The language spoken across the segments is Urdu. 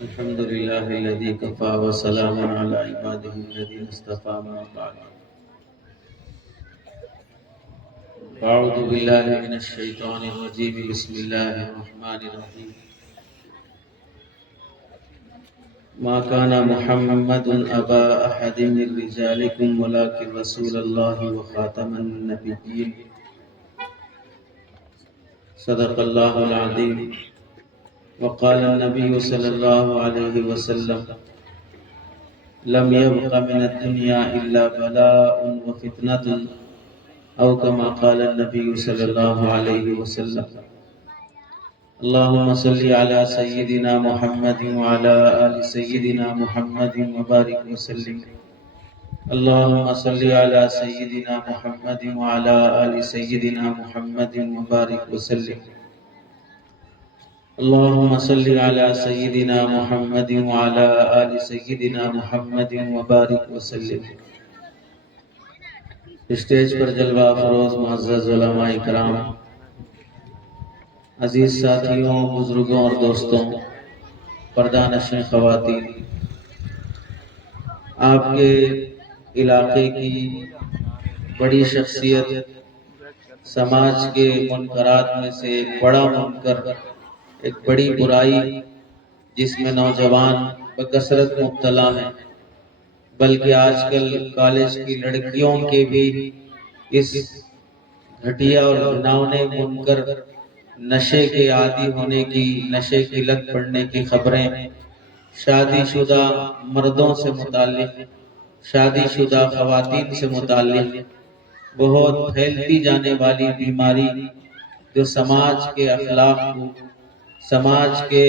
الحمد لله الذي كفى وسلام على عباده الذين اصطفى ما بعد. أعوذ بالله من الشيطان الرجيم. بسم الله الرحمن الرحيم. ما كان محمد أبا أحد من رجالكم ولكن رسول الله وخاتم النبيين. صدق الله العظيم. وقال النبي صلى الله عليه وسلم: لم يبق من الدنيا إلا بلاء وفتنة، أو كما قال النبي صلى الله عليه وسلم. اللهم صل على سيدنا محمد وعلى آل سيدنا محمد وبارك وسلم. اللهم صل على سيدنا محمد وعلى آل سيدنا محمد وبارك وسلم. اللهم صل على سيدنا محمد وعلى آل سيدنا محمد وبارك وسلم. اسٹیج پر جلوہ افروز معزز علماء کرام، عزیز ساتھیوں، بزرگوں اور دوستوں، پردہ نشین خواتین، آپ کے علاقے کی بڑی شخصیت، سماج کے منکرات میں سے ایک بڑا منکر، ایک بڑی برائی جس میں نوجوان بکثرت مبتلا ہیں، بلکہ آج کل کالج کی لڑکیوں کے بھی اس گھٹیا اور گھناؤنے منکر نشے کے عادی ہونے کی، نشے کی لت پڑنے کی خبریں شادی شدہ مردوں سے متعلق، شادی شدہ خواتین سے متعلق بہت پھیلتی جانے والی بیماری جو سماج کے اخلاق کو، سماج کے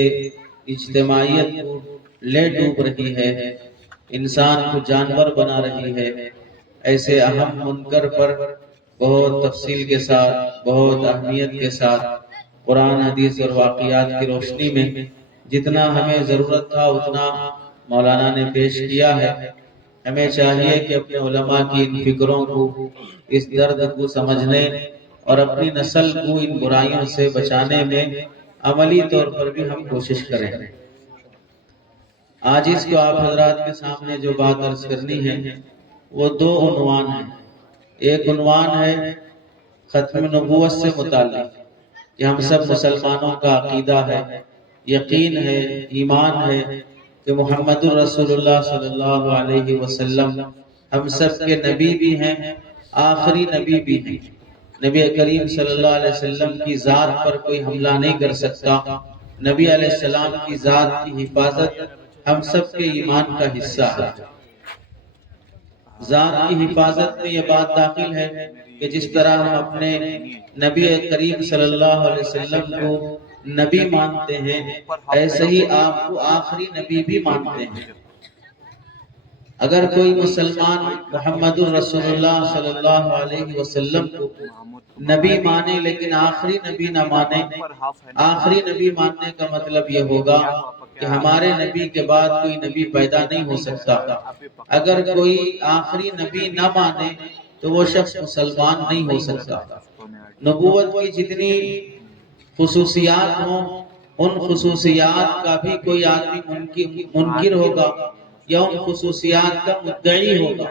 اجتماعیت کو لے ڈوب رہی ہے، انسان کو جانور بنا رہی ہے، ایسے اہم منکر پر بہت تفصیل کے ساتھ، بہت اہمیت کے ساتھ قرآن، حدیث اور واقعات کی روشنی میں جتنا ہمیں ضرورت تھا اتنا مولانا نے پیش کیا ہے۔ ہمیں چاہیے کہ اپنے علماء کی ان فکروں کو، اس درد کو سمجھنے اور اپنی نسل کو ان برائیوں سے بچانے میں عملی طور پر بھی ہم کوشش کریں۔ آج اس کو آپ حضرات کے سامنے جو بات عرض کرنی ہے وہ دو عنوان ہیں۔ ایک عنوان ہے ختم نبوت سے متعلق، کہ ہم سب مسلمانوں کا عقیدہ ہے، یقین ہے، ایمان ہے کہ محمد الرسول اللہ صلی اللہ علیہ وسلم ہم سب کے نبی بھی ہیں، آخری نبی بھی ہیں۔ نبی کریم صلی اللہ علیہ وسلم کی ذات پر کوئی حملہ نہیں کر سکتا۔ نبی علیہ السلام کی ذات کی حفاظت ہم سب کے ایمان کا حصہ ہے۔ ذات کی حفاظت میں یہ بات داخل ہے کہ جس طرح ہم اپنے نبی کریم صلی اللہ علیہ وسلم کو نبی مانتے ہیں، ایسے ہی آپ کو آخری نبی بھی مانتے ہیں۔ اگر کوئی مسلمان محمد الرسول اللہ صلی اللہ علیہ وسلم کو نبی مانے لیکن آخری نبی نہ مانے، آخری نبی ماننے کا مطلب یہ ہوگا کہ ہمارے نبی کے بعد کوئی نبی پیدا نہیں ہو سکتا۔ اگر کوئی آخری نبی نہ مانے تو وہ شخص مسلمان نہیں ہو سکتا۔ نبوت کی جتنی خصوصیات ہوں، ان خصوصیات کا بھی کوئی آدمی منکر ہوگا یا ان خصوصیات کا مدعی ہوگا۔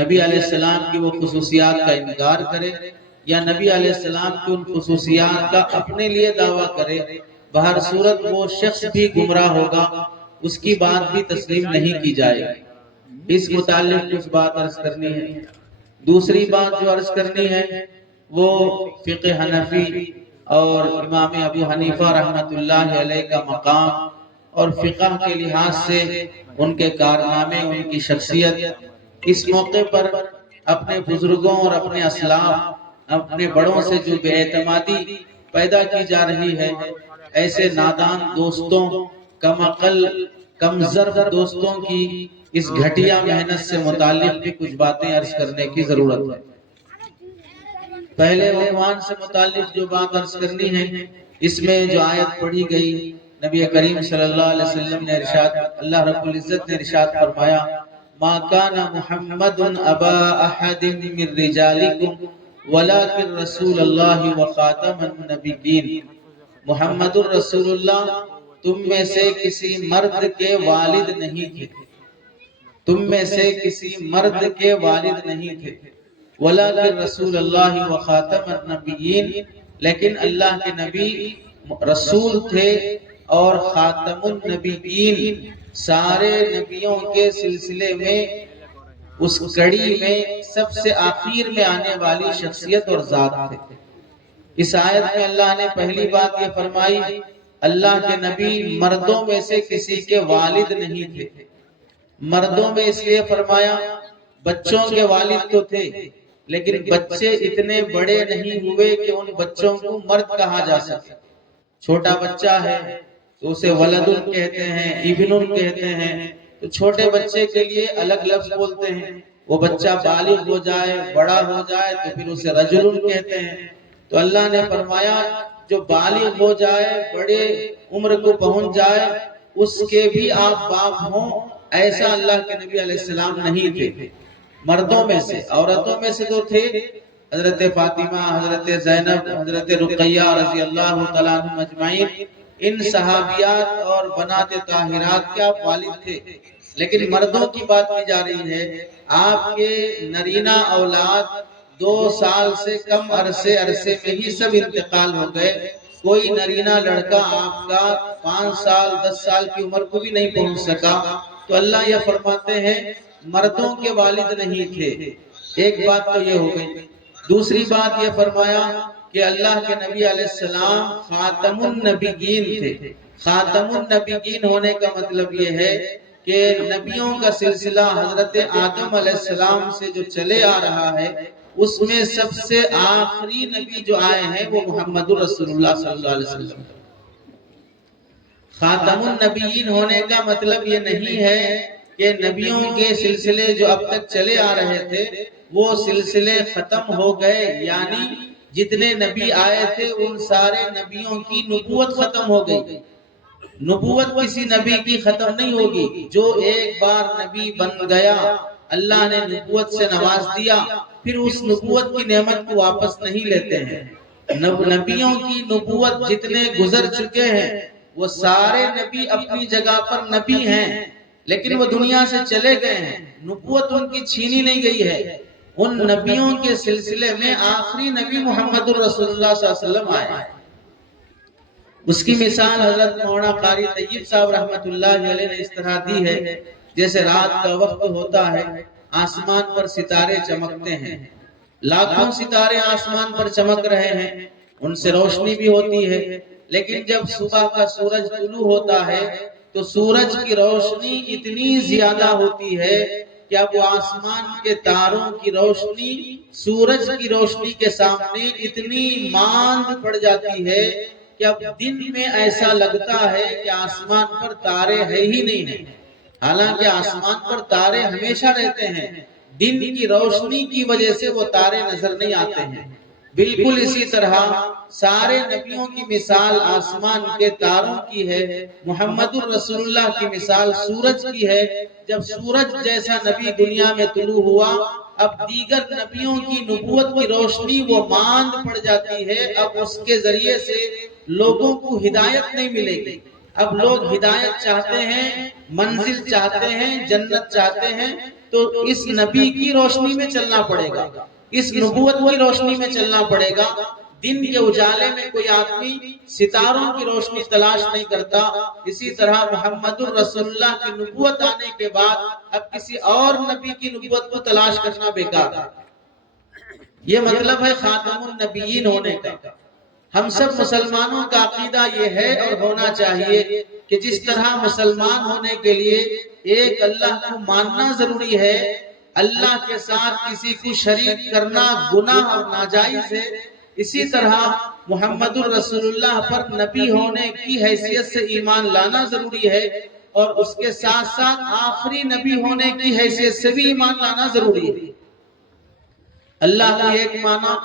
نبی علیہ السلام کی وہ خصوصیات کا انکار کرے یا نبی علیہ السلام کی ان خصوصیات کا اپنے لیے دعویٰ کرے، بہر صورت وہ شخص بھی گمراہ ہوگا، اس کی بات بھی تسلیم نہیں کی جائے گی۔ اس متعلق کچھ بات عرض کرنی ہے۔ دوسری بات جو عرض کرنی ہے وہ فقہ حنفی اور امام ابو حنیفہ رحمۃ اللہ علیہ کا مقام اور فقہ کے لحاظ سے ان کے کارنامے، ان کی شخصیت۔ اس موقع پر اپنے بزرگوں اور اپنے اسلاف، اپنے بڑوں سے جو بے اعتمادی پیدا کی جا رہی ہے، ایسے نادان دوستوں، کم عقل، کم ظرف دوستوں کی اس گھٹیا محنت سے متعلق بھی کچھ باتیں عرض کرنے کی ضرورت ہے۔ پہلے عنوان سے متعلق جو بات عرض کرنی ہے، اس میں جو آیت پڑھی گئی، نبی کریم صلی اللہ علیہ وسلم نے ارشاد، اللہ رب العزت نے ارشاد فرمایا: ما کان محمد ابا احد من رجالکم ولکن رسول اللہ وخاتم النبیین۔ محمد الرسول اللہ تم میں سے کسی مرد کے والد نہیں تھے، تم میں سے کسی مرد کے والد نہیں تھے، ولیکن رسول اللہ و خاتم النبیین، لیکن اللہ کے نبی رسول تھے اور خاتم النبیین، سارے نبیوں کے سلسلے میں اس کڑی میں سب سے آخر میں آنے والی شخصیت اور ذات تھے۔ اس آیت میں اللہ نے پہلی بات یہ فرمائی، اللہ کے نبی مردوں میں سے کسی کے والد نہیں تھے۔ مردوں میں اس لیے فرمایا، بچوں کے والد تو تھے لیکن بچے اتنے بڑے نہیں ہوئے کہ ان بچوں کو مرد کہا جا سکے۔ چھوٹا بچہ ہے تو اسے ولد کہتے ہیں، ابن کہتے ہیں، تو چھوٹے بچے کے لیے الگ لفظ بولتے ہیں۔ وہ بچہ بالغ ہو جائے، بڑا ہو جائے تو پھر اسے رجل کہتے ہیں۔ تو اللہ نے فرمایا جو بالغ ہو جائے، بڑے عمر کو پہنچ جائے، اس کے بھی آپ باپ ہوں، ایسا اللہ کے نبی علیہ السلام نہیں تھے۔ مردوں میں سے، عورتوں میں سے تو تھے، حضرت فاطمہ، حضرت زینب، حضرت رقیہ رضی اللہ تعالیٰ عنہم اجمعین، ان صحابیات اور بنات طاہرات کے آپ والد تھے۔ لیکن مردوں کی بات کی جا رہی ہے، آپ کے نرینہ اولاد 2 سال سے کم عرصے میں ہی سب انتقال ہو گئے۔ کوئی نرینہ لڑکا آپ کا 5 سال 10 سال کی عمر کو بھی نہیں پہنچ سکا۔ تو اللہ یہ فرماتے ہیں مردوں کے والد نہیں تھے۔ ایک بات تو یہ ہو گئی۔ دوسری بات یہ فرمایا کہ اللہ کے نبی علیہ السلام خاتم النبیین تھے۔ خاتم النبیین ہونے کا مطلب یہ ہے کہ نبیوں کا سلسلہ حضرت آدم علیہ السلام سے جو چلے آ رہا ہے، اس میں سب سے آخری نبی جو آئے ہیں وہ محمد رسول اللہ صلی اللہ علیہ وسلم۔ خاتم النبیین ہونے کا مطلب یہ نہیں ہے کہ نبیوں کے سلسلے جو اب تک چلے آ رہے تھے وہ سلسلے ختم ہو گئے، یعنی جتنے نبی آئے تھے ان سارے نبیوں کی نبوت ختم ہو گئی۔ نبوت کسی نبی کی ختم نہیں ہوگی۔ جو ایک بار نبی بن گیا، اللہ نے نبوت سے نواز دیا، پھر اس نبوت کی نعمت کو واپس نہیں لیتے ہیں۔ نبیوں کی نبوت جتنے گزر چکے ہیں وہ سارے نبی اپنی جگہ پر نبی ہیں، لیکن وہ دنیا سے چلے گئے ہیں، نبوت ان کی چھینی نہیں گئی ہے۔ ان نبیوں کے سلسلے میں آخری نبی محمد الرسول اللہ صلی اللہ علیہ وسلم آئے۔ اس کی مثال حضرت مولانا قاری طیب صاحب رحمت اللہ علیہ نے اس طرح دی ہے، جیسے رات کا وقت ہوتا ہے، آسمان پر ستارے چمکتے ہیں، لاکھوں ستارے آسمان پر چمک رہے ہیں، ان سے روشنی بھی ہوتی ہے، لیکن جب صبح کا سورج طلوع ہوتا ہے تو سورج کی روشنی اتنی زیادہ ہوتی ہے کہ اب وہ آسمان کے تاروں کی روشنی سورج کی روشنی کے سامنے اتنی ماند پڑ جاتی ہے کہ اب دن میں ایسا لگتا ہے کہ آسمان پر تارے ہے ہی نہیں ہیں۔ حالانکہ آسمان پر تارے ہمیشہ رہتے ہیں، دن کی روشنی کی وجہ سے وہ تارے نظر نہیں آتے ہیں۔ بالکل اسی طرح سارے نبیوں کی مثال آسمان کے تاروں کی ہے، محمد الرسول اللہ کی مثال سورج کی ہے۔ جب سورج جیسا نبی دنیا میں طلوع ہوا، اب دیگر نبیوں کی نبوت کی روشنی وہ ماند پڑ جاتی ہے، اب اس کے ذریعے سے لوگوں کو ہدایت نہیں ملے گی۔ اب لوگ ہدایت چاہتے ہیں، منزل چاہتے ہیں، جنت چاہتے ہیں، تو اس نبی کی روشنی میں چلنا پڑے گا، اس نبوت کی روشنی میں چلنا پڑے گا۔ دن کے اجالے میں کوئی آدمی ستاروں کی روشنی تلاش نہیں کرتا، اسی طرح محمد الرسول اللہ کی نبوت آنے کے بعد اب کسی اور نبی کی نبوت کو تلاش کرنا بیکار ہے۔ یہ مطلب ہے خاتم النبیین ہونے کا۔ ہم سب مسلمانوں کا عقیدہ یہ ہے اور ہونا چاہیے کہ جس طرح مسلمان ہونے کے لیے ایک اللہ کو ماننا ضروری ہے، اللہ کے ساتھ کسی کو شریک کرنا گناہ اور ناجائز ہے، اسی طرح محمد الرسول اللہ پر نبی ہونے کی حیثیت سے ایمان لانا ضروری ہے، اور اس کے ساتھ ساتھ آخری نبی ہونے کی حیثیت سے بھی ایمان لانا ضروری ہے۔ اللہ کو ایک مانا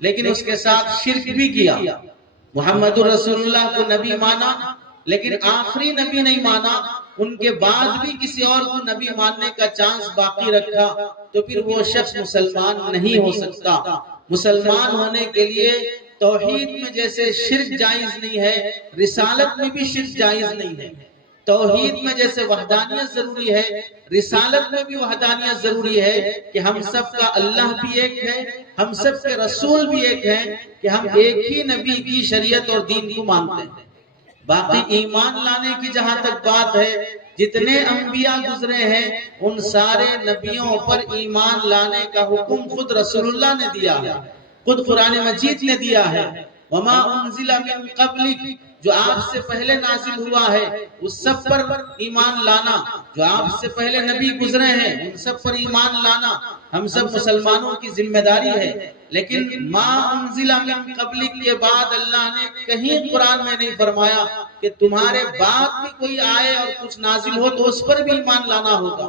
لیکن اس کے ساتھ شرک بھی کیا، محمد الرسول اللہ کو نبی مانا لیکن آخری نبی نہیں مانا، ان کے بعد بھی کسی اور کو نبی ماننے کا چانس باقی رکھا، تو پھر وہ شخص مسلمان نہیں ہو سکتا۔ مسلمان ہونے کے لیے توحید میں جیسے شرک جائز نہیں ہے، رسالت میں بھی شرک جائز نہیں ہے۔ توحید میں جیسے وحدانیت ضروری ہے، رسالت میں بھی وحدانیت ضروری ہے کہ ہم سب کا اللہ بھی ایک ہے، ہم سب کے رسول بھی ایک ہیں، کہ ہم ایک ہی نبی کی شریعت اور دین کو مانتے ہیں۔ باقی ایمان لانے کی جہاں تک بات ہے، جتنے انبیاء گزرے ہیں ان سارے نبیوں پر ایمان لانے کا حکم خود رسول اللہ نے دیا ہے، خود قرآن مجید نے دیا ہے۔ وما انزل من قبلک، جو آپ سے پہلے نازل ہوا ہے اس سب پر ایمان لانا، جو آپ سے پہلے نبی گزرے ہیں ان سب پر ایمان لانا ہم سب مسلمانوں کی ذمہ داری ہے۔ لیکن ما انزل من قبلک کے بعد اللہ نے کہیں قرآن میں نہیں فرمایا کہ تمہارے بعد بھی کوئی آئے اور کچھ نازل ہو تو اس پر بھی ایمان لانا ہوگا۔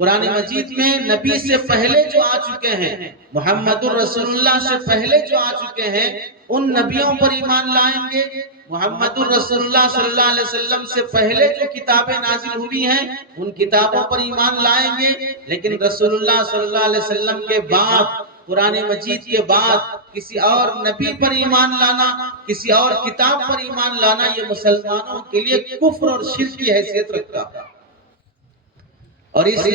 قرآن مجید میں نبی سے پہلے جو آ چکے ہیں، محمد الرسول اللہ سے پہلے جو آ چکے ہیں ان نبیوں پر ایمان لائیں گے۔ محمد الرسول اللہ صلی اللہ علیہ وسلم سے پہلے جو کتابیں نازل ہوئی ہیں ان کتابوں پر ایمان لائیں گے، لیکن رسول اللہ صلی اللہ علیہ وسلم کے بعد، قرآن مجید کے بعد کسی اور نبی پر ایمان لانا، کسی اور کتاب پر ایمان لانا، یہ مسلمانوں کے لیے کفر اور شرک کی حیثیت رکھتا ہے۔ اور اس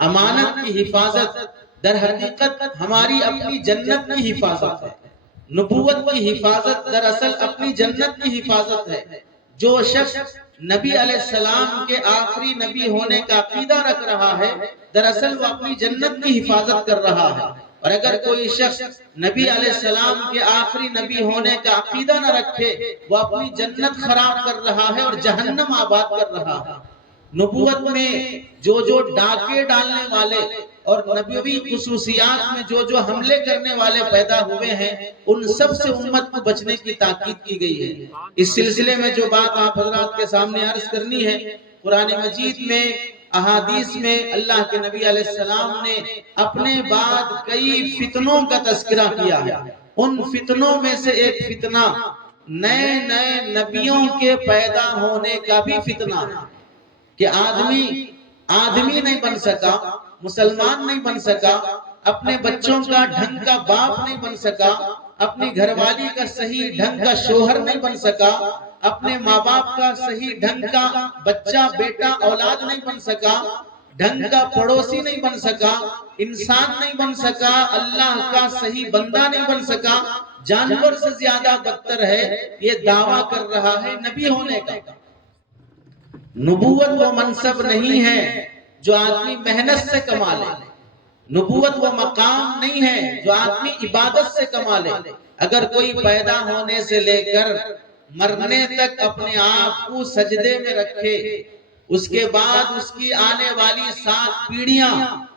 امانت کی حفاظت در حقیقت ہماری اپنی جنت کی حفاظت ہے۔ نبوت کی حفاظت دراصل اپنی جنت کی حفاظت ہے۔ جو شخص نبی علیہ السلام کے آخری نبی ہونے کا عقیدہ رکھ رہا ہے دراصل وہ اپنی جنت کی حفاظت کر رہا ہے، اور اگر کوئی شخص نبی علیہ السلام کے آخری نبی ہونے کا عقیدہ نہ رکھے وہ اپنی جنت خراب کر رہا ہے اور جہنم آباد کر رہا ہے۔ نبوت میں جو ڈاکے ڈالنے والے اور نبوی خصوصیات میں جو حملے کرنے والے پیدا ہوئے ہیں ان سب سے امت کو بچنے کی تاکید کی گئی ہے۔ اس سلسلے میں جو بات آپ حضرات کے سامنے عرض کرنی ہے، قرآن مجید میں، احادیث میں اللہ کے نبی علیہ السلام نے اپنے بعد کئی فتنوں کا تذکرہ کیا ہے۔ ان فتنوں میں سے ایک فتنہ نئے نبیوں کے پیدا ہونے کا بھی فتنہ ہے، کہ آدمی نہیں بن سکا، مسلمان نہیں بن سکا، اپنے بچوں کا ڈھنگ کا باپ نہیں بن سکا، اپنی گھر والی کا صحیح ڈھنگ کا شوہر نہیں بن سکا، اپنے ماں باپ کا صحیح ڈھنگ کا بچہ بیٹا اولاد نہیں بن سکا، ڈھنگ کا پڑوسی نہیں بن سکا، انسان نہیں بن سکا، اللہ کا صحیح بندہ نہیں بن سکا، جانور سے زیادہ بدتر ہے یہ دعویٰ کر رہا ہے نبی ہونے کا۔ نبوت وہ منصب نہیں ہے جو آدمی محنت سے کما لے، نبوت وہ مقام نہیں ہے جو آدمی عبادت سے کما لے۔ اگر کوئی پیدا ہونے سے لے کر مرنے تک اپنے آپ کو سجدے میں رکھے، اس کے بعد اس کی آنے والی 7 پیڑھیاں،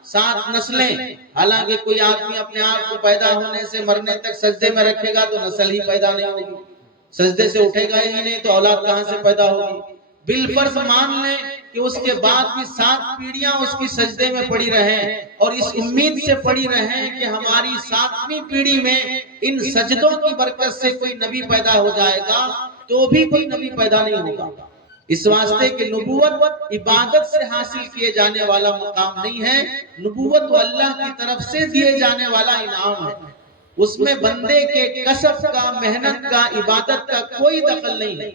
7 نسلیں، حالانکہ کوئی آدمی اپنے آپ کو پیدا ہونے سے مرنے تک سجدے میں رکھے گا تو نسل ہی پیدا نہیں ہوگی، سجدے سے اٹھے گا ہی نہیں تو اولاد کہاں سے پیدا ہوگی۔ بالفرض مان لیں کہ اس کے بعد بھی 7 پیڑھیاں اس کی سجدے میں پڑی رہیں اور اس امید سے پڑی رہیں کہ ہماری 7ویں پیڑھی میں ان سجدوں کی برکت سے کوئی نبی پیدا ہو جائے گا، تو بھی کوئی نبی پیدا نہیں ہوگا۔ اس واسطے کہ نبوت عبادت سے حاصل کیے جانے والا مقام نہیں ہے، نبوت اللہ کی طرف سے دیے جانے والا انعام ہے۔ اس میں بندے کے کسب کا، محنت کا، عبادت کا کوئی دخل نہیں ہے۔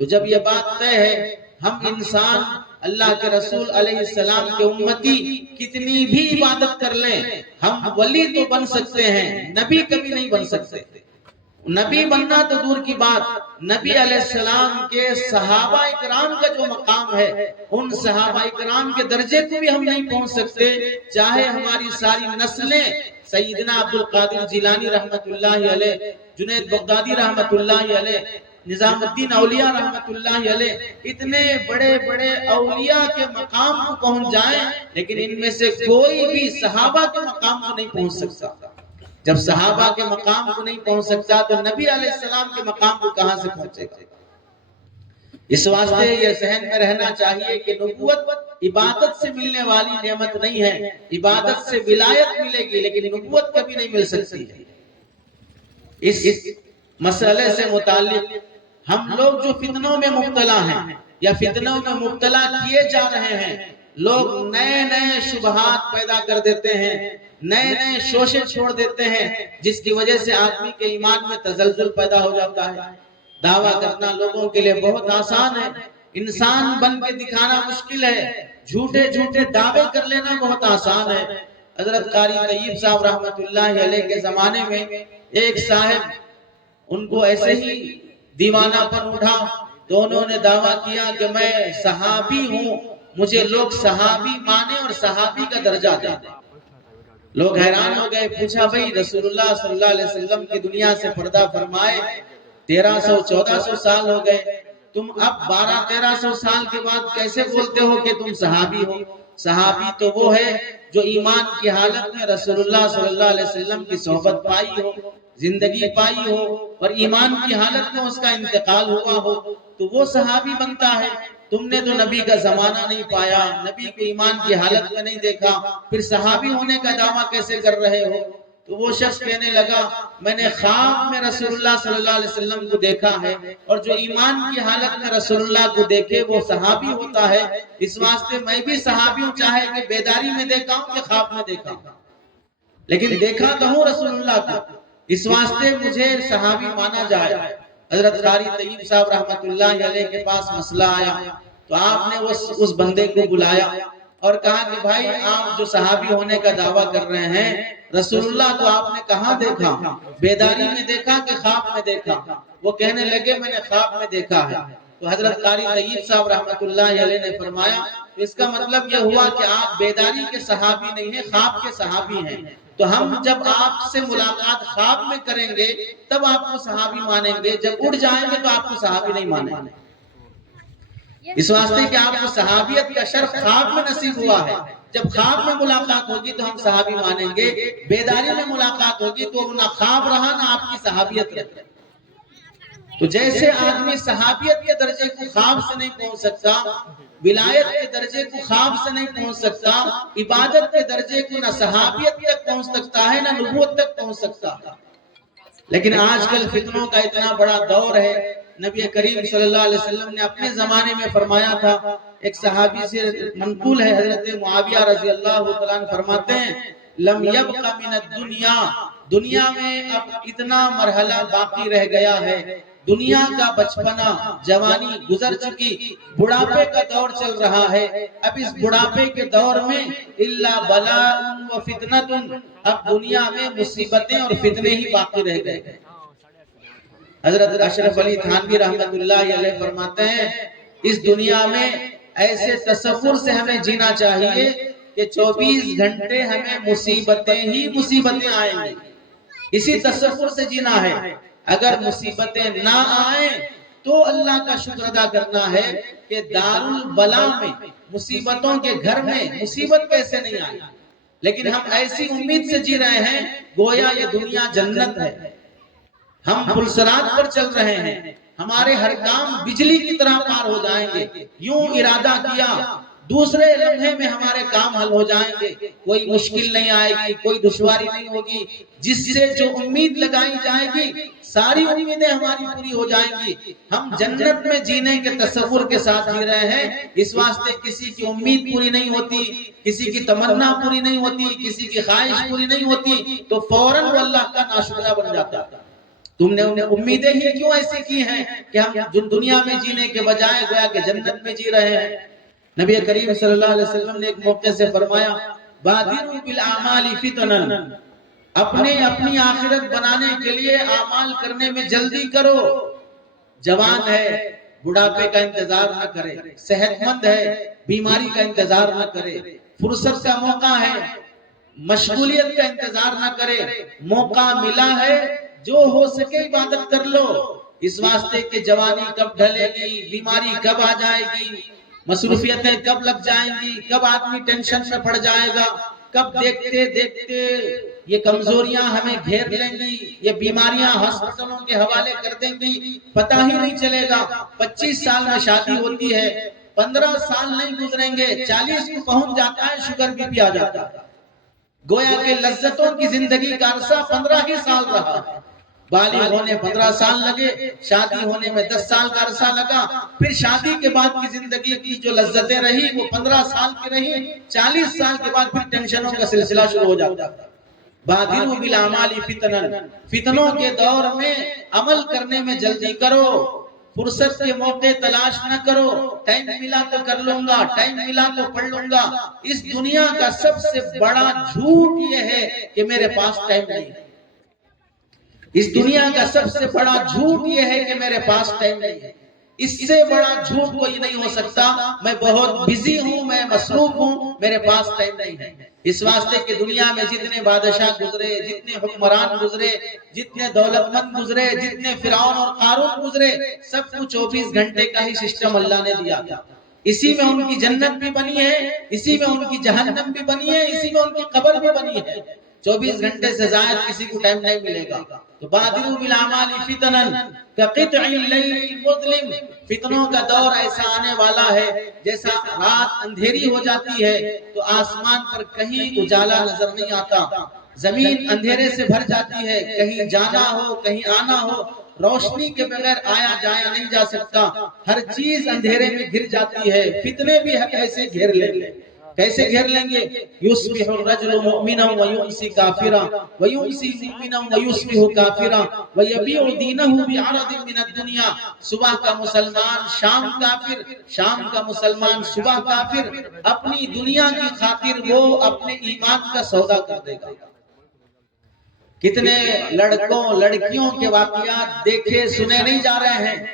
تو جب یہ بات طے ہے، ہم انسان اللہ کے رسول علیہ السلام کے امتی کتنی بھی عبادت کر لیں، ہم ولی تو بن سکتے ہیں، نبی کبھی نہیں بن سکتے۔ نبی بننا تو دور کی بات، نبی علیہ السلام کے صحابہ اکرام کا جو مقام ہے ان صحابہ اکرام کے درجے کو بھی ہم نہیں پہنچ سکتے، چاہے ہماری ساری نسلیں سیدنا عبدالقادر جیلانی رحمت اللہ علیہ، جنید بغدادی رحمت اللہ علیہ، نظام الدین اولیاء رحمت اللہ علیہ، اتنے بڑے بڑے اولیاء کے مقام کو پہنچ جائیں، لیکن ان میں سے کوئی بھی صحابہ کے مقام کو نہیں پہنچ سکتا۔ جب صحابہ کے مقام کو نہیں پہنچ سکتا تو نبی علیہ السلام کے مقام کو کہاں سے پہنچے گا؟ اس واسطے یہ ذہن میں رہنا چاہیے کہ نبوت عبادت سے ملنے والی نعمت نہیں ہے، عبادت سے ولایت ملے گی لیکن نبوت کبھی نہیں مل سکتی ہے۔ اس مسئلے سے متعلق ہم لوگ جو فتنوں میں مبتلا ہیں یا فتنوں میں مبتلا کیے جا رہے ہیں، لوگ نئے نئے شبہات پیدا کر دیتے ہیں، نئے نئے شوشے چھوڑ دیتے ہیں، جس کی وجہ سے آدمی کے ایمان میں تزلزل پیدا ہو جاتا ہے۔ دعویٰ کرنا لوگوں کے لیے بہت آسان ہے، انسان بن کے دکھانا مشکل ہے، جھوٹے جھوٹے دعوے کر لینا بہت آسان ہے۔ حضرت قاری طیب صاحب رحمت اللہ علیہ کے زمانے میں ایک صاحب ان کو ایسے ہی دیوانہ پر اٹھا تو انہوں نے دعویٰ کیا کہ میں صحابی ہوں، مجھے لوگ صحابی مانے اور صحابی کا درجہ دیں۔ لوگ حیران ہو گئے، پوچھا بھئی رسول اللہ صلی اللہ علیہ وسلم کی دنیا سے پردہ فرمائے 1300-1400 سال ہو گئے، تم اب 1200-1300 سال کے بعد کیسے بولتے ہو کہ تم صحابی ہو؟ صحابی تو وہ ہے جو ایمان کی حالت میں رسول اللہ صلی اللہ علیہ وسلم کی صحبت پائی ہو، زندگی پائی ہو، اور ایمان کی حالت میں اس کا انتقال ہوا ہو، تو وہ صحابی بنتا ہے۔ تم نے تو نبی کا زمانہ نہیں پایا، نبی کو ایمان کی حالت میں نہیں دیکھا، پھر صحابی ہونے کا دعویٰ کیسے کر رہے ہو؟ تو وہ شخص کہنے لگا میں نے خواب میں رسول اللہ صلی اللہ علیہ وسلم کو دیکھا ہے، اور جو ایمان کی حالت میں رسول اللہ کو دیکھے وہ صحابی ہوتا ہے، اس واسطے میں بھی صحابی ہوں، چاہے کہ بیداری میں دیکھا ہوں کہ خواب میں دیکھا ہوں، لیکن دیکھا تو ہوں رسول اللہ کو، اس واسطے مجھے صحابی مانا جائے۔ حضرت قاری طیب صاحب رحمت اللہ علیہ کے پاس مسئلہ آیا تو آپ نے اس بندے کو بلایا اور کہا کہ بھائی آپ جو صحابی ہونے کا دعویٰ کر رہے ہیں، رسول اللہ کو آپ نے کہاں دیکھا؟ بیداری میں دیکھا کہ خواب میں دیکھا؟ وہ کہنے لگے میں نے خواب میں دیکھا ہے۔ تو حضرت قاری طیب صاحب رحمت اللہ علیہ نے فرمایا اس کا مطلب یہ ہوا کہ آپ بیداری کے صحابی نہیں ہیں، خواب کے صحابی ہیں، تو ہم جب آپ سے ملاقات خواب میں کریں گے تب آپ کو صحابی مانیں گے، جب اڑ جائیں گے تو آپ کو صحابی نہیں مانیں گے، اس واسطے کہ آپ کو صحابیت کا شرف خواب میں نصیب ہوا ہے۔ جب خواب میں ملاقات ہوگی تو ہم صحابی مانیں گے، بیداری میں ملاقات ہوگی تو نہ خواب رہا نہ آپ کی صحابیت رہی۔ تو جیسے آدمی صحابیت کے درجے کو خواب سے نہیں پہنچ سکتا، ولایت کے درجے کو خواب سے نہیں پہنچ سکتا، عبادت کے درجے کو نہ صحابیت تک پہنچ سکتا ہے نہ نبوت تک پہنچ سکتا ہے۔ لیکن آج کل فتنوں کا اتنا بڑا دور ہے، نبی کریم صلی اللہ علیہ وسلم نے اپنے زمانے میں فرمایا تھا، ایک صحابی سے منقول ہے، حضرت معاویہ رضی اللہ تعالیٰ عنہ فرماتے ہیں لم یبق من الدنیا، دنیا میں اب اتنا مرحلہ باقی رہ گیا ہے، دنیا کا بچپنا جوانی گزر چکی، بڑھاپے کا دور چل رہا ہے، اب اس بڑھاپے کے دور میں الا بلاء و فتنۃ، اب دنیا میں مصیبتیں اور فتنے ہی باقی رہ گئے۔ حضرت اشرف علی تھانوی رحمت اللہ علیہ فرماتے ہیں اس دنیا میں ایسے تصور سے ہمیں جینا چاہیے کہ 24 گھنٹے ہمیں مصیبتیں ہی مصیبتیں آئیں گی، اسی تصور سے جینا ہے۔ اگر مصیبتیں نہ آئیں تو اللہ کا شکر ادا کرنا ہے کہ دار البلا میں، مصیبتوں کے گھر میں مصیبت کیسے نہیں آئی، لیکن ہم ایسی امید سے جی رہے ہیں گویا یہ دنیا جنت ہے، ہم پلسرات پر چل رہے ہیں، ہمارے ہر کام بجلی کی طرح پار ہو جائیں گے، یوں ارادہ کیا دوسرے لمحے میں ہمارے کام حل ہو جائیں گے، کوئی مشکل نہیں آئے گی، کوئی دشواری نہیں ہوگی، جس سے جو امید لگائی جائے گی ساری امیدیں ہماری پوری ہو جائیں گی۔ ہم جنت میں جینے کے تصور کے ساتھ جی رہے ہیں، اس واسطے کسی کی امید پوری نہیں ہوتی، کسی کی تمنا پوری نہیں ہوتی، کسی کی خواہش پوری نہیں ہوتی تو فوراً وہ اللہ کا ناشکرہ بن جاتا ہے۔ تم نے انہیں امیدیں ہی کیوں ایسی کی ہیں کہ ہم دنیا میں جینے کے بجائے گویا کہ جنت میں جی رہے ہیں۔ نبی کریم صلی اللہ علیہ وسلم نے ایک موقع سے فرمایا بادروا بالاعمال فتنا، اپنی آخرت بنانے کے لیے اعمال کرنے میں جلدی کرو، جوان ہے بڑھاپے کا انتظار نہ کرے، صحت مند ہے بیماری کا انتظار نہ کرے، فرصت کا موقع ہے مشغولیت کا انتظار نہ کرے، موقع ملا ہے جو ہو سکے عبادت کر لو، اس واسطے کہ جوانی کب ڈھلے گی، بیماری کب آ جائے گی، مصروفیتیں کب لگ جائیں گی، کب آدمی ٹینشن میں پڑ جائے گا، کب دیکھتے دیکھتے یہ کمزوریاں ہمیں گھیر لیں گی، یہ بیماریاں ہاسپٹلوں کے حوالے کر دیں گی، پتہ ہی نہیں چلے گا۔ 25 سال میں شادی ہوتی ہے، 15 سال نہیں گزریں گے 40 کو پہنچ جاتا ہے شوگر بی پی آ جاتا ہے، گویا کہ لذتوں کی زندگی کا عرصہ 15 ہی سال رہا ہے، بالغ ہونے 15 سال لگے، شادی ہونے میں 10 سال کا عرصہ لگا، پھر شادی کے بعد کی زندگی کی جو لذتیں رہی وہ 15 سال کی رہی، 40 سال کے بعد پھر ٹینشنوں کا سلسلہ شروع ہو جاتا۔ بادروا بالاعمال فتنا، فتنوں کے دور میں عمل کرنے میں جلدی کرو، فرصت کے موقع تلاش نہ کرو، ٹائم ملا تو کر لوں گا، ٹائم ملا تو پڑھ لوں گا۔ اس دنیا کا سب سے بڑا جھوٹ یہ ہے کہ میرے پاس ٹائم نہیں ہے۔ اس دنیا کا سب سے بڑا جھوٹ یہ ہے کہ میرے پاس ٹائم نہیں ہے۔ اس سے بڑا جھوٹ کوئی نہیں ہو سکتا، میں بہت بزی ہوں، میں مصروف ہوں، میرے پاس ٹائم نہیں ہے۔ اس واسطے کہ دنیا میں جتنے بادشاہ گزرے، جتنے حکمران گزرے، جتنے دولت مند گزرے، جتنے فرعون اور قارون گزرے، سب کو 24 گھنٹے کا ہی سسٹم اللہ نے دیا تھا۔ اسی میں ان کی جنت بھی بنی ہے، اسی میں ان کی جہنم بھی بنی ہے، اسی میں ان کی قبر بھی بنی ہے۔ 24 گھنٹے سے زائد کسی کو ٹائم نہیں ملے گا۔ تو بادروا بالاعمال فتنا کقطع اللیل المظلم، فتنوں کا دور ایسا آنے والا ہے جیسا رات اندھیری ہو جاتی ہے تو آسمان پر کہیں اجالا نظر نہیں آتا، زمین اندھیرے سے بھر جاتی ہے، کہیں جانا ہو کہیں آنا ہو روشنی کے بغیر آیا جایا نہیں جا سکتا، ہر چیز اندھیرے میں گھر جاتی ہے۔ فتنے بھی ایسے گھیر لیں گے، کیسے گھیر لیں گے؟ یصبح الرجل مؤمنا ویمسی کافرا ویمسی مؤمنا ویصبح کافرا ویبیع دینہ بعرض من الدنیا، صبح کا مسلمان شام کافر، شام کا مسلمان صبح کافر، اپنی دنیا کی خاطر وہ اپنے ایمان کا سودا کر دے گا۔ کتنے لڑکوں لڑکیوں کے واقعات دیکھے سنے نہیں جا رہے ہیں۔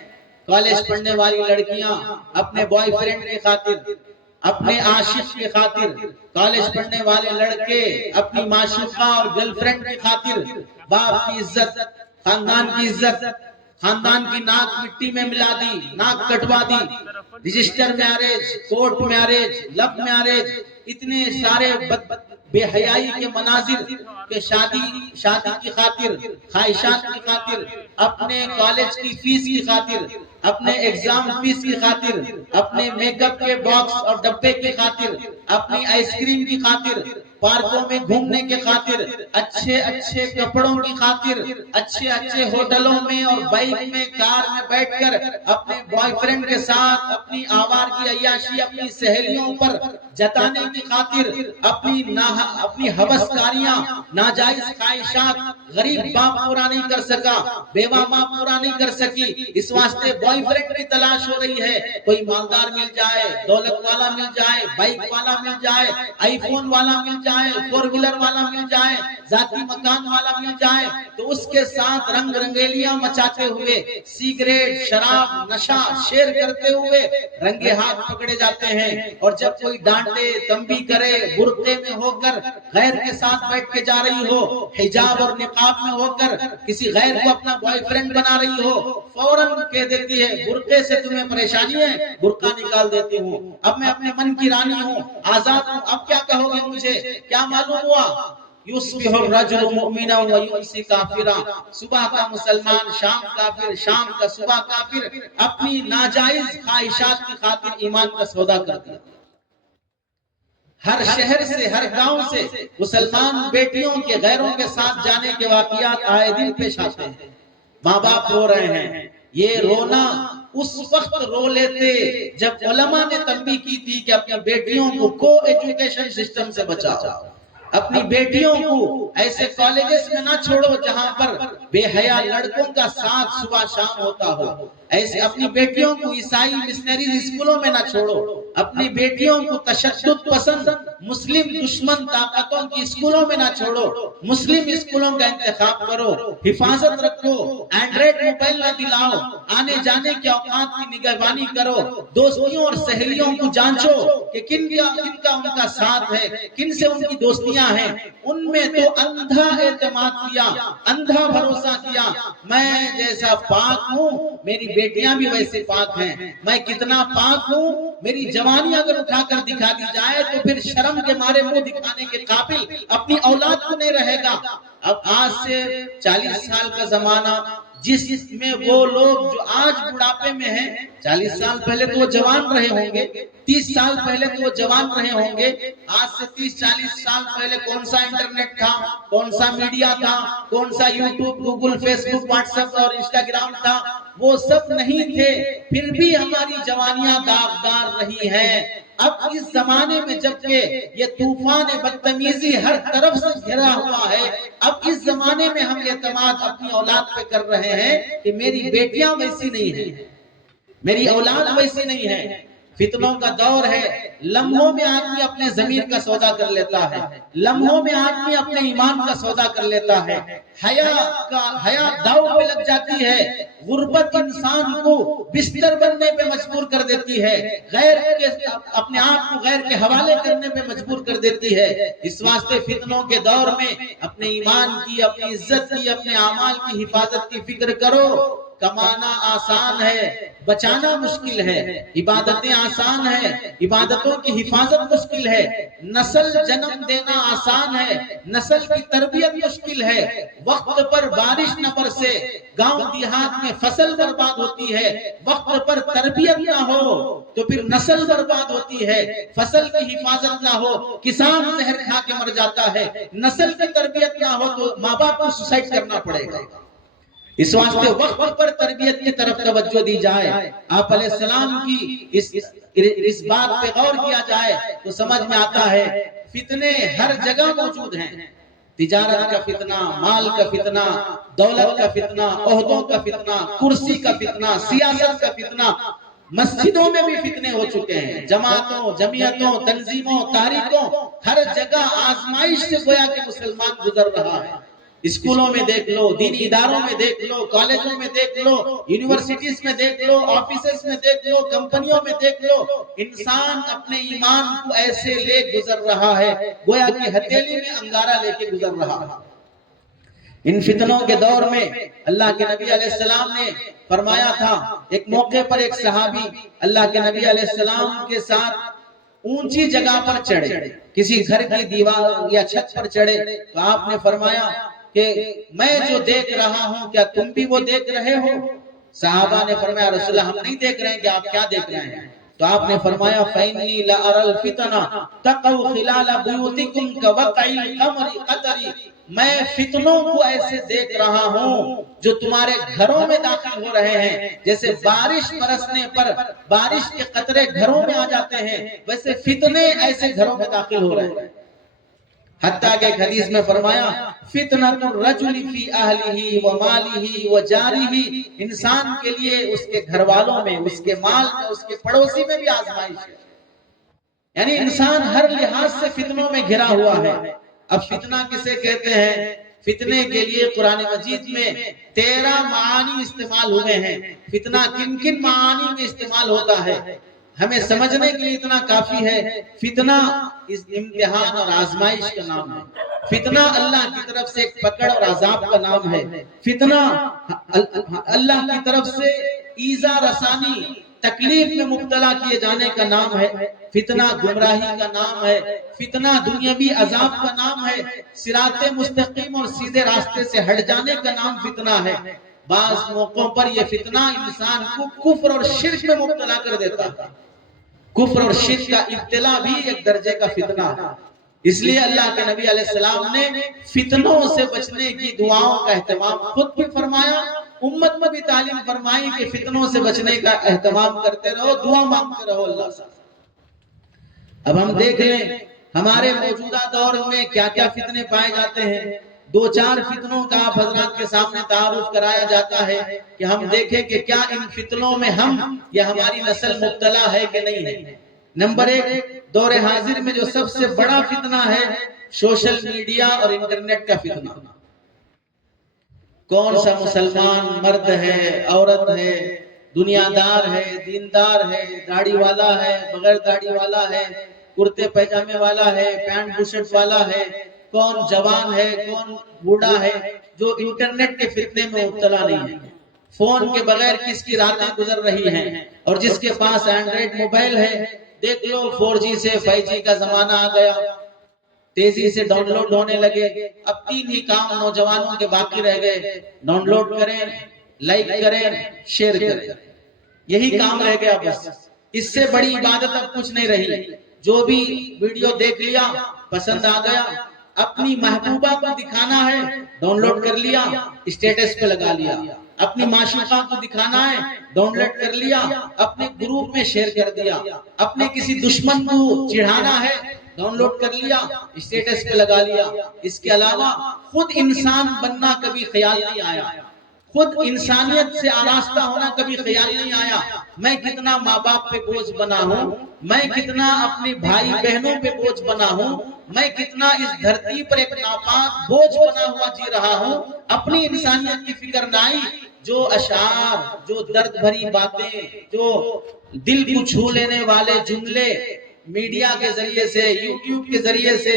کالج پڑھنے والی لڑکیاں اپنے بوائے فرینڈ کی خاطر، اپنے عاشق کی خاطر، کالج پڑھنے والے لڑکے اپنی معشوقہ اور گرل فرینڈ کی خاطر باپ کی عزت، خاندان کی عزت، خاندان کی ناک مٹی میں ملا دی، ناک کٹوا دی، register marriage, court marriage, love marriage, اتنے سارے بے حیائی کے مناظر کہ شادی کی خاطر، خواہشات کی خاطر، اپنے کالج کی فیس کی خاطر، اپنے ایگزام فیس کی خاطر، اپنے میک اپ کے باکس اور ڈبے کی خاطر، اپنی آئس کریم کی خاطر، پارکوں میں گھومنے کی خاطر، اچھے اچھے کپڑوں کی خاطر، اچھے اچھے ہوٹلوں میں اور بائک میں کار میں بیٹھ کر اپنے بوائے فرینڈ کے ساتھ اپنی آوارگی عیاشی اپنی سہیلیوں پر جتانے کی خاطر اپنی ہوسکاریاں، ناجائز خواہشات غریب باپ پورا نہیں کر سکا، بیوہ ماں پورا نہیں کر سکی، اس واسطے بوائے فرینڈ کی تلاش ہو رہی ہے۔ کوئی مالدار مل جائے، دولت والا مل جائے، بائک والا مل جائے، آئی فون والا مل جائے، فور ویلر والا مل جائے، ذاتی مکان والا مل جائے تو اس کے ساتھ رنگ رنگیلیاں مچاتے ہوئے، سگریٹ، شراب، نشہ شیئر کرتے ہوئے رنگے ہاتھ پکڑے جاتے ہیں۔ اور جب کوئی ڈانٹے تنبیہ کرے، برقعے میں ہو کر غیر کے ساتھ بیٹھ کے جا رہی ہو، حجاب اور نقاب میں ہو کر کسی غیر کو اپنا بوائے فرینڈ بنا رہی ہو، فوراً کہہ دیتی ہے برقعے سے تمہیں پریشانی ہے، برقع نکال دیتی ہوں، اب میں اپنے من کی رانی ہوں، آزاد ہوں، اب کیا کہو گے مجھے؟ کیا معلوم ہوا؟ یصبح الرجل مؤمنا ویمسی کافرا، صبح کا مسلمان شام کافر، شام کا صبح کافر، اپنی ناجائز خواہشات کی خاطر ایمان کا سودا کر دیا۔ ہر شہر سے، ہر گاؤں سے مسلمان بیٹیوں کے غیروں کے ساتھ جانے کے واقعات آئے دن پیش آتے ہیں۔ ماں باپ رو رہے ہیں، یہ رونا اس وقت رو لیتے جب علماء نے تنبیہ کی تھی کہ اپنی بیٹیوں کو ایجوکیشن سسٹم سے بچاؤ، اپنی بیٹیوں کو ایسے کالجز میں نہ چھوڑو جہاں پر بے حیا لڑکوں کا ساتھ صبح شام ہوتا ہو، ایسے اپنی بیٹیوں کو عیسائی مسنریز اسکولوں میں نہ چھوڑو، اپنی بیٹیوں کو تشدد پسند مسلم دشمن طاقتوں کی اسکولوں میں نہ چھوڑو، مسلم اسکولوں کا انتخاب کرو، حفاظت رکھو، اینڈرائیڈ موبائل نہ دلاؤ، آنے جانے کے اوقات کی نگہبانی کرو، دوستیوں اور سہیلیوں کو جانچو کہ کن کا ان کا ساتھ ہے، کن سے ان کی دوستیاں ہیں، ان میں تو اندھا اعتماد کیا، اندھا بھروسہ کیا، میں جیسا پاک ہوں میری بیٹیاں بھی ویسے پاک ہیں، میں کتنا پاک ہوں، میری جوانی اگر اٹھا کر دکھا دی جائے تو پھر شرم کے مارے منہ دکھانے کے قابل اپنی اولاد کو نہیں رہے گا۔ اب آج سے 40 سال کا زمانہ جس میں وہ لوگ جو آج بڑھاپے میں ہیں، 40 سال پہلے تو وہ جوان رہے ہوں گے، 30 سال پہلے تو وہ جوان رہے ہوں گے، آج سے 30-40 سال پہلے کون سا انٹرنیٹ تھا، کون سا میڈیا تھا، کون سا یوٹیوب، گوگل، فیس بک، واٹس ایپ اور انسٹاگرام تھا، وہ سب نہیں تھے، پھر بھی ہماری جوانیاں داغدار رہی ہیں۔ اب اس زمانے میں جبکہ یہ طوفان بدتمیزی ہر طرف سے گھرا ہوا ہے، اب اس زمانے میں ہم اعتماد اپنی اولاد پہ کر رہے ہیں کہ میری بیٹیاں ویسی نہیں ہیں، میری اولاد ویسی نہیں ہے۔ فتنوں کا دور ہے، لمحوں میں آدمی اپنے ضمیر کا سودا کر لیتا ہے، لمحوں میں آدمی اپنے ایمان کا سودا کر لیتا ہے، حیا داؤ پہ لگ جاتی ہے، غربت انسان کو بستر بننے پہ مجبور کر دیتی ہے، اپنے آپ کو غیر کے حوالے کرنے پہ مجبور کر دیتی ہے۔ اس واسطے فتنوں کے دور میں اپنے ایمان کی، اپنی عزت کی، اپنے اعمال کی حفاظت کی فکر کرو۔ کمانا آسان ہے، بچانا مشکل ہے، عبادتیں آسان ہیں، عبادتوں کی حفاظت مشکل ہے، نسل جنم دینا آسان ہے، نسل کی تربیت مشکل ہے، وقت پر بارش نہ برسے، گاؤں دیہات میں فصل برباد ہوتی ہے، وقت پر تربیت نہ ہو تو پھر نسل برباد ہوتی ہے، فصل کی حفاظت نہ ہو کسان زہر کھا کے مر جاتا ہے، نسل کی تربیت نہ ہو تو ماں باپ کو سوسائڈ کرنا پڑے گا۔ اس واسطے وقت پر تربیت کی طرف توجہ دی جائے، آپ علیہ السلام کی اس بات پہ غور کیا جائے تو سمجھ میں آتا ہے فتنے ہر جگہ موجود ہیں، تجارت کا فتنہ، مال کا فتنہ، دولت کا فتنہ، عہدوں کا فتنہ، کرسی کا فتنہ، سیاست کا فتنہ، مسجدوں میں بھی فتنے ہو چکے ہیں، جماعتوں، جمعیتوں، تنظیموں، تحریکوں، ہر جگہ آزمائش سے گویا کہ مسلمان گزر رہا ہے۔ اسکولوں میں دیکھ لو، دینی اداروں میں دیکھ لو، کالجوں میں دیکھ لو، یونیورسٹیز میں دیکھ لو، آفیسز میں دیکھ لو، کمپنیوں میں دیکھ لو، انسان اپنے ایمان کو ایسے لے گزر رہا ہے گویا کہ ہتھیلی میں انگارہ لے کے گزر رہا ہے۔ ان فتنوں کے دور میں اللہ کے نبی علیہ السلام نے فرمایا تھا، ایک موقع پر ایک صحابی اللہ کے نبی علیہ السلام کے ساتھ اونچی جگہ پر چڑھے، کسی گھر کی دیوار یا چھت پر چڑھے تو آپ نے فرمایا کہ میں جو دیکھ رہا ہوں کیا تم بھی وہ دیکھ رہے ہو؟ صحابہ نے فرمایا رسول اللہ ہم نہیں دیکھ رہے ہیں کہ آپ کیا دیکھ رہے ہیں؟ تو آپ نے فرمایا فَإِنِّي لَأَرَى الْفِتَنَ تَقَوْ خِلَالَ بُيُوتِكُمْ كَوَقْعِ الْقَمَرِ قَطَرِ، میں فتنوں کو ایسے دیکھ رہا ہوں جو تمہارے گھروں میں داخل ہو رہے ہیں، جیسے بارش برسنے پر بارش کے قطرے گھروں میں آ جاتے ہیں، ویسے فتنے ایسے گھروں میں داخل ہو رہے ہیں۔ حتیٰ کہ ایک حدیث میں فرمایا فتنۃ الرجل فی اہلہ و مالہ و جارہ، انسان کے لیے اس کے گھر والوں میں، اس کے مال میں، اس کے پڑوسی میں بھی آزمائش ہے، یعنی انسان ہر لحاظ سے فتنوں میں گھرا ہوا ہے۔ اب فتنہ کسے کہتے ہیں؟ فتنے کے لیے قرآن مجید میں 13 معانی استعمال ہوئے ہیں۔ فتنہ کن کن معانی میں استعمال ہوتا ہے ہمیں سمجھنے کے لیے اتنا کافی ہے۔ فتنہ اس امتحان اور آزمائش کا نام ہے، فتنہ اللہ کی طرف سے ایک پکڑ اور عذاب کا نام ہے، فتنہ اللہ کی طرف سے ایذا رسانی، تکلیف میں مبتلا کیے جانے کا نام ہے، فتنہ گمراہی کا نام ہے، فتنہ دنیاوی عذاب کا نام ہے، صراط مستقیم اور سیدھے راستے سے ہٹ جانے کا نام فتنہ ہے۔ بعض موقعوں پر یہ فتنہ انسان کو کفر اور شرک میں مبتلا کر دیتا ہے، کفر اور شرک کا ابتلا بھی ایک درجے کا فتنہ ہے۔ اس لیے اللہ کے نبی علیہ السلام نے فتنوں سے بچنے کی دعاؤں کا اہتمام خود بھی فرمایا، امت میں بھی تعلیم فرمائی کہ فتنوں سے بچنے کا اہتمام کرتے رہو، دعا مانگتے رہو اللہ سے۔ اب ہم دیکھ لیں ہمارے موجودہ دور میں کیا کیا فتنے پائے جاتے ہیں۔ 2-4 فتنوں کا آپ حضرات کے سامنے تعارف کرایا جاتا ہے کہ ہم دیکھیں کہ کیا ان فتنوں میں ہم یا ہماری نسل مبتلا ہے کہ نہیں ہے۔ نمبر 1 دور حاضر میں جو سب سے بڑا فتنہ ہے سوشل میڈیا اور انٹرنیٹ کا فتنہ۔ کون سا مسلمان مرد ہے، عورت ہے، دنیا دار ہے، دیندار ہے، داڑھی والا ہے، بغیر داڑھی والا ہے، کرتے پیجامے والا ہے، پینٹ بشرٹ والا ہے، کون جوان ہے، کون بوڑھا ہے جو انٹرنیٹ کے فتنے میں مبتلا نہیں ہے؟ فون کے بغیر کس کی راتیں گزر رہی ہیں؟ اور جس کے پاس اینڈرائڈ موبائل ہے دیکھ لو 4G سے 5G کا زمانہ آ گیا، تیزی سے ڈاؤن لوڈ ہونے لگے۔ اب 3 ہی کام نوجوانوں کے باقی رہ گئے، ڈاؤن لوڈ کریں، لائک کریں، شیئر کریں، یہی کام رہ گیا بس. اس سے بڑی عبادت اب کچھ نہیں رہی. جو بھی ویڈیو دیکھ لیا، پسند آ گیا، اپنی محبوبہ کو دکھانا ہے، ڈاؤن لوڈ کر لیا، اسٹیٹس پہ لگا لیا. اپنی معشوقہ کو دکھانا ہے، ڈاؤن لوڈ کر لیا، اپنے گروپ میں شیئر کر دیا. اپنے کسی دشمن کو چڑھانا ہے، ڈاؤن لوڈ کر لیا، اسٹیٹس پہ لگا لیا. اس کے علاوہ خود انسان بننا کبھی خیال نہیں آیا. خود انسانیت سے آراستہ ہونا کبھی خیال نہیں آیا. میں کتنا ماں باپ پہ بوجھ بنا ہوں، میں کتنا اپنے بھائی بہنوں پہ بوجھ بنا ہوں، میں کتنا اس دھرتی پر ایک ناپاک بوجھ بنا ہوا جی رہا ہوں. اپنی انسانیت کی فکر نہ آئی. جو اشعار، جو درد بھری باتیں، جو دل کو چھو لینے والے جملے میڈیا کے ذریعے سے، یوٹیوب کے ذریعے سے،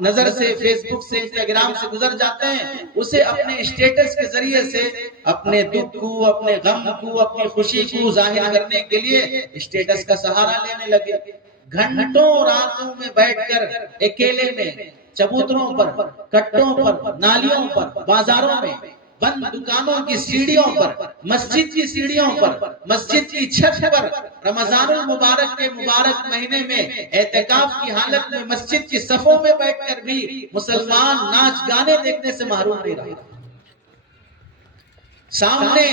نظر سے، فیس بک سے، انسٹاگرام سے گزر جاتے ہیں، اسے اپنے اسٹیٹس کے ذریعے سے اپنے دکھ کو، اپنے غم کو، اپنی خوشی کو ظاہر کرنے کے لیے اسٹیٹس کا سہارا لینے لگے. گھنٹوں راتوں میں بیٹھ کر اکیلے میں چبوتروں پر، کٹوں پر، نالیوں پر، بازاروں میں، بند دکانوں کی سیڑھیوں پر، مسجد کی سیڑھیوں پر، مسجد کی چھت پر، رمضان المبارک کے مبارک مہینے میں اعتکاف کی حالت میں مسجد کی صفوں میں بیٹھ کر بھی مسلمان ناچ گانے دیکھنے سے محروم نہیں رہا. سامنے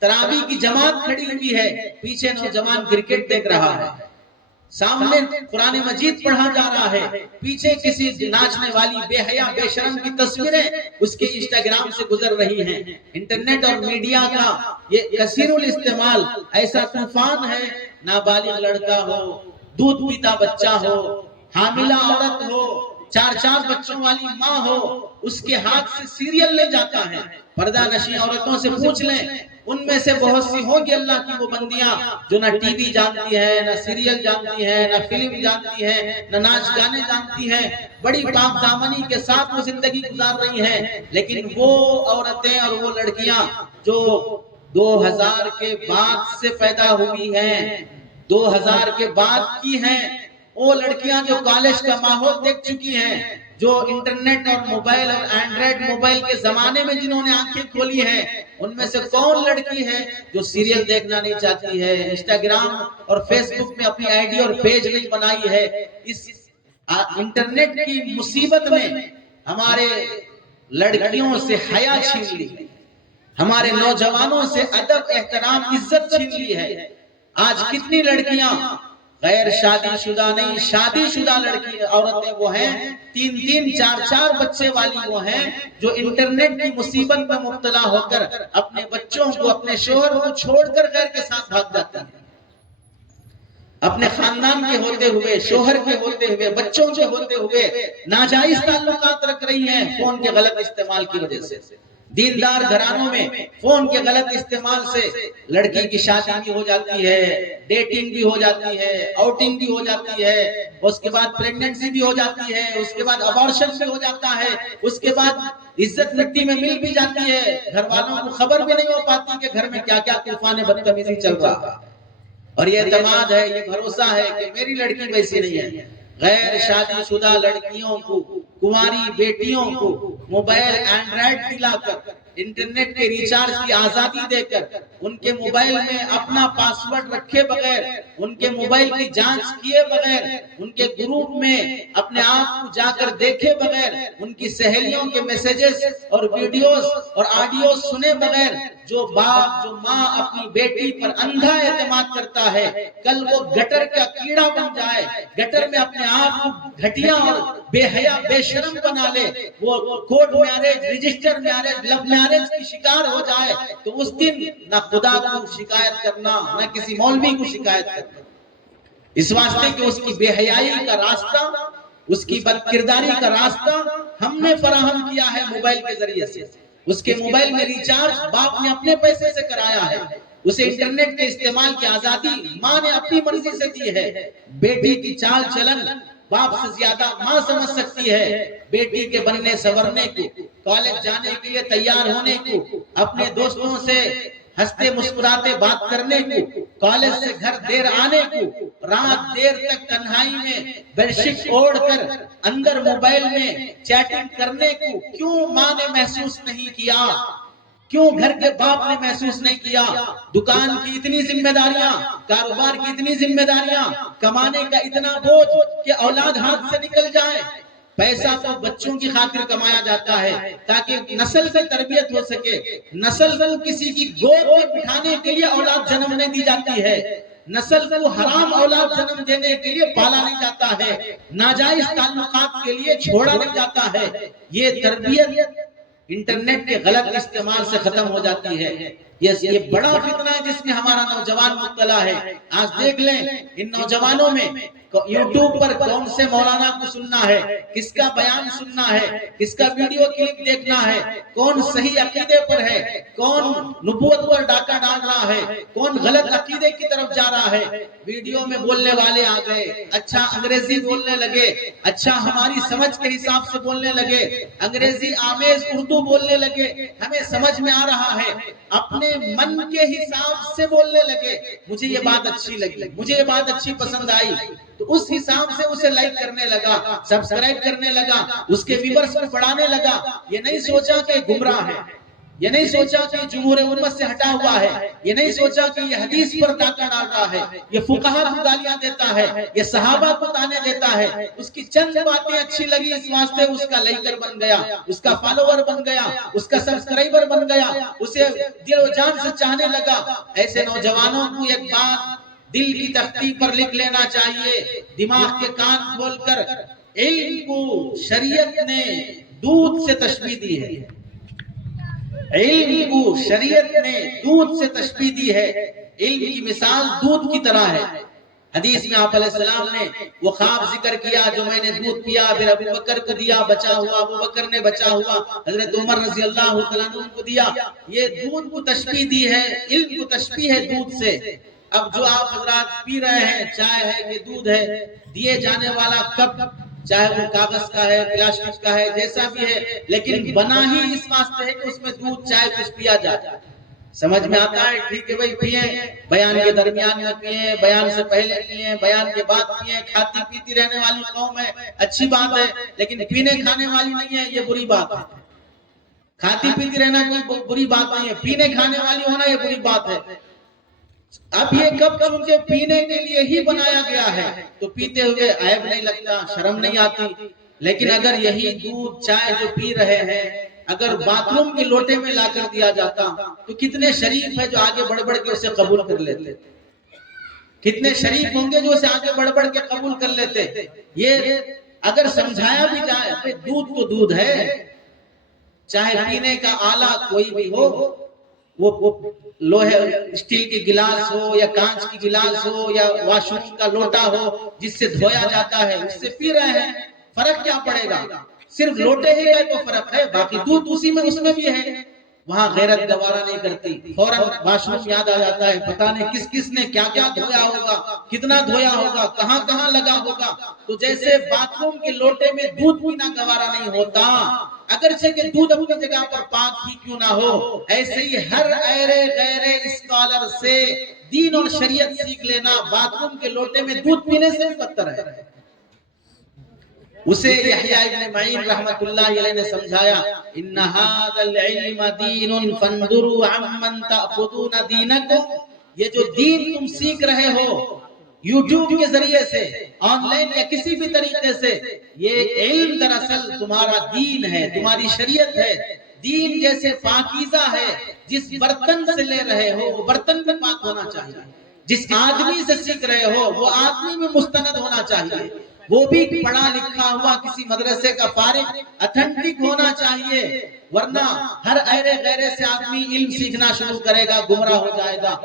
تراویح کی جماعت کھڑی ہوئی ہے، پیچھے نوجوان کرکٹ دیکھ رہا ہے. سامنے قرآن مجید پڑھا جا رہا ہے، پیچھے کسی ناچنے والی بے حیا بے شرم کی تصویریں اس کے انسٹاگرام سے گزر رہی ہیں. انٹرنیٹ اور میڈیا کا یہ کثیر الاستعمال ایسا طوفان ہے. نابالغ لڑکا ہو، دودھ پیتا بچہ ہو، حاملہ عورت ہو، 4 بچوں والی ماں ہو، اس کے ہاتھ سے سیریل لے جاتا ہے. پردہ نشین عورتوں سے پوچھ لیں، ان میں سے بہت سی ہوگی اللہ کی وہ بندیاں جو نہ ٹی وی جانتی ہیں، نہ سیریل جانتی ہیں، نہ فلم جانتی ہیں، نہ ناچ گانے جانتی ہیں. بڑی پاک دامنی کے ساتھ وہ زندگی گزار رہی ہیں. لیکن وہ عورتیں اور وہ لڑکیاں جو 2000 کے بعد سے پیدا ہوئی ہیں، 2000 کے بعد کی ہیں، وہ لڑکیاں جو کالج کا ماحول دیکھ چکی ہیں، جو انٹرنیٹ اور موبائل اور اینڈرائیڈ موبائل کے زمانے میں جنہوں نے آنکھیں کھولی ہیں، ان میں سے کون لڑکی ہے جو سیریل دیکھنا نہیں چاہتی ہے، انسٹاگرام اور فیس بک میں اپنی آئی ڈی اور پیج نہیں بنائی ہے. اس انٹرنیٹ کی مصیبت میں ہمارے لڑکیوں سے حیا چھین لی، ہمارے نوجوانوں سے ادب، احترام، عزت چھین لی ہے. آج کتنی لڑکیاں غیر شادی شدہ نہیں، شادی شدہ لڑکی عورتیں وہ ہیں، 3 4 بچے والی وہ ہیں جو انٹرنیٹ کی مصیبت میں مبتلا ہو کر اپنے بچوں کو، اپنے شوہر کو چھوڑ کر غیر کے ساتھ بھاگ جاتی ہیں. اپنے خاندان کے ہوتے ہوئے، شوہر کے ہوتے ہوئے، بچوں کے ہوتے ہوئے ناجائز تعلقات رکھ رہی ہیں فون کے غلط استعمال کی وجہ سے. دیندار گھرانوں میں فون کے غلط استعمال سے لڑکی کی شادی بھی ہو جاتی ہے، ڈیٹنگ بھی ہو جاتی ہے، آؤٹنگ بھی ہو جاتی ہے، اس کے بعد پریگننسی بھی ہو جاتی ہے، اس کے بعد ابارشن بھی ہو جاتا ہے، اس کے بعد عزت مٹی میں مل بھی جاتی ہے. گھر والوں کو خبر بھی نہیں ہو پاتی کہ گھر میں کیا کیا طوفان بدتمیزی چل رہا ہے. اور یہ اعتماد ہے، یہ بھروسہ ہے کہ میری لڑکی ویسی نہیں ہے. غیر شادی شدہ لڑکیوں کو، کنواری بیٹیوں کو موبائل اینڈرائیڈ دلا کر، انٹرنیٹ کے ریچارج کی آزادی دے کر، ان کے موبائل میں اپنا پاسورڈ رکھے بغیر، ان کے موبائل کی جانچ کیے بغیر، ان کے گروپ میں اپنے آپ کو جا کر دیکھے بغیر، ان کی سہیلیوں کے میسیجز اور ویڈیوز اور آڈیوز سنے بغیر جو باپ، جو ماں اپنی بیٹی پر اندھا اعتماد کرتا ہے، کل وہ گٹر کا کیڑا بن جائے، گٹر میں اپنے آپ کو گھٹیا اور بے حیا بے شرم بنا لے، وہ court marriage, register marriage, love marriage کی شکار ہو جائے، تو اس دن نہ خدا کو شکایت کرنا، نہ کسی مولوی کو شکایت کرنا. اس واسطے کہ اس کی بے حیائی کا راستہ، اس کی بد کرداری کا راستہ ہم نے فراہم کیا ہے موبائل کے ذریعے سے. اس کے موبائل میں ریچارج باپ نے اپنے پیسے سے کرایا ہے، اسے انٹرنیٹ کے استعمال کی آزادی ماں نے اپنی مرضی سے دی ہے. بیٹی کی چال چلن باپ سے زیادہ ماں سمجھ سکتی ہے. بیٹی کے بننے سورنے کو، کالج جانے کے لیے تیار ہونے کو، اپنے دوستوں سے ہنستے مسکراتے بات کرنے کو، کالج سے گھر دیر آنے کو، رات دیر تک تنہائی میں بیڈ شیٹ اوڑھ کر اندر موبائل میں چیٹنگ کرنے کو کیوں ماں نے محسوس نہیں کیا؟ کیوں گھر کے باپ نے محسوس نہیں کیا دکان کی اتنی ذمہ داریاں، کاروبار کی اتنی ذمہ داریاں، کمانے کا اتنا بوجھ کہ اولاد ہاتھ سے نکل جائے؟ پیسہ تو بچوں کی خاطر کمایا جاتا ہے تاکہ نسل کی تربیت ہو سکے، نسل کو کسی کی گود میں بٹھانے کے لیے اولاد جنم نہیں دی جاتی ہے، نسل کو حرام اولاد جنم دینے کے لیے پالا نہیں جاتا ہے، ناجائز تعلقات کے لیے چھوڑا نہیں جاتا ہے۔ یہ تربیت انٹرنیٹ کے غلط استعمال سے ختم ہو جاتی ہے۔ یہ بڑا فتنہ ہے جس میں ہمارا نوجوان مبتلا ہے۔ آج دیکھ لیں ان نوجوانوں میں یوٹیوب پر کون سے مولانا کو سننا ہے، کس کا بیان سننا ہے، کس کا ویڈیو کلپ دیکھنا ہے، کون صحیح عقیدے پر ہے، کون نبوت پر ڈاکہ ڈال رہا ہے، کون غلط عقیدے کی طرف جا رہا ہے۔ ویڈیو میں بولنے والے آ گئے، اچھا انگریزی بولنے لگے، اچھا ہماری سمجھ کے حساب سے بولنے لگے، انگریزی آمیز اردو بولنے لگے، ہمیں سمجھ میں آ رہا ہے، اپنے من کے حساب سے بولنے لگے۔ مجھے یہ بات اچھی لگی، مجھے یہ بات اچھی پسند آئی، تو اس حساب سے اسے لائک کرنے لگا، سبسکرائب کرنے لگا، اس کے ویورز کو بڑھانے لگا۔ یہ نہیں سوچا کہ گمراہ ہے، یہ نہیں سوچا کہ جمہور امت سے ہٹا ہوا ہے، یہ نہیں سوچا کہ یہ حدیث پر ڈاکہ ڈال رہا ہے، یہ فقہاء کو گالیاں دیتا ہے، یہ صحابہ کو تانے دیتا ہے۔ اس کی چند باتیں اچھی لگی، اس واسطے اس کا لائکر بن گیا، اس کا فالوور بن گیا، اس کا سبسکرائبر بن گیا، اسے دل و جان سے چاہنے لگا۔ ایسے نوجوانوں کو ایک بات دل کی تختی پر لکھ لینا چاہیے، دماغ کے کان کھول کر، علم کو شریعت نے دودھ سے تشبیہ دی ہے، علم کو شریعت نے دودھ سے تشبیہ دی ہے، علم کی مثال دودھ کی طرح ہے۔ حدیث میں آپ علیہ السلام نے وہ خواب ذکر کیا جو میں نے دودھ پیا، پھر ابو بکر کو دیا، بچا ہوا، ابو بکر نے بچا ہوا، حضرت عمر رضی اللہ عنہ کو دیا۔ یہ دودھ کو تشبیہ دی ہے، علم کو تشبیہ ہے دودھ سے۔ اب جو آپ حضرات پی رہے ہیں، چائے ہے کہ دودھ ہے، دیے جانے والا کپ چاہے وہ کاغذ کا ہے، پلاسٹک کا ہے، جیسا بھی ہے، لیکن بنا ہی اس واسطے ہے کہ اس میں دودھ چائے کچھ پیا جائے۔ سمجھ میں آتا ہے، ٹھیک ہے بھائی، پیئیں، بیان کے درمیان میں پیئیں، بیان سے پہلے پیئیں، بیان کے بعد پیئیں۔ کھاتی پیتی رہنے والی قوم ہے، اچھی بات ہے، لیکن پینے کھانے والی نہیں ہے، یہ بری بات ہے۔ کھاتی پیتی رہنا کوئی بری بات نہیں ہے، پینے کھانے والی ہونا یہ بری بات ہے۔ اب یہ کب چونکہ پینے کے لیے ہی بنایا گیا ہے تو پیتے ہوئے عیب نہیں لگتا، شرم نہیں آتی، لیکن اگر یہی دودھ چائے جو پی رہے ہیں اگر باتھ روم کے لوٹے میں لا کر دیا جاتا تو کتنے شریف ہے جو آگے بڑھ بڑھ کے اسے قبول کر لیتے، کتنے شریف ہوں گے جو اسے آگے بڑھ بڑھ کے قبول کر لیتے۔ یہ اگر سمجھایا بھی جائے دودھ تو دودھ ہے، چاہے پینے کا آلہ کوئی بھی ہو، وہ لوہے اسٹیل کی گلاس ہو یا کانچ کی گلاس ہو یا واش روم کا لوٹا ہو جس سے دھویا جاتا ہے، اس سے پی رہے ہیں، فرق کیا پڑے گا؟ صرف لوٹے ہی گئے تو فرق ہے، باقی دودھ اسی میں اس میں بھی ہے۔ وہاں غیرت گوارا نہیں کرتی، فوراً واش روم یاد آ جاتا ہے، پتہ نہیں کس کس نے کیا کیا دھویا ہوگا، کتنا دھویا ہوگا، کہاں کہاں لگا ہوگا۔ تو جیسے باتھ روم کے لوٹے میں دودھ پینا گوارا نہیں ہوتا، اگرچہ کہ دودھ اپنی جگہ پر پاک ہی کیوں نہ ہو، ایسے ہی ہر ایرے غیرے اسکالر سے دین اور شریعت سیکھ لینا باتھ روم کے لوٹے میں دودھ پینے سے بدتر ہے۔ اسے یحییٰ ابن معین رحمت اللہ علیہ نے سمجھایا، ان ھذا العلم دین فانظروا عمن تأخذون دینکم، یہ جو دین تم سیکھ رہے ہو یوٹیوب کے ذریعے سے، آن لائن یا کسی بھی طریقے سے، یہ علم دراصل تمہارا دین ہے، تمہاری شریعت ہے۔ دین جیسے پاکیزہ ہے، جس برتن سے لے رہے ہو وہ برتن میں پاک ہونا چاہیے، جس آدمی سے سیکھ رہے ہو وہ آدمی میں مستند ہونا چاہیے، وہ بھی پڑھا لکھا ہوا کسی مدرسے کا فارغ اتھینٹک ہونا چاہیے، ورنہ ہر ایرے غیرے سے آدمی علم سیکھنا شروع کرے گا، گمراہ ہو جائے گا۔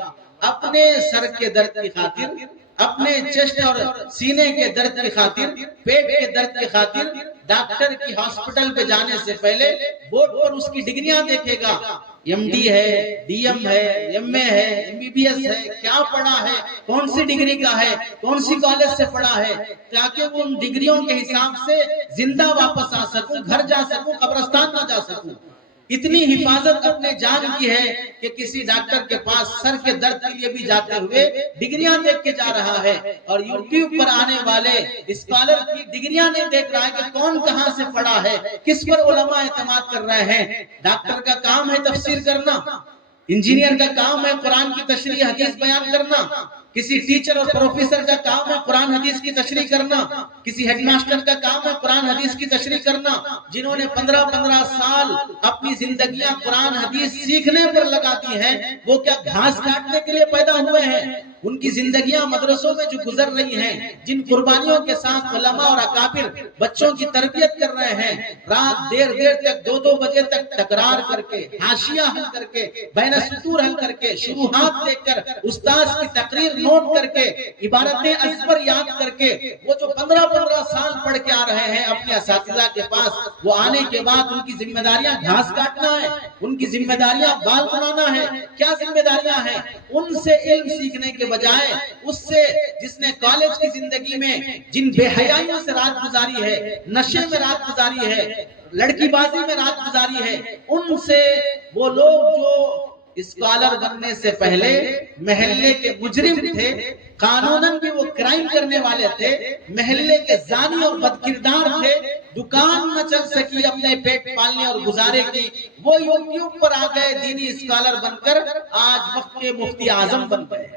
اپنے سر کے درد کی خاطر، اپنے چیسٹ اور سینے کے درد کی خاطر، پیٹ کے درد کی خاطر ڈاکٹر کی ہاسپٹل پہ جانے سے پہلے بورڈ پر اس کی ڈگریاں دیکھے گا، ایم ڈی ہے، ڈی ایم ہے، ایم اے ہے، ایم بی بی ایس ہے، کیا پڑھا ہے، کون سی ڈگری کا ہے، کون سی کالج سے پڑھا ہے، تاکہ وہ ان ڈگریوں کے حساب سے زندہ واپس آ سکوں، گھر جا سکوں، قبرستان نہ جا سکوں۔ اتنی حفاظت اپنے جان کی ہے کہ کسی ڈاکٹر کے پاس سر کے درد کے لیے بھی جاتے ہوئے ڈگریاں دیکھ کے جا رہا ہے، اور یوٹیوب پر آنے والے اسکالر کی ڈگریاں نہیں دیکھ رہا ہے کہ کون کہاں سے پڑھا ہے، کس پر علماء اعتماد کر رہے ہیں۔ ڈاکٹر کا کام ہے تفسیر کرنا، انجینئر کا کام ہے قرآن کی تشریح حدیث بیان کرنا، کسی ٹیچر اور پروفیسر کا کام ہے قرآن حدیث کی تشریح کرنا، کسی ہیڈ ماسٹر کا کام ہے قرآن حدیث کی تشریح کرنا۔ جنہوں نے 15 سال اپنی زندگیاں قرآن حدیث سیکھنے پر لگا دی ہیں، وہ کیا گھاس کاٹنے کے لیے پیدا ہوئے ہیں؟ ان کی زندگیاں مدرسوں میں جو گزر رہی ہیں، جن قربانیوں کے ساتھ علماء اور اکابر بچوں کی تربیت کر رہے ہیں، رات دیر تک 2 بجے تک تکرار کر کے، حاشیہ حل کر کے، بین السطور حل کر کے، شروحات دیکھ کر، استاذ کی تقریر نوٹ کر کے، عبارتیں ازبر یاد کر کے، وہ جو 15 سال پڑھ کے آ رہے ہیں اپنے اساتذہ کے پاس، وہ آنے کے بعد ان کی ذمہ داریاں گھاس کاٹنا ہے، ان کی ذمہ داریاں بال بنانا ہے۔ کیا ذمہ داریاں ہیں؟ ان سے علم سیکھنے کے بجائے اس سے جس نے کالج کی زندگی میں جن بے حیائیوں سے رات گزاری ہے، نشے میں رات گزاری ہے، لڑکی بازی میں رات گزاری ہے، ان سے وہ لوگ جو اسکالر بننے سے پہلے محلے کے مجرم تھے، قانوناً بھی وہ کرائم کرنے والے تھے، محلے کے زانی اور بدکردار تھے، دکان نہ چل سکی اپنے پیٹ پالنے اور گزارے کی، وہ یوٹیوب پر آ گئے دینی اسکالر بن کر، آج وقت کے مفتی اعظم بن گئے۔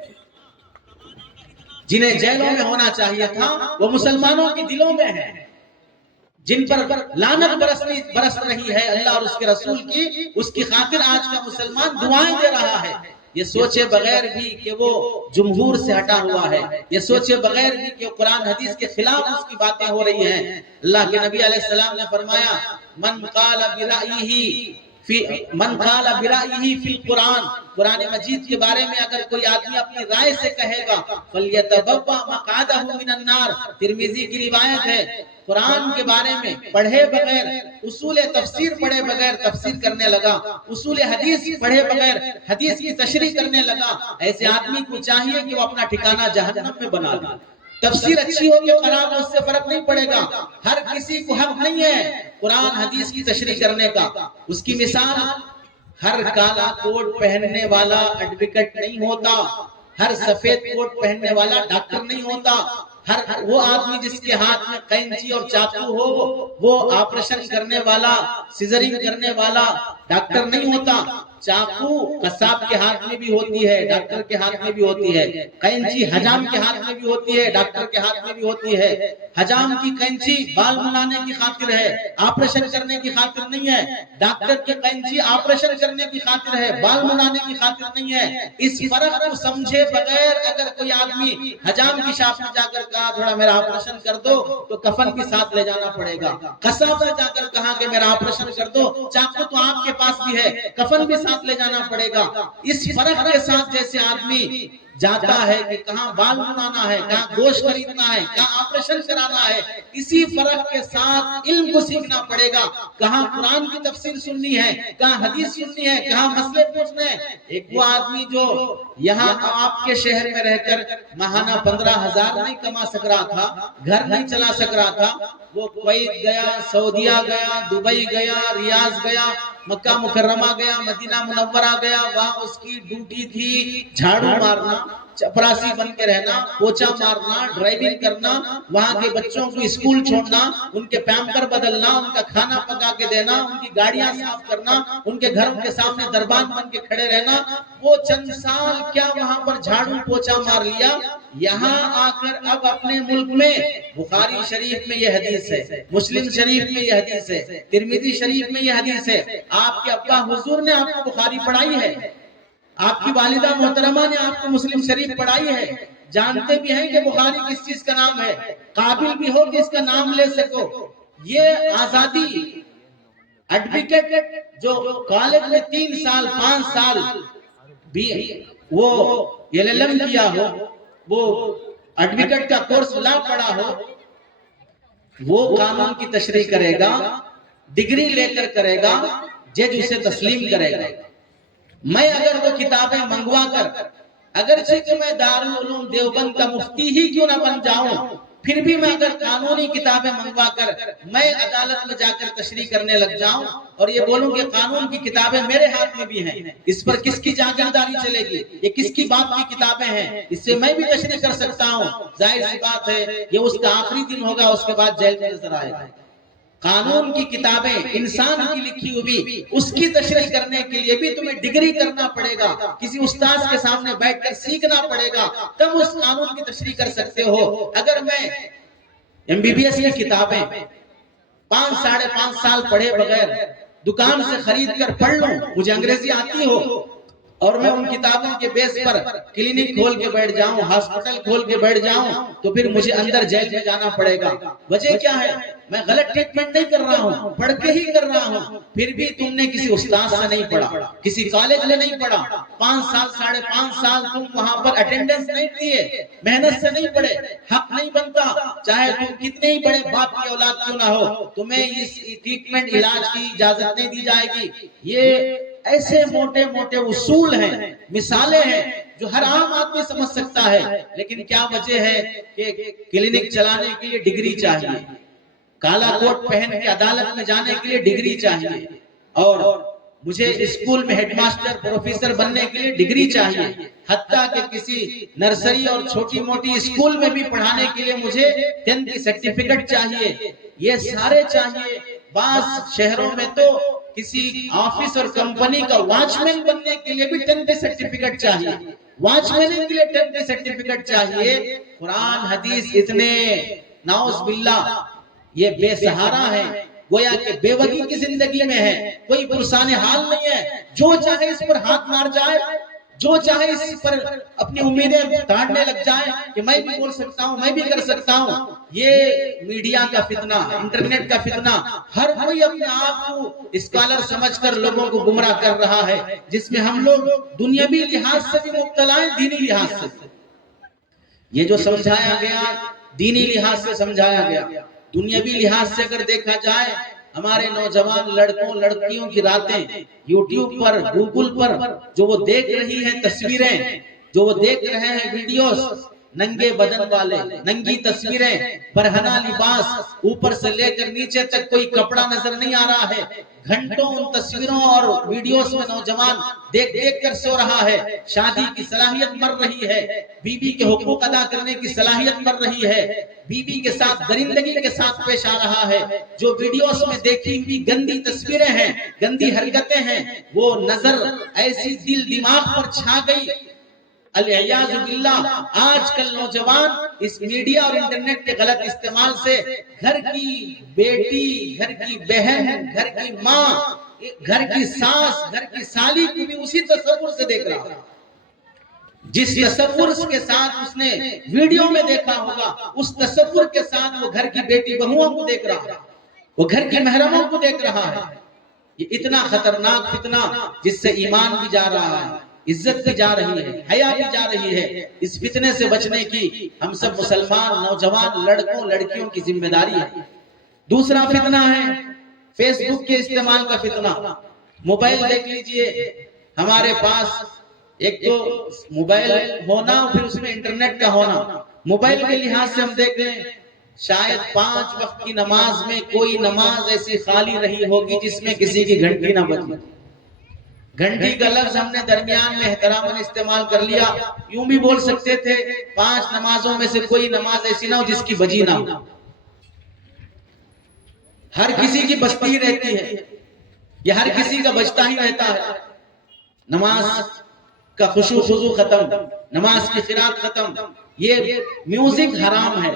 جنہیں جیلوں میں ہونا چاہیے تھا وہ مسلمانوں کے دلوں میں ہے، جن پر لعنت برس رہی ہے اللہ اور اس کے رسول کی، اس کی خاطر آج کا مسلمان دعائیں دے رہا ہے۔ یہ سوچے بغیر بھی کہ وہ جمہور سے ہٹا ہوا ہے، یہ سوچے بغیر بھی کہ قرآن حدیث کے خلاف اس کی باتیں ہو رہی ہیں۔ اللہ کے نبی علیہ السلام نے فرمایا من قال برائیہ فی القرآن، قرآن مجید کے بارے میں اگر کوئی آدمی اپنی رائے سے کہے گا فَلْيَتَبَوَّأْ مَقْعَدَهُ مِنَ النَّارِ، ترمذی کی روایت ہے، قرآن کے بارے میں پڑھے بغیر، اصول تفسیر پڑھے بغیر تفسیر کرنے لگا، اصول حدیث پڑھے بغیر حدیث کی تشریح کرنے لگا، ایسے آدمی کو چاہیے کہ وہ اپنا ٹھکانہ جہنم میں بنا لے۔ تفسیر اچھی ہو کہ خراب ہو، اس سے فرق نہیں پڑے گا، ہر کسی کو حق نہیں ہے قرآن حدیث کی تشریح کرنے کا۔ اس کی مثال، ہر کالا کوٹ پہننے والا ایڈوکیٹ نہیں ہوتا، ہر سفید کوٹ پہننے والا ڈاکٹر نہیں ہوتا، ہر وہ آدمی جس کے ہاتھ میں قینچی اور چاقو ہو وہ آپریشن کرنے والا، سیزرنگ کرنے والا ڈاکٹر نہیں ہوتا۔ چاقو قصاب کے ہاتھ میں بھی ہوتی ہے، ڈاکٹر کے ہاتھ میں بھی ہوتی ہے، قینچی حجام کے ہاتھ میں بھی ہوتی ہے، ڈاکٹر کے ہاتھ میں بھی ہوتی ہے۔ حجام کی قینچی بال بنانے کی خاطر ہے، آپریشن کرنے کی خاطر نہیں ہے، ڈاکٹر کی قینچی آپریشن کرنے کی خاطر ہے، بال بنانے کی خاطر نہیں ہے۔ اس فرق کو سمجھے بغیر اگر کوئی آدمی حجام کی شاپ میں جا کر کہا تھوڑا میرا آپریشن کر دو تو کفن بھی ساتھ لے جانا پڑے گا، قصاب میں جا کر کہا کہ میرا آپریشن کر دو، چاقو تو آپ کے پاس بھی ہے، کفن بھی ساتھ لے جانا پڑے گا۔ اس فرق کے ساتھ جیسے آدمی جاتا ہے کہ کہاں بال بنانا ہے، کہاں گوشت خریدنا ہے، کہاں آپریشن کرانا ہے، اسی فرق کے ساتھ علم کو سیکھنا پڑے گا، کہاں قرآن کی تفسیر سننی ہے، کہاں حدیث سننی ہے، کہاں مسئلے پوچھنے ہیں۔ ایک وہ آدمی جو یہاں آپ کے شہر میں رہ کر ماہانہ 15,000 نہیں کما سک رہا تھا، گھر نہیں چلا سک رہا تھا، وہ کویت گیا، سعودیہ گیا، دبئی گیا، ریاض گیا، مکہ مکرمہ گیا، مدینہ منورہ گیا، وہاں اس کی ڈیوٹی تھی جھاڑو مارنا، چپراسی بن کے رہنا، پوچھا مارنا، ڈرائیونگ کرنا، وہاں کے بچوں کو اسکول چھوڑنا، ان کے پیمپر بدلنا، ان کا کھانا پکا کے دینا، ان کی گاڑیاں صاف کرنا، ان کے گھروں کے سامنے دربان بن کے کھڑے رہنا۔ وہ چند سال کیا وہاں پر جھاڑو پوچھا مار لیا، یہاں آ کر اب اپنے ملک میں بخاری شریف میں یہ حدیث ہے، مسلم شریف میں یہ حدیث ہے، ترمذی شریف میں یہ حدیث ہے۔ آپ کے ابا حضور نے آپ کو بخاری پڑھائی ہے، آپ کی والدہ محترمہ نے آپ کو مسلم شریف پڑھائی ہے، جانتے بھی ہیں کہ بخاری کس چیز کا نام ہے، قابل بھی ہو کہ اس کا نام لے سکو۔ یہ آزادی ایڈوکیٹ جو کالج میں 3 سال 5 سال بھی وہ LLM کیا ہو، وہ ایڈوکیٹ کا کورس لا پڑھا ہو، وہ قانون کی تشریح کرے گا، ڈگری لے کر کرے گا، جج اسے تسلیم کرے گا۔ میں اگر وہ کتابیں منگوا کر، اگرچہ کہ میں دارالعلوم دیوبند کا مفتی ہی کیوں نہ بن جاؤں، پھر بھی میں اگر قانونی کتابیں منگوا کر میں عدالت میں جا کر تشریح کرنے لگ جاؤں اور یہ بولوں کہ قانون کی کتابیں میرے ہاتھ میں بھی ہیں، اس پر کس کی جاگیرداری چلے گی، یہ کس کی باپ کی کتابیں ہیں، اس سے میں بھی تشریح کر سکتا ہوں، ظاہر سی بات ہے یہ اس کا آخری دن ہوگا، اس کے بعد جیل میں نظر آئے گا۔ قانون کی کتابیں انسان کی لکھی ہوئی، اس کی تشریح کرنے کے لیے بھی تمہیں ڈگری کرنا پڑے گا، کسی استاذ کے سامنے بیٹھ کر سیکھنا پڑے گا، تب اس قانون کی تشریح کر سکتے ہو۔ اگر میں MBBS کی کتابیں 5-5.5 سال پڑھے بغیر دکان سے خرید کر پڑھ لوں، مجھے انگریزی آتی ہو اور میں ان کتابوں کے بیس پر کلینک کھول کے بیٹھ جاؤں، ہاسپٹل کھول کے بیٹھ جاؤں، تو پھر مجھے اندر جیل میں جانا پڑے گا۔ وجہ کیا ہے؟ میں غلط ٹریٹمنٹ نہیں کر رہا ہوں، پڑھ کے ہی کر رہا ہوں۔ پھر بھی تم نے کسی استاد سے نہیں پڑھا، کسی کالج میں نہیں پڑھا، 5 سال 5.5 سال تم وہاں پر اٹینڈنس نہیں دیے، محنت سے نہیں پڑھے، حق نہیں بنتا، چاہے تم کتنے ہی بڑے باپ کی اولاد کیوں نہ ہو، تمہیں اس ٹریٹمنٹ علاج کی اجازت نہیں دی جائے گی۔ یہ ایسے موٹے موٹے اصول ہیں، مثالیں ہیں جو ہر عام آدمی سمجھ سکتا ہے، لیکن کیا وجہ ہے کہ کلینک چلانے کے لیے ڈگری چاہیے، کالا کوٹ پہن کے عدالت میں جانے کے لیے ڈگری چاہیے، اور مجھے اسکول میں ہیڈ ماسٹر پروفیسر بننے کے لیے ڈگری چاہیے، حتیٰ کہ کسی نرسری اور چھوٹی موٹی اسکول میں بھی پڑھانے کے لیے مجھے 10th کی سرٹیفکیٹ چاہیے، یہ سارے چاہیے۔ بعض شہروں میں تو کسی آفس اور کمپنی کا واچ مین بننے کے لیے بھی 10th کی سرٹیفکیٹ چاہیے، واچ مین کے لیے 10th کی سرٹیفکیٹ چاہیے۔ قرآن حدیث اتنے نعوذ باللہ یہ بے سہارا ہے، گویا کہ بے وقی کی زندگی میں ہے، کوئی پرسان حال نہیں ہے، جو چاہے اس پر ہاتھ مار جائے، جو چاہے اس پر اپنی امیدیں تاڑنے لگ جائے کہ میں بھی بول سکتا ہوں، میں بھی کر سکتا ہوں۔ یہ میڈیا کا فتنہ، انٹرنیٹ کا فتنہ، ہر کوئی اپنے آپ کو اسکالر سمجھ کر لوگوں کو گمراہ کر رہا ہے، جس میں ہم لوگ دنیاوی لحاظ سے بھی مبتلا ہیں، دینی لحاظ سے۔ یہ جو سمجھایا گیا دینی لحاظ سے سمجھایا گیا، دنیاوی لحاظ سے اگر دیکھا جائے، ہمارے نوجوان لڑکوں لڑکیوں کی راتیں یوٹیوب پر گوگل پر جو وہ دیکھ رہی ہیں تصویریں، جو وہ دیکھ رہے ہیں ویڈیوز، ننگے بدن والے، ننگی تصویریں، برہنہ لباس، اوپر سے لے کر نیچے تک کوئی کپڑا نظر نہیں آ رہا ہے، گھنٹوں ان تصویروں اور ویڈیوز میں نوجوان دیکھ دیکھ کر سو رہا ہے، شادی کی صلاحیت مر رہی ہے، بیوی کے حقوق ادا کرنے کی صلاحیت مر رہی ہے، بیوی کے ساتھ درندگی کے ساتھ پیش آ رہا ہے۔ جو ویڈیوز میں دیکھی ہوئی گندی تصویریں ہیں، گندی حرکتیں ہیں، وہ نظر ایسی دل دماغ پر چھا گئی، الیاذ باللہ۔ آج کل نوجوان اس میڈیا اور انٹرنیٹ کے غلط استعمال سے گھر کی بیٹی، گھر کی بہن، گھر کی ماں، گھر کی ساس، گھر کی سالی کو بھی اسی تصور سے دیکھ رہا ہے، جس تصور کے ساتھ اس نے ویڈیو میں دیکھا ہوگا، اس تصور کے ساتھ وہ گھر کی بیٹی بہوؤں کو دیکھ رہا ہے، وہ گھر کی محرموں کو دیکھ رہا ہے۔ یہ اتنا خطرناک فتنہ جس سے ایمان بھی جا رہا ہے، عزت بھی جا رہی ہے، حیا بھی جا رہی ہے۔ اس فتنے سے بچنے کی ہم سب مسلمان نوجوان لڑکوں لڑکیوں کی ذمہ داری ہے۔ دوسرا فتنہ ہے فیس بک کے استعمال کا فتنہ۔ موبائل دیکھ لیجئے، ہمارے پاس ایک تو موبائل ہونا، پھر اس میں انٹرنیٹ کا ہونا۔ موبائل کے لحاظ سے ہم دیکھ رہے ہیں، شاید 5 وقت کی نماز میں کوئی نماز ایسی خالی رہی ہوگی جس میں کسی کی گھنٹی نہ بجی۔ گھنٹی کا لفظ ہم نے درمیان میں احتراماً استعمال کر لیا، یوں بھی بول سکتے تھے 5 نمازوں میں سے کوئی نماز ایسی نہ ہو جس کی بجی نہ ہو۔ ہر کسی کی بجتی ہی رہتی ہے، یہ ہر کسی کا بجتا ہی رہتا ہے۔ نماز کا خشوع خضوع ختم، نماز کی قرات ختم۔ یہ میوزک حرام ہے،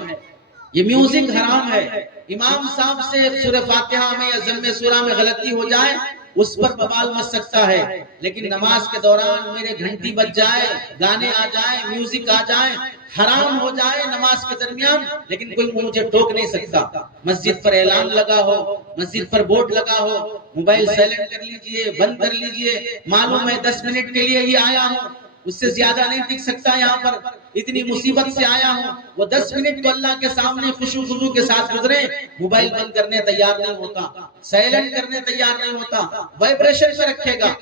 یہ میوزک حرام ہے۔ امام صاحب سے سورہ فاتحہ میں یا ضم سورہ میں غلطی ہو جائے، اس پر ببال مچ سکتا ہے، لیکن نماز کے دوران میرے گھنٹی بج جائے، گانے آ جائیں، میوزک آ جائیں، حرام ہو جائے نماز کے درمیان، لیکن کوئی مجھے ٹوک نہیں سکتا۔ مسجد پر اعلان لگا ہو، مسجد پر بورڈ لگا ہو، موبائل سائلنٹ کر لیجئے، بند کر لیجئے، معلوم ہے 10 منٹ کے لیے ہی آیا ہوں، اس سے زیادہ نہیں ٹک سکتا، یہاں پر اتنی مصیبت سے آیا ہوں، وہ 10 منٹ تو اللہ کے سامنے خشوع خضوع کے ساتھ گزرے، موبائل بند کرنے تیار نہیں ہوتا، سائلنٹ کرنے تیار نہیں ہوتا، وائبریشن پہ رکھے گا،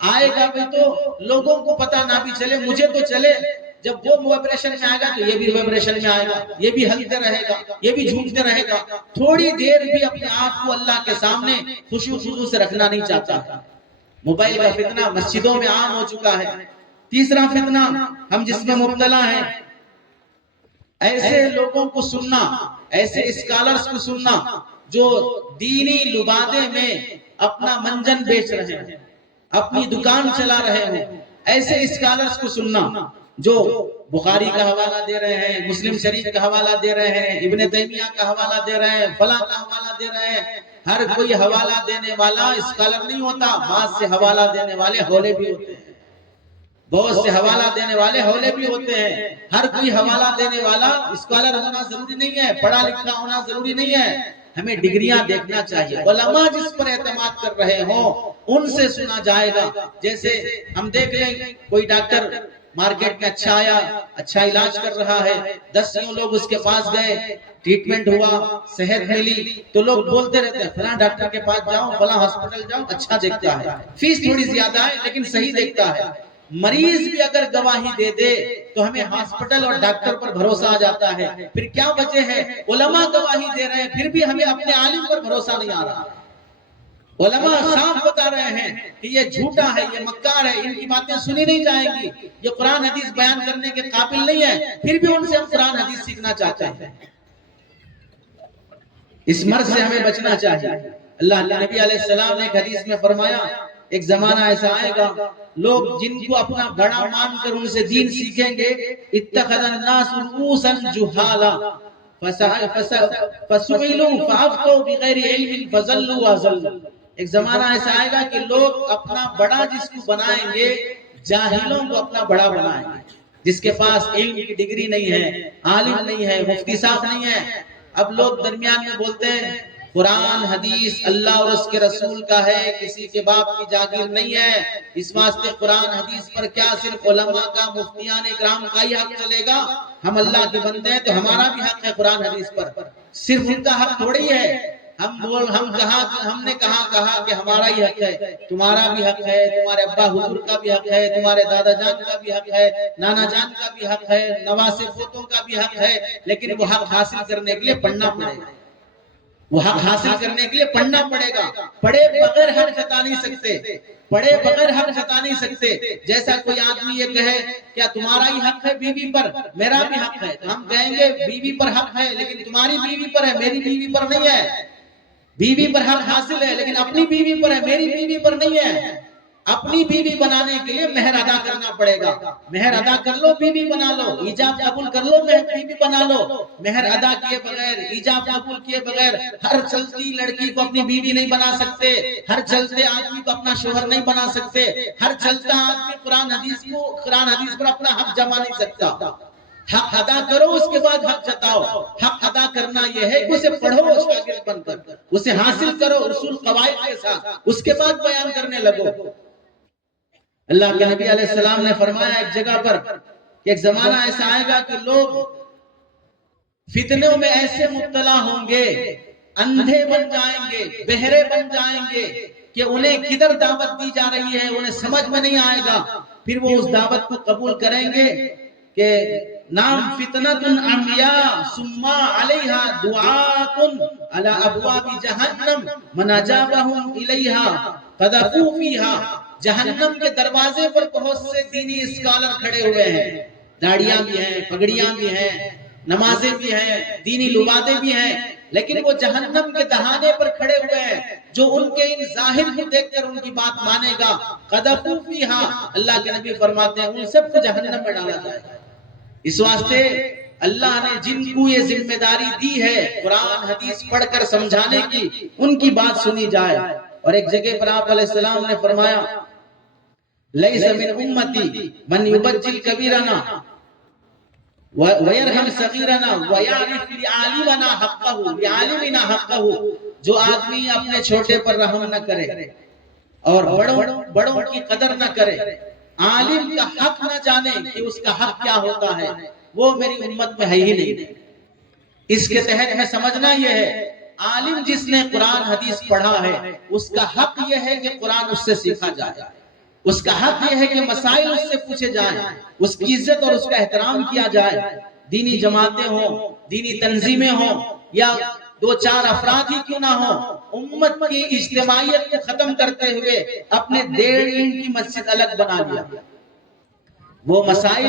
آئے گا بھی تو لوگوں کو پتہ نہ بھی چلے، مجھے تو چلے۔ جب وہ وائبریشن میں آئے گا تو یہ بھی وائبریشن میں آئے گا، یہ بھی ہلتے رہے گا، یہ بھی جھومتے رہے گا. تھوڑی دیر بھی اپنے آپ کو اللہ کے سامنے خشوع خضوع سے رکھنا نہیں چاہتا. موبائل کا فتنہ مسجدوں میں عام ہو چکا ہے. تیسرا فتنہ ہم جس میں مبتلا ہیں، ایسے لوگوں کو سننا، ایسے اسکالرز کو سننا جو دینی لبادے میں اپنا منجن بیچ رہے ہیں، اپنی دکان چلا رہے ہیں. ایسے اسکالرز کو سننا جو بخاری کا حوالہ دے رہے ہیں، مسلم شریف کا حوالہ دے رہے ہیں، ابن تیمیہ کا حوالہ دے رہے ہیں، فلاں کا حوالہ دے رہے ہیں. ہر کوئی حوالہ دینے والا اسکالر نہیں ہوتا. بعض سے حوالہ دینے والے ہولے بھی ہوتے ہیں، بہت سے حوالہ دینے والے ہولے بھی ہوتے ہیں. ہر کوئی حوالہ دینے والا اسکالر ہونا ضروری نہیں ہے، پڑھا لکھا ہونا ضروری نہیں ہے. ہمیں ڈگریاں دیکھنا چاہیے. علماء جس پر اعتماد کر رہے ہوں ان سے سنا جائے گا. جیسے ہم دیکھ لیں کوئی ڈاکٹر مارکیٹ میں اچھا آیا، اچھا علاج کر رہا ہے، 10 لوگ اس کے پاس گئے، ٹریٹمنٹ ہوا، صحت ملی، تو لوگ بولتے رہتے ہیں فلاں ڈاکٹر کے پاس جاؤ، فلاں ہاسپٹل جاؤ، اچھا دیکھتا ہے، فیس تھوڑی زیادہ ہے لیکن صحیح دیکھتا ہے. مریض بھی اگر گواہی دے دے تو ہمیں ہاسپٹل اور ڈاکٹر پر بھروسہ آ جاتا ہے. پھر کیا وجہ ہے؟ علماء گواہی دے رہے ہیں پھر بھی ہمیں اپنے عالم پر بھروسہ نہیں آ رہا. علماء صاف بتا رہے ہیں کہ یہ جھوٹا ہے، یہ مکار ہے، ان کی باتیں سنی نہیں جائیں گی، یہ قرآن حدیث بیان کرنے کے قابل نہیں ہے. پھر بھی ان سے ہم قرآن حدیث سیکھنا چاہتے ہیں. اس مرض سے ہمیں بچنا چاہیے. اللہ کے نبی علیہ السلام نے ایک حدیث میں فرمایا ایک زمانہ ایسا آئے گا لوگ جن کو اپنا بڑا مان کر ان سے دین سیکھیں گے. اتخذ الناس رؤوسا جہالا فسئلوا فافتوا بغیر علم فضلوا وضلوا. ایک زمانہ ایسا آئے گا کہ لوگ اپنا بڑا جس کو بنائیں گے، جاہلوں کو اپنا بڑا بنائیں گے، جس کے پاس علم کی ڈگری نہیں ہے، عالم نہیں ہے، مفتی صاحب نہیں ہے. اب لوگ درمیان میں بولتے ہیں قرآن حدیث اللہ اور اس کے رسول کا ہے، کسی کے باپ کی جاگیر نہیں ہے. اس واسطے قرآن حدیث پر کیا صرف علماء کا، مفتیان اکرام کا ہی حق چلے گا؟ ہم اللہ کے بندے ہیں تو ہمارا بھی حق ہے قرآن حدیث پر، صرف ان کا حق تھوڑی ہے. ہم نے کہا کہ ہمارا ہی حق ہے، تمہارا بھی حق ہے، تمہارے ابا حضور کا بھی حق ہے، تمہارے دادا جان کا بھی حق ہے، نانا جان کا بھی حق ہے، نواسے پوتوں کا بھی حق ہے. لیکن وہ حق حاصل کرنے کے لیے پڑھنا پڑے گا. وہ حق حاصل کرنے کے لیے پڑھنا پڑے گا. پڑھے بغیر حق جتا نہیں سکتے، پڑھے بغیر حق جتا نہیں سکتے. جیسا کوئی آدمی یہ کہے کیا تمہارا ہی حق ہے بیوی پر، میرا بھی حق ہے، تو ہم کہیں گے بیوی پر حق ہے لیکن تمہاری بیوی پر ہے، میری بیوی پر نہیں ہے. بیوی پر حق حاصل ہے لیکن اپنی بیوی پر ہے، میری بیوی پر نہیں ہے. اپنی بیوی بنانے کے لیے مہر ادا کرنا پڑے گا. مہر ادا کر لو بیوی بنا لو، ایجاب قبول کر لو بیوی بنا لو. مہر ادا کیے بغیر، ایجاب قبول کیے بغیر ہر چلتی لڑکی کو اپنی بیوی نہیں بنا سکتے، ہر چلتے آدمی کو اپنا شوہر نہیں بنا سکتے، ہر چلتا آدمی قرآن حدیث پر اپنا حق جما نہیں سکتا. حق ادا کرو اس کے بعد حق جتاؤ. حق ادا کرنا یہ ہے کہ اسے پڑھو شاگرد بن کر، اسے حاصل کرو اصول قواعد کے ساتھ، اس کے بعد بیان کرنے لگو. اللہ کے نبی علیہ السلام نے فرمایا ایک جگہ پر کہ ایک زمانہ ایسا آئے گا کہ لوگ فتنوں میں ایسے مبتلا ہوں گے، اندھے بن جائیں گے، بہرے بن جائیں گے کہ انہیں کدھر دعوت دی جا رہی ہے انہیں سمجھ میں نہیں آئے گا. پھر وہ اس دعوت کو قبول کریں گے کہ نام فتنۃ عمیاء ثم علیہا دعاۃ علی ابواب جہنم من اجابہم الیہا قذفوا فیہا. جہنم کے دروازے پر بہت سے دینی اسکالر کھڑے ہوئے ہیں، داڑیاں بھی ہیں، پگڑیاں بھی ہیں، نمازیں بھی ہیں، دینی لبادے بھی ہیں، لیکن وہ جہنم کے دہانے پر کھڑے ہوئے ہیں. جو ان کے ان ظاہر کو دیکھ کر ان کی بات مانے گا قذفوا فیہا، اللہ کے نبی فرماتے ہیں ان سب کو جہنم میں ڈالا جائے گا. اس واسطے اللہ نے جن کو یہ ذمہ داری دی ہے قرآن حدیث پڑھ کر سمجھانے کی، ان کی بات سنی جائے. اور ایک جگہ پر آپ علیہ السلام نے فرمایا لیس من امتی من یبجل کبیرنا ویرحم صغیرنا ویعرف لعالمنا حقہ. جو آدمی اپنے چھوٹے پر رحم نہ کرے اور بڑوں کی قدر نہ کرے، عالم کا حق نہ جانے کہ اس کا حق کیا ہوتا ہے، وہ میری امت میں ہے ہی نہیں. اس کے تحت میں سمجھنا یہ ہے عالم جس نے قرآن حدیث پڑھا ہے اس کا حق یہ ہے کہ قرآن اس سے سیکھا جائے. اس کا حق یہ ہے کہ مسائل اس سے پوچھے جائیں، اس کی عزت اور اس کا احترام کیا جائے۔ دینی جماعتیں ہوں، دینی تنظیمیں ہوں، یا دو چار افراد ہی کیوں نہ ہوں، امت کی اجتماعیت کو ختم کرتے ہوئے اپنے 1.5 اینٹ کی مسجد الگ بنا لیا۔ وہ مسائل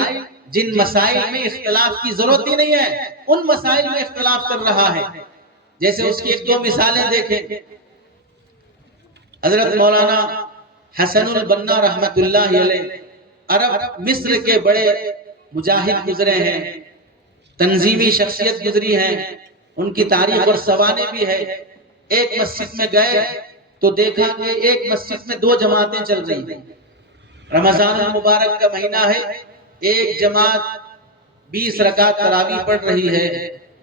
جن مسائل میں اختلاف کی ضرورت ہی نہیں ہے، ان مسائل میں اختلاف کر رہا ہے۔ جیسے اس کی 1-2 مثالیں دیکھیں۔ حضرت مولانا حسن البنا رحمت اللہ علیہ عرب مصر کے بڑے مجاہد گزرے ہیں، تنظیمی شخصیت گزری ہے، ان کی تاریخ اور سوانح بھی ہے۔ ایک مسجد میں گئے تو دیکھا کہ ایک مسجد میں 2 جماعتیں چل رہی ہیں۔ رمضان المبارک کا مہینہ ہے، ایک جماعت 20 رکعت تراویح پڑھ رہی ہے،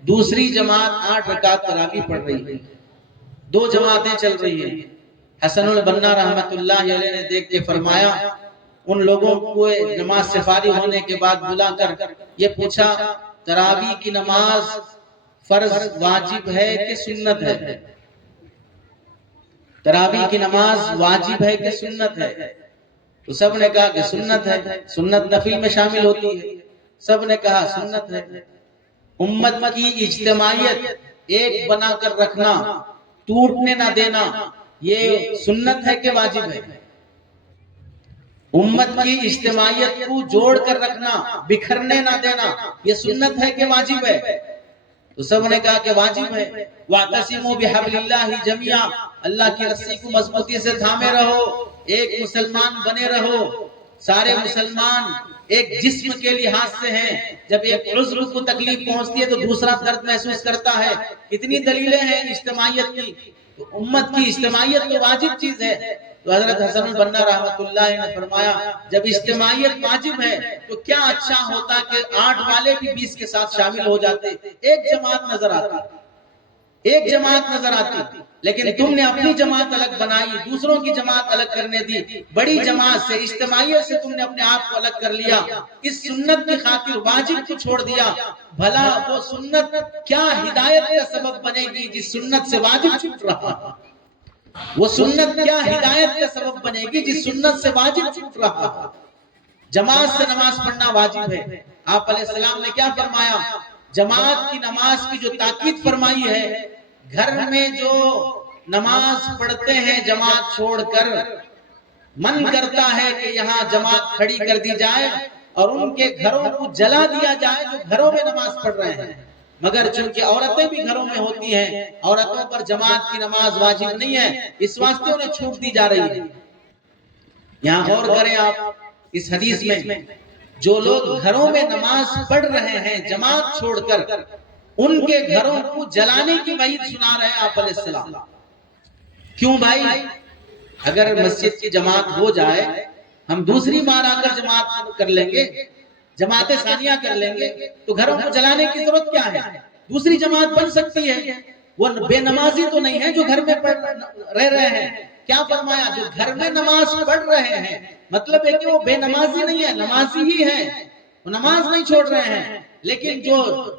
دوسری جماعت 8 رکعت تراویح پڑھ رہی ہے، 2 جماعتیں چل رہی ہیں۔ حسن البنا رحمت اللہ علیہ نے دیکھ کے فرمایا، ان لوگوں کو نماز سے فارغ ہونے کے بعد بلا کر یہ پوچھا، تراویح کی نماز فرض واجب ہے کہ سنت ہے؟ تراویح کی نماز واجب ہے کہ سنت ہے؟ تو سب نے کہا کہ سنت ہے، سنت نفل میں شامل ہوتی ہے۔ سب نے کہا سنت ہے۔ امت کی اجتماعیت ایک بنا کر رکھنا، ٹوٹنے نہ دینا، یہ سنت ہے کہ واجب ہے؟ امت کی اجتماعیت کو جوڑ کر رکھنا، بکھرنے نہ دینا، یہ سنت ہے کہ واجب ہے؟ تو سب نے کہا کہ واجب ہے۔ وَاعْتَصِمُوا بِحَبْلِ اللَّهِ جَمِيعًا، اللہ کی رسی کو مضبوطی سے تھامے رہو، ایک مسلمان بنے رہو۔ سارے مسلمان ایک جسم کے لحاظ سے ہیں، جب ایک عضو کو تکلیف پہنچتی ہے تو دوسرا درد محسوس کرتا ہے۔ کتنی دلیلیں ہیں اجتماعیت کی، تو امت کی اجتماعیت تو واجب چیز ہے۔ تو حضرت حسن البنا رحمت اللہ نے فرمایا، جب اجتماعیت واجب ہے تو کیا اچھا ہوتا کہ 8 والے بھی 20 کے ساتھ شامل ہو جاتے، ایک جماعت نظر آتی، ایک جماعت نظر آتی۔ لیکن تم نے اپنی جماعت الگ بنائی، دوسروں کی جماعت الگ کرنے دی، بڑی جماعت سے، اجتماعیت سے تم نے اپنے آپ کو الگ کر لیا، اس سنت کی خاطر واجب کو چھوڑ دیا۔ بھلا وہ سنت کیا ہدایت کا سبب بنے گی جس سنت سے واجب چھوٹ رہا ہے؟ وہ سنت کیا ہدایت کا سبب بنے گی جس سنت سے واجب چھوٹ رہا ہے؟ جماعت سے نماز پڑھنا واجب ہے۔ آپ علیہ السلام نے کیا فرمایا؟ جماعت کی نماز کی جو تاکید فرمائی ہے، گھر میں جو نماز پڑھتے ہیں جماعت چھوڑ کر، من کرتا ہے کہ یہاں جماعت کھڑی کر دی جائے اور ان کے گھروں کو جلا دیا جائے جو گھروں میں نماز پڑھ رہے ہیں۔ مگر چونکہ عورتیں بھی گھروں میں ہوتی ہیں، عورتوں پر جماعت کی نماز واجب نہیں ہے، اس واسطے انہیں چھوٹ دی جا رہی ہے۔ یہاں غور کریں آپ اس حدیث میں، جو لوگ گھروں میں نماز پڑھ رہے ہیں جماعت چھوڑ کر، ان کے گھروں کو جلانے کی وعید سنا رہے ہیں آپ علیہ السلام۔ کیوں بھائی؟ اگر مسجد کی جماعت ہو جائے، ہم دوسری بار آ کر جماعت کر لیں گے، جماعتیں ثانیہ کر لیں گے، تو گھروں کو جلانے کی ضرورت کیا ہے؟ دوسری جماعت بن سکتی ہے۔ وہ بے نمازی تو نہیں ہے جو گھر میں رہ رہے ہیں۔ کیا فرمایا؟ جو گھر میں نماز پڑھ رہے ہیں، مطلب ہے کہ وہ بے نمازی نہیں ہے، نمازی ہی ہے، وہ نماز نہیں چھوڑ رہے ہیں۔ لیکن جو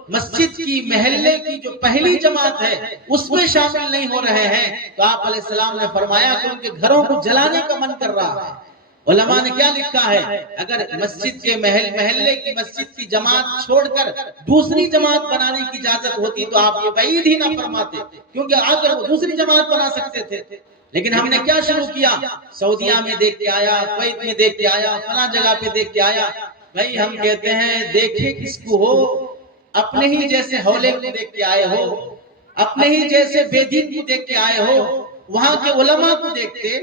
مسجد کی، محلے کی جو پہلی جماعت ہے اس میں شامل نہیں ہو رہے ہیں، تو آپ علیہ السلام نے فرمایا کہ ان کے گھروں کو جلانے کا من کر رہا ہے۔ علماء نے کیا لکھا ہے؟ اگر مسجد کے محلے کی مسجد کی جماعت چھوڑ کر دوسری جماعت بنانے کی اجازت ہوتی تو آپ یہ وعید ہی نہ فرماتے، کیونکہ آ کر وہ دوسری جماعت بنا سکتے تھے۔ لیکن ہم نے کیا شروع کیا؟ سعودیہ میں دیکھ کے آیا، کویت میں دیکھ کے آیا، فلاں جگہ پہ دیکھ کے آیا۔ بھائی ہم کہتے ہیں دیکھے کس کو ہو، اپنے ہی جیسے حولے کو دیکھ کے آئے ہو، اپنے ہی جیسے بے دین کو دیکھ کے آئے ہو، وہاں کے علماء کو دیکھتے،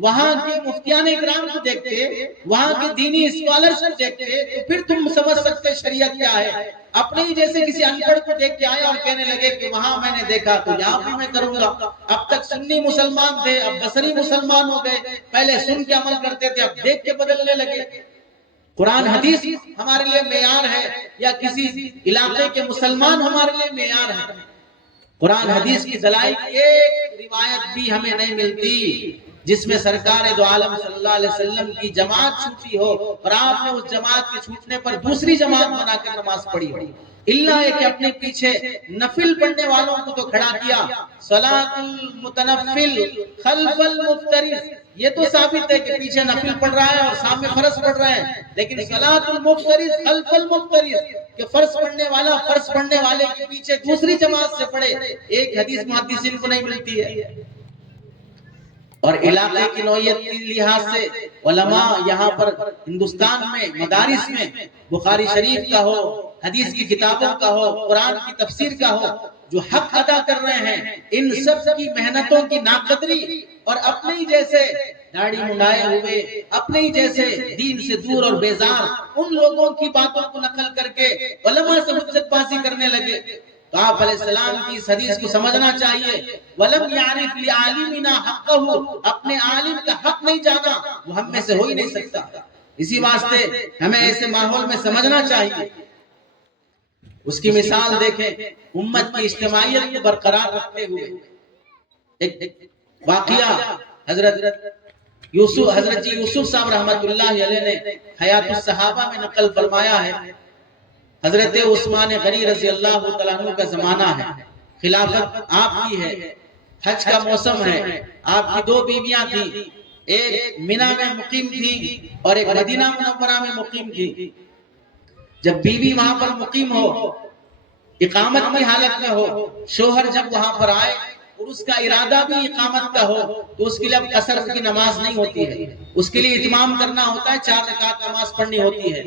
وہاں کے مفتیان اکرام کو دیکھتے، وہاں کے دینی اسکالرز کو دیکھتے، تو پھر تم سمجھ سکتے شریعت کیا ہے۔ اپنے ہی جیسے کسی انپڑھ کو دیکھ کے آئے اور کہنے لگے کہ وہاں میں نے دیکھا تو یہاں بھی میں کروں گا۔ اب تک سنی مسلمان تھے، اب بصری مسلمان ہو گئے، پہلے سن کے عمل کرتے تھے، اب دیکھ کے بدلنے لگے۔ قرآن حدیث ہمارے لیے معیار ہے یا کسی علاقے کے مسلمان ہمارے لیے معیار ہے؟ قرآن حدیث کی دلائل ایک روایت بھی ہمیں نہیں ملتی جس میں سرکار دو عالم صلی اللہ علیہ وسلم کی جماعت چھوٹی ہو اور آپ نے اس جماعت کے چھوٹنے پر دوسری جماعت بنا کر نماز پڑھی ہو۔ اللہ ہے کہ اپنے پیچھے نفل پڑھنے والوں کو تو کھڑا کیا، صلاۃ المتنفل خلف المفترض، یہ تو ثابت ہے کہ پیچھے نفل پڑھ رہا ہے اور سامنے فرض پڑھ رہا ہے، لیکن صلاۃ المفترض خلف المفترض کہ فرض پڑھنے والا فرض پڑھنے والے کے پیچھے دوسری جماعت سے پڑھے، ایک حدیث محدثین کو نہیں ملتی ہے۔ اور علاقے کی نوعیت کے لحاظ سے علماء یہاں پر ہندوستان میں مدارس میں بخاری شریف کا ہو، حدیث کی کتابوں کا ہو، قرآن کی تفسیر کا ہو، جو حق ادا کر رہے ہیں، ان سب کی محنتوں کی ناقدری اور اپنے ہی جیسے داڑھی منڈائے ہوئے، اپنے ہی جیسے دین سے دور اور بیزار ان لوگوں کی باتوں کو نقل کر کے علماء سے حجت بازی کرنے لگے، تو آپ علیہ السلام کی اس حدیث کو سمجھنا چاہیے، وَلَمْ يَعْرِفْ لِعَالِمِنَا حَقَّهُ، اپنے عالم کا حق نہیں جانا، وہ ہم میں سے ہو ہی نہیں سکتا۔ اسی واسطے ہمیں ایسے ماحول میں سمجھنا چاہیے۔ اس کی مثال دیکھیں، امت کی اجتماعیت کو برقرار رکھتے ہوئے ایک واقعہ حضرت یوسف صاحب رحمت اللہ علیہ نے حیات الصحابہ میں نقل فرمایا ہے۔ حضرت عثمان غنی رضی اللہ تعالیٰ عنہ کا زمانہ ہے، خلافت آپ کی ہے، حج کا موسم ہے، آپ کی 2 بیویاں تھیں، ایک منی میں مقیم تھی اور ایک مدینہ منورہ میں مقیم تھی۔ جب بیوی وہاں پر مقیم ہو، اقامت کی حالت میں ہو، شوہر جب وہاں پر آئے اور اس کا ارادہ بھی اقامت کا ہو، تو اس کے لیے اب قصر کی نماز نہیں ہوتی ہے، اس کے لیے اتمام کرنا ہوتا ہے، 4 رکعت نماز پڑھنی ہوتی ہے۔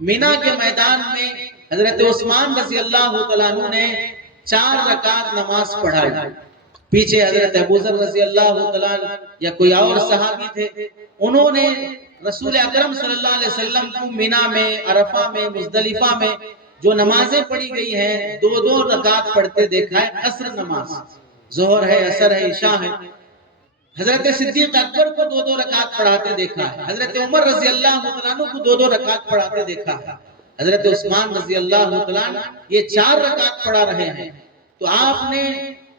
مینا کے میدان میں حضرت عثمان رضی اللہ تعالیٰ عنہ نے 4 رکعت نماز پڑھائی، پیچھے حضرت ابوذر رضی اللہ تعالیٰ عنہ یا کوئی اور صحابی تھے، انہوں نے رسول اکرم صلی اللہ علیہ وسلم کو مینا میں، عرفہ میں، مزدلفہ میں جو نمازیں پڑھی گئی ہیں 2 رکعت پڑھتے دیکھا ہے، عصر نماز، ظہر ہے، عصر ہے، عشاء ہے۔ حضرت صدیق اکبر کو 2 رکعت پڑھاتے دیکھا ہے، حضرت عمر رضی اللہ عنہ کو 2 رکعت پڑھاتے دیکھا ہے، حضرت عثمان رضی اللہ عنہ یہ 4 رکعت پڑھا رہے ہیں۔ تو آپ نے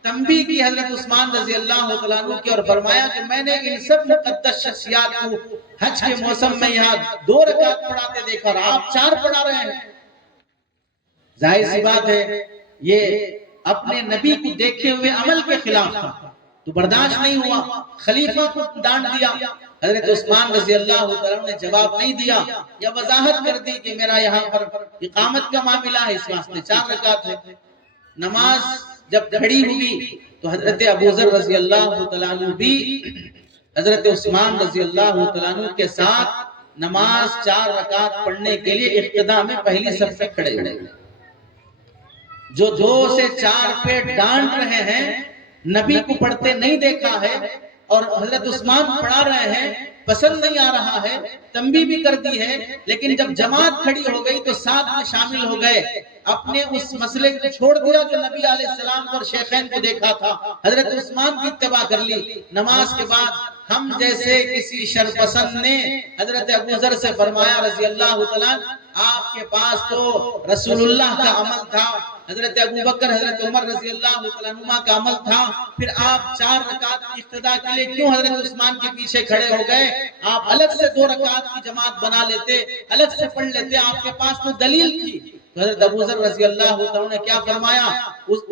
تنبیہ کی حضرت عثمان رضی اللہ عنہ کی اور فرمایا کہ میں نے ان سب مقدس شخصیات کو حج کے موسم میں یہاں 2 رکعت پڑھاتے دیکھا اور آپ 4 پڑھا رہے ہیں۔ ظاہر سی بات ہے یہ اپنے نبی کو دیکھے ہوئے عمل کے خلاف تھا، تو برداشت نہیں ہوا، خلیفہ کو ڈانٹ دیا۔ حضرت عثمان رضی اللہ عنہ نے جواب نہیں دیا یا وضاحت کر دی کہ میرا یہاں پر اقامت کا معاملہ ہے، اس واسطے 4 رکعت ہے۔ نماز جب کھڑی ہوئی تو حضرت ابوذر رضی اللہ عنہ بھی حضرت عثمان رضی اللہ عنہ کے ساتھ نماز 4 رکعت پڑھنے کے لیے ابتدا میں پہلی صف پہ کھڑے ہوئے، جو 2 سے 4 پہ ڈانٹ رہے ہیں، نبی کو پڑھتے نہیں دیکھا ہے اور حضرت عثمان پڑھا رہے ہیں، پسند نہیں آ رہا ہے، تنبیہ بھی کر دی ہے، لیکن جب جماعت کھڑی ہو گئی تو ساتھ میں شامل ہو گئے، اپنے اس مسئلے کو چھوڑ دیا جو نبی علیہ السلام اور شیخین کو دیکھا تھا، حضرت عثمان کی اتباع کر لی۔ نماز کے بعد ہم جیسے کسی شرپسند نے حضرت ابوذر سے فرمایا رضی اللہ تعالیٰ آپ کے پاس تو رسول اللہ کا عمل تھا، حضرت ابوبکر حضرت عمر رضی اللہ عنہما کا عمل تھا، پھر آپ 4 رکعت کی اقتدا کے لیے کیوں حضرت عثمان کے پیچھے کھڑے ہو گئے؟ آپ الگ سے 2 رکعت کی جماعت بنا لیتے، الگ سے پڑھ لیتے، آپ کے پاس تو دلیل تھی۔ حضرت ابوذر رضی اللہ عنہ نے کیا فرمایا؟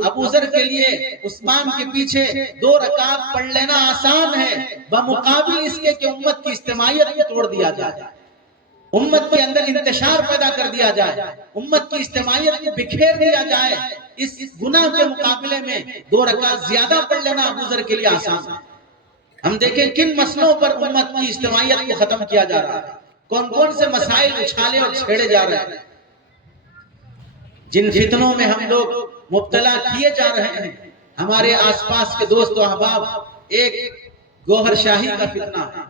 ابوذر کے لیے عثمان کے پیچھے 2 رکعت پڑھ لینا آسان ہے، بمقابل اس کے کہ امت کی اجتماعیت کو توڑ دیا جائے، امت کے اندر انتشار پیدا کر دیا جائے، امت کی اجتماعیت کو بکھیر دیا جائے، اس گناہ کے مقابلے میں 2 رکعت زیادہ پڑھ لینا ابوذر کے لیے آسان ہے۔ ہم دیکھیں کن مسئلوں پر امت کی اجتماعیت کو ختم کیا جا رہا ہے، کون کون سے مسائل اچھالے اور چھیڑے جا رہے ہیں، جن فتنوں میں ہم لوگ مبتلا کیے جا رہے ہیں۔ ہمارے آس پاس کے دوست و احباب، ایک گوہر شاہی کا فتنہ ہے،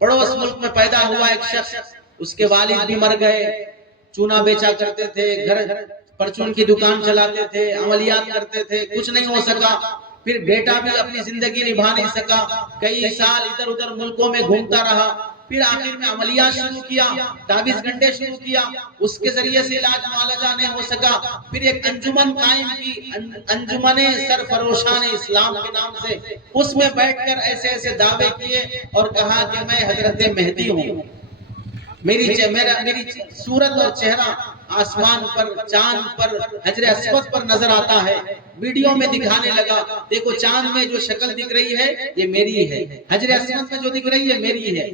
پڑوس ملک میں پیدا ہوا ایک شخص، اس کے والد بھی مر گئے، چونا بیچا کرتے تھے، گھر پرچون کی دکان چلاتے تھے، عملیات کرتے تھے، کچھ نہیں ہو سکا، پھر بیٹا بھی اپنی زندگی نبھا نہیں سکا، کئی سال ادھر ادھر ملکوں میں گھومتا رہا، پھر آخر میں عملیات شروع کیا، تعویذ گنڈے شروع کیا، اس کے ذریعے سے علاج معالجہ نہیں ہو سکا، پھر ایک انجمن قائم کی، انجمن سرفروشان اسلام کے نام سے، اس میں بیٹھ کر ایسے ایسے دعوے کیے اور کہا کہ میں حضرت مہدی ہوں، میری صورت اور چہرہ آسمان پر، چاند پر، حجر اسود پر نظر آتا ہے، ویڈیو میں دکھانے لگا، دیکھو چاند میں جو شکل دکھ رہی ہے یہ میری ہے، حجر اسود میں جو دکھ رہی ہے میری ہے۔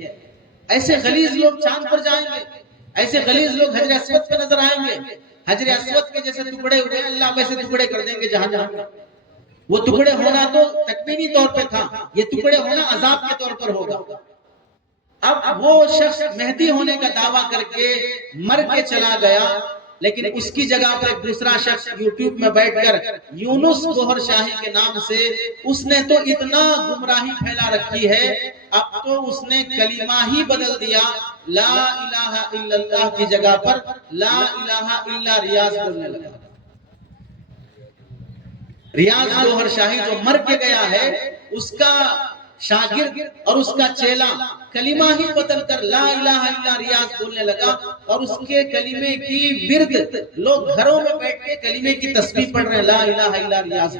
ایسے غلیظ لوگ چاند پر جائیں گے، ایسے غلیظ لوگ حجر اسود پہ نظر آئیں گے۔ حجر اسود کے جیسے ٹکڑے ہوئے اللہ ویسے ٹکڑے کر دیں گے جہاں جہاں۔ وہ ٹکڑے ہونا تو تکوینی طور پہ تھا، یہ ٹکڑے ہونا عذاب کے طور پر ہوگا۔ اب وہ شخص مہدی ہونے کا دعویٰ کر کے مر کے چلا گیا، لیکن اس کی جگہ پر ایک دوسرا شخص یوٹیوب میں بیٹھ کر یونس گوہر شاہی کے نام سے اس نے تو اتنا گمراہی پھیلا رکھی ہے، اب تو اس نے کلمہ ہی بدل دیا، لا الہ الا اللہ کی جگہ پر لا الہ الا ریاض بولنے لگا۔ ریاض گوہر شاہی جو مر کے گیا ہے، اس کا شاگرد اور اس کا چیلا کلمہ ہی بدل کر لا الہ الا ریاض بولنے لگا، اور اس کے کلمے کی ورد لوگ گھروں میں بیٹھ کے کلمے کی تسبیح پڑھ رہے ہیں، لا الہ الا ریاض۔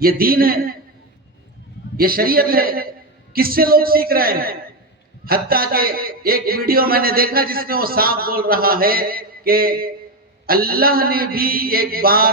یہ دین ہے، یہ شریعت ہے، کس سے لوگ سیکھ رہے ہیں؟ حتیٰ کہ ایک ویڈیو میں نے دیکھا جس میں وہ صاحب بول رہا ہے کہ اللہ نے بھی ایک بار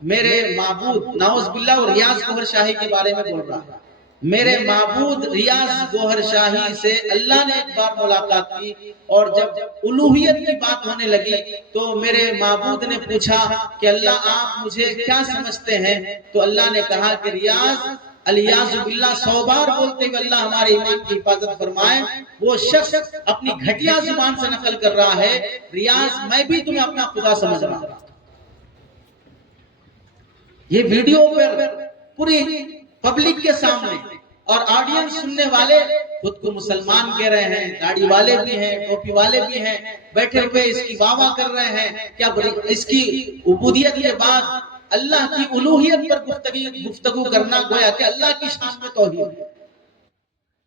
میرے معبود، نعوذ باللہ، اور ریاض گوہر شاہی کے بارے میں بول رہا ہے، میرے معبود ریاض گوہر شاہی سے اللہ نے ایک بار ملاقات کی، اور جب الوہیت کی بات ہونے لگی تو میرے معبود نے پوچھا کہ اللہ آپ مجھے کیا سمجھتے ہیں؟ تو اللہ نے کہا کہ ریاض الیاذ باللہ 100 بار بولتے ہوئے اللہ ہمارے ایمان کی حفاظت فرمائے، وہ شخص اپنی گھٹیا زبان سے نقل کر رہا ہے، ریاض میں بھی تمہیں اپنا خدا سمجھ رہا ہوں۔ یہ ویڈیو پر پوری پبلک کے سامنے، اور آڈینس سننے والے خود کو مسلمان کہہ رہے ہیں، داڑھی والے بھی ہیں، ٹوپی والے بھی ہیں، بیٹھے ہوئے اس کی واہ واہ کر رہے ہیں۔ کیا اس کی عبودیت کے بعد اللہ کی الوہیت پر گفتگو کرنا گویا کہ اللہ کی شان میں توہین ہے۔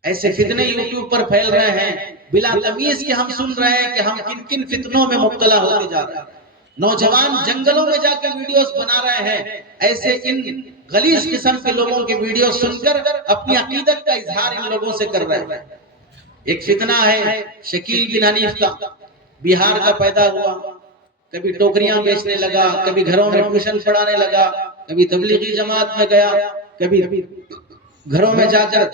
ایسے فتنے یوٹیوب پر پھیل رہے ہیں بلا تمیز کہ ہم سن رہے ہیں کہ ہم کن کن فتنوں میں مبتلا ہوتے جا رہے ہیں۔ نوجوان جنگلوں میں جا کے ویڈیوز بنا رہے ہیں، ایسے ان غلیظ قسم کے لوگوں کے ویڈیوز سن کر اپنی عقیدت کا اظہار ان لوگوں سے کر رہے ہیں۔ ایک فتنہ ہے شکیل بن حنیف کا، بہار کا پیدا ہوا، کبھی ٹوکریاں بیچنے لگا، کبھی گھروں میں ٹیوشن پڑھانے لگا، کبھی تبلیغی جماعت میں گیا، کبھی گھروں میں جا کر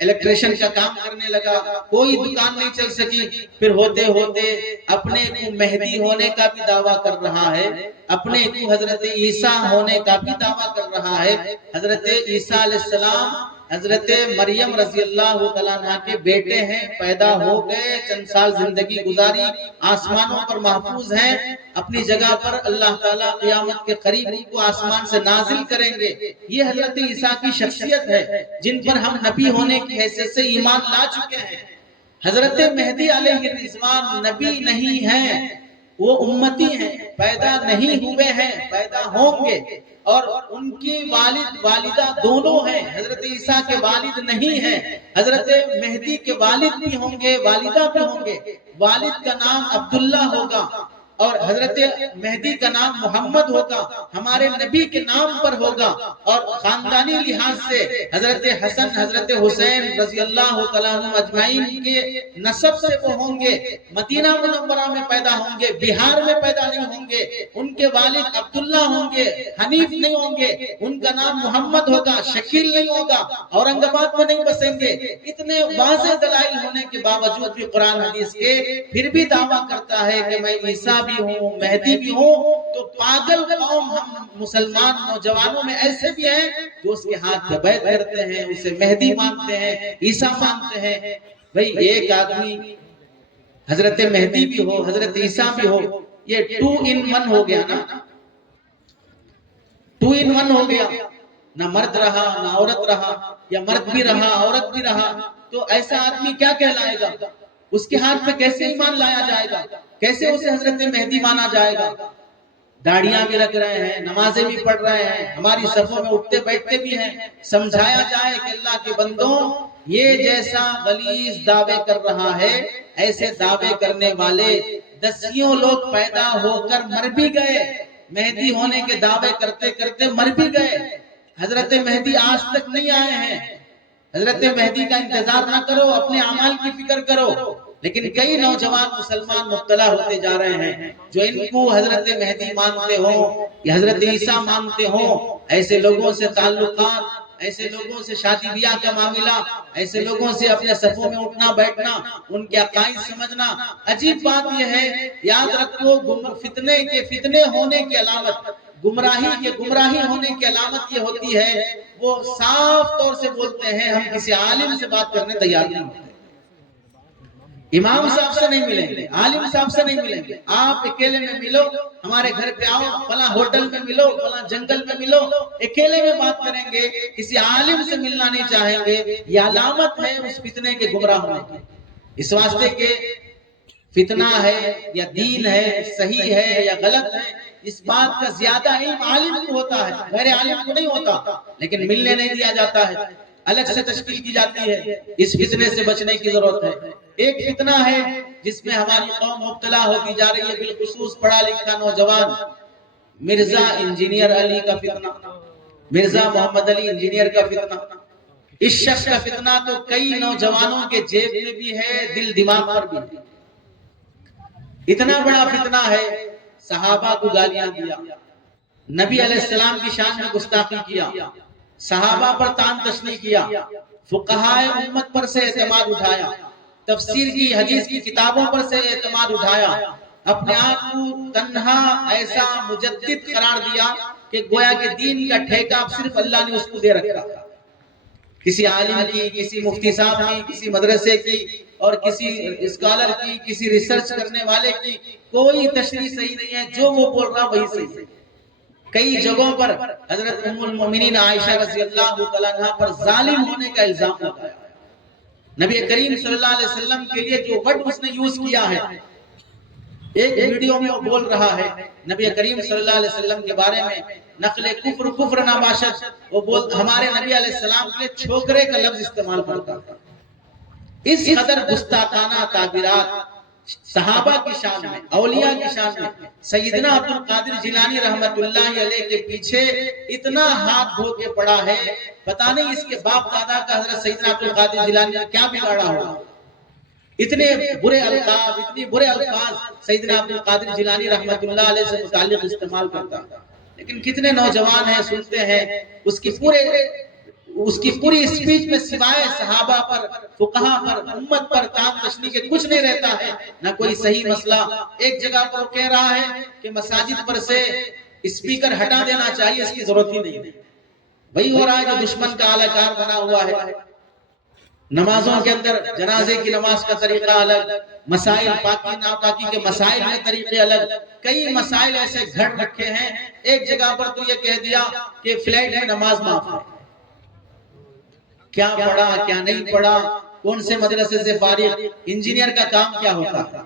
الیکٹریشن کا کام کرنے لگا، کوئی دکان نہیں چل سکی، پھر ہوتے ہوتے اپنے کو مہدی ہونے کا بھی دعویٰ کر رہا ہے، اپنے کو حضرت عیسیٰ ہونے کا بھی دعویٰ کر رہا ہے۔ حضرت عیسیٰ علیہ السلام حضرت مریم رضی اللہ تعالیٰ عنہ کے بیٹے ہیں، پیدا ہو گئے، چند سال زندگی گزاری، آسمانوں پر محفوظ ہیں، اپنی جگہ پر اللہ تعالیٰ قیامت کے قریب ان کو آسمان سے نازل کریں گے۔ یہ حضرت عیسیٰ کی شخصیت ہے جن پر ہم نبی ہونے کی حیثیت سے ایمان لا چکے ہیں۔ حضرت مہدی علیہ الرضوان نبی نہیں ہیں، وہ امتی ہیں، پیدا نہیں ہوئے ہیں، پیدا ہوں گے، اور ان کی والد والدہ دونوں ہیں۔ حضرت عیسیٰ کے والد نہیں ہیں، حضرت مہدی کے والد بھی ہوں گے، والدہ بھی ہوں گے۔ والد کا نام عبداللہ ہوگا اور حضرت مہدی کا نام محمد ہوگا، ہمارے نبی کے نام پر ہوگا، اور خاندانی لحاظ سے حضرت حسن حضرت حسین رضی اللہ تعالیٰ عنہ اجمعین کے نسب سے وہ ہوں گے، مدینہ منورہ میں پیدا ہوں گے، بہار میں پیدا نہیں ہوں گے، ان کے والد عبداللہ ہوں گے، حنیف نہیں ہوں گے، ان کا نام محمد ہوگا، شکیل نہیں ہوگا، اورنگ آباد میں نہیں بسیں گے۔ اتنے واضح دلائل ہونے کے باوجود بھی قرآن حدیث کے پھر بھی دعویٰ کرتا ہے کہ میں عیسیٰ بھی ہوں، مہدی بھی ہوں۔ تو پاگل قوم ہم مسلمان نوجوانوں میں ایسے بھی ہیں جو اس کے ہاتھ پہ بیعت کرتے ہیں، اسے مہدی مانتے ہیں، عیسیٰ مانتے ہیں۔ بھئی ایک آدمی حضرت مہدی بھی ہو، حضرت عیسیٰ بھی ہو، یہ 2 in 1 ہو گیا نا، 2 in 1 ہو گیا، نہ مرد رہا نہ عورت رہا، یا مرد بھی رہا عورت بھی رہا، تو ایسا آدمی کیا کہلائے گا؟ اس کے ہاتھ میں کیسے ایمان لایا جائے گا؟ کیسے اسے حضرت مہدی مانا جائے گا؟ داڑیاں بھی رکھ رہے ہیں، نمازیں بھی پڑھ رہے ہیں، ہماری صفوں میں اٹھتے بیٹھتے بھی ہیں۔ سمجھایا جائے کہ اللہ کے بندوں، یہ جیسا غلیظ دعوے کر رہا ہے، ایسے دعوے کرنے والے دسیوں لوگ پیدا ہو کر مر بھی گئے، مہدی ہونے کے دعوے کرتے کرتے مر بھی گئے۔ حضرت مہدی آج تک نہیں آئے ہیں۔ حضرت مہدی کا انتظار نہ کرو، اپنے اعمال کی فکر کرو۔ لیکن کئی نوجوان مسلمان مبتلا ہوتے جا رہے ہیں جو ان کو حضرت مہدی مانتے ہوں یا حضرت عیسیٰ مانتے ہوں، ایسے لوگوں سے تعلقات، ایسے لوگوں سے شادی بیاہ کا معاملہ، ایسے لوگوں سے اپنے صفوں میں اٹھنا بیٹھنا، ان کے عقائد سمجھنا۔ عجیب بات یہ ہے، یاد رکھو فتنے ہونے کی علامت، گمراہی ہونے کی علامت یہ ہوتی ہے، وہ صاف طور سے بولتے ہیں ہم کسی عالم سے بات کرنے تیار نہیں ہوتے، امام صاحب سے نہیں ملیں گے، عالم صاحب سے نہیں ملیں گے، آپ اکیلے میں ملو، ہمارے گھر پہ آؤ، فلاں ہوٹل میں ملو، فلاں جنگل میں ملو، اکیلے میں بات کریں گے، کسی عالم سے ملنا نہیں چاہیں گے۔ یہ علامت ہے اس فتنے کے گمراہ ہونے کی۔ اس واسطے کے فتنہ ہے یا دین ہے، صحیح ہے یا غلط ہے، اس بات کا زیادہ علم عالم کو ہوتا ہے، غیر عالم کو نہیں ہوتا، لیکن ملنے نہیں دیا جاتا ہے، الگ سے تشکیل کی جاتی ہے۔ اس فتنے سے بچنے کی ضرورت ہے۔ ایک فتنہ ہے جس میں ہماری قوم مبتلا ہوتی جا رہی ہے، بالخصوص پڑھا لکھا نوجوان، مرزا انجینئر علی کا فتنہ، مرزا محمد علی انجینئر کا فتنہ۔ اس شخص کا فتنہ تو کئی نوجوانوں کے جیب میں بھی ہے، دل دماغ پر بھی ہے۔ اتنا بڑا فتنہ ہے، صحابہ کو گالیاں دیا، نبی علیہ السلام کی شان میں گستاخی کیا، صحابہ پر تان تشنیع کیا، فقہائے امت پر سے اعتماد اٹھایا، تفسیر کی حدیث کی کتابوں پر سے اعتماد اٹھایا، اپنے آپ کو تنہا ایسا مجدد قرار دیا کہ گویا کہ دین کا ٹھیکہ صرف اللہ نے اس کو دے رکھا، کسی عالم کی، کسی مفتی صاحب کی، کسی مدرسے کی اور کسی اسکالر کی، کسی ریسرچ کرنے والے کی کوئی تشریح صحیح نہیں ہے، جو وہ بول رہا وہی صحیح ہے۔ کئی جگہوں پر حضرت ام المومنین عائشہ رضی اللہ تعالیٰ عنہ پر ظالم ہونے کا الزام لگایا۔ نبی کریم صلی اللہ علیہ وسلم کے لیے جو ورڈ اس نے یوز کیا ہے، ایک ویڈیو میں وہ بول رہا ہے نبی کریم صلی اللہ علیہ وسلم کے بارے میں، نقل کفر نباشد، وہ ہمارے نبی علیہ السلام کے لیے چھوکرے کا لفظ استعمال کرتا ہے۔ اس قدر گستاخانہ تعبیرات صحابہ کی شان میں، اولیاء کی شان میں، سیدنا عبد القادر جیلانی رحمت اللہ علیہ کے پیچھے اتنا ہاتھ دھو کے پڑا ہے، پتہ نہیں اس کے باپ دادا کا حضرت سیدنا عبد القادر جیلانی نے کیا بگاڑا ہوا۔ اتنے برے القاب، اتنی برے الفاظ سیدنا عبد القادر جیلانی رحمت اللہ علیہ سے متعلق استعمال کرتا، لیکن کتنے نوجوان ہیں سنتے ہیں اس کی پوری اسپیچ میں سوائے صحابہ پر، فقہا پر، امت پر تان تشنیع کے کچھ نہیں رہتا ہے، نہ کوئی صحیح مسئلہ۔ ایک جگہ پر کہہ رہا ہے کہ مساجد پر سے اسپیکر ہٹا دینا چاہیے، اس کی ضرورت ہی نہیں ہے۔ وہی ہو رہا ہے جو دشمن کا اعلی کار بنا ہوا ہے۔ نمازوں کے اندر جنازے کی نماز کا طریقہ الگ، مسائل پاکی ناپاکی کے مسائل میں طریقے الگ، کئی مسائل ایسے گھڑ رکھے ہیں۔ ایک جگہ پر تو یہ کہہ دیا کہ فلیٹ میں نماز معاف ہے۔ کیا پڑھا کیا نہیں پڑھا، کون سے مدرسے سے فارغ، انجینئر کا کام کیا ہوتا ہے؟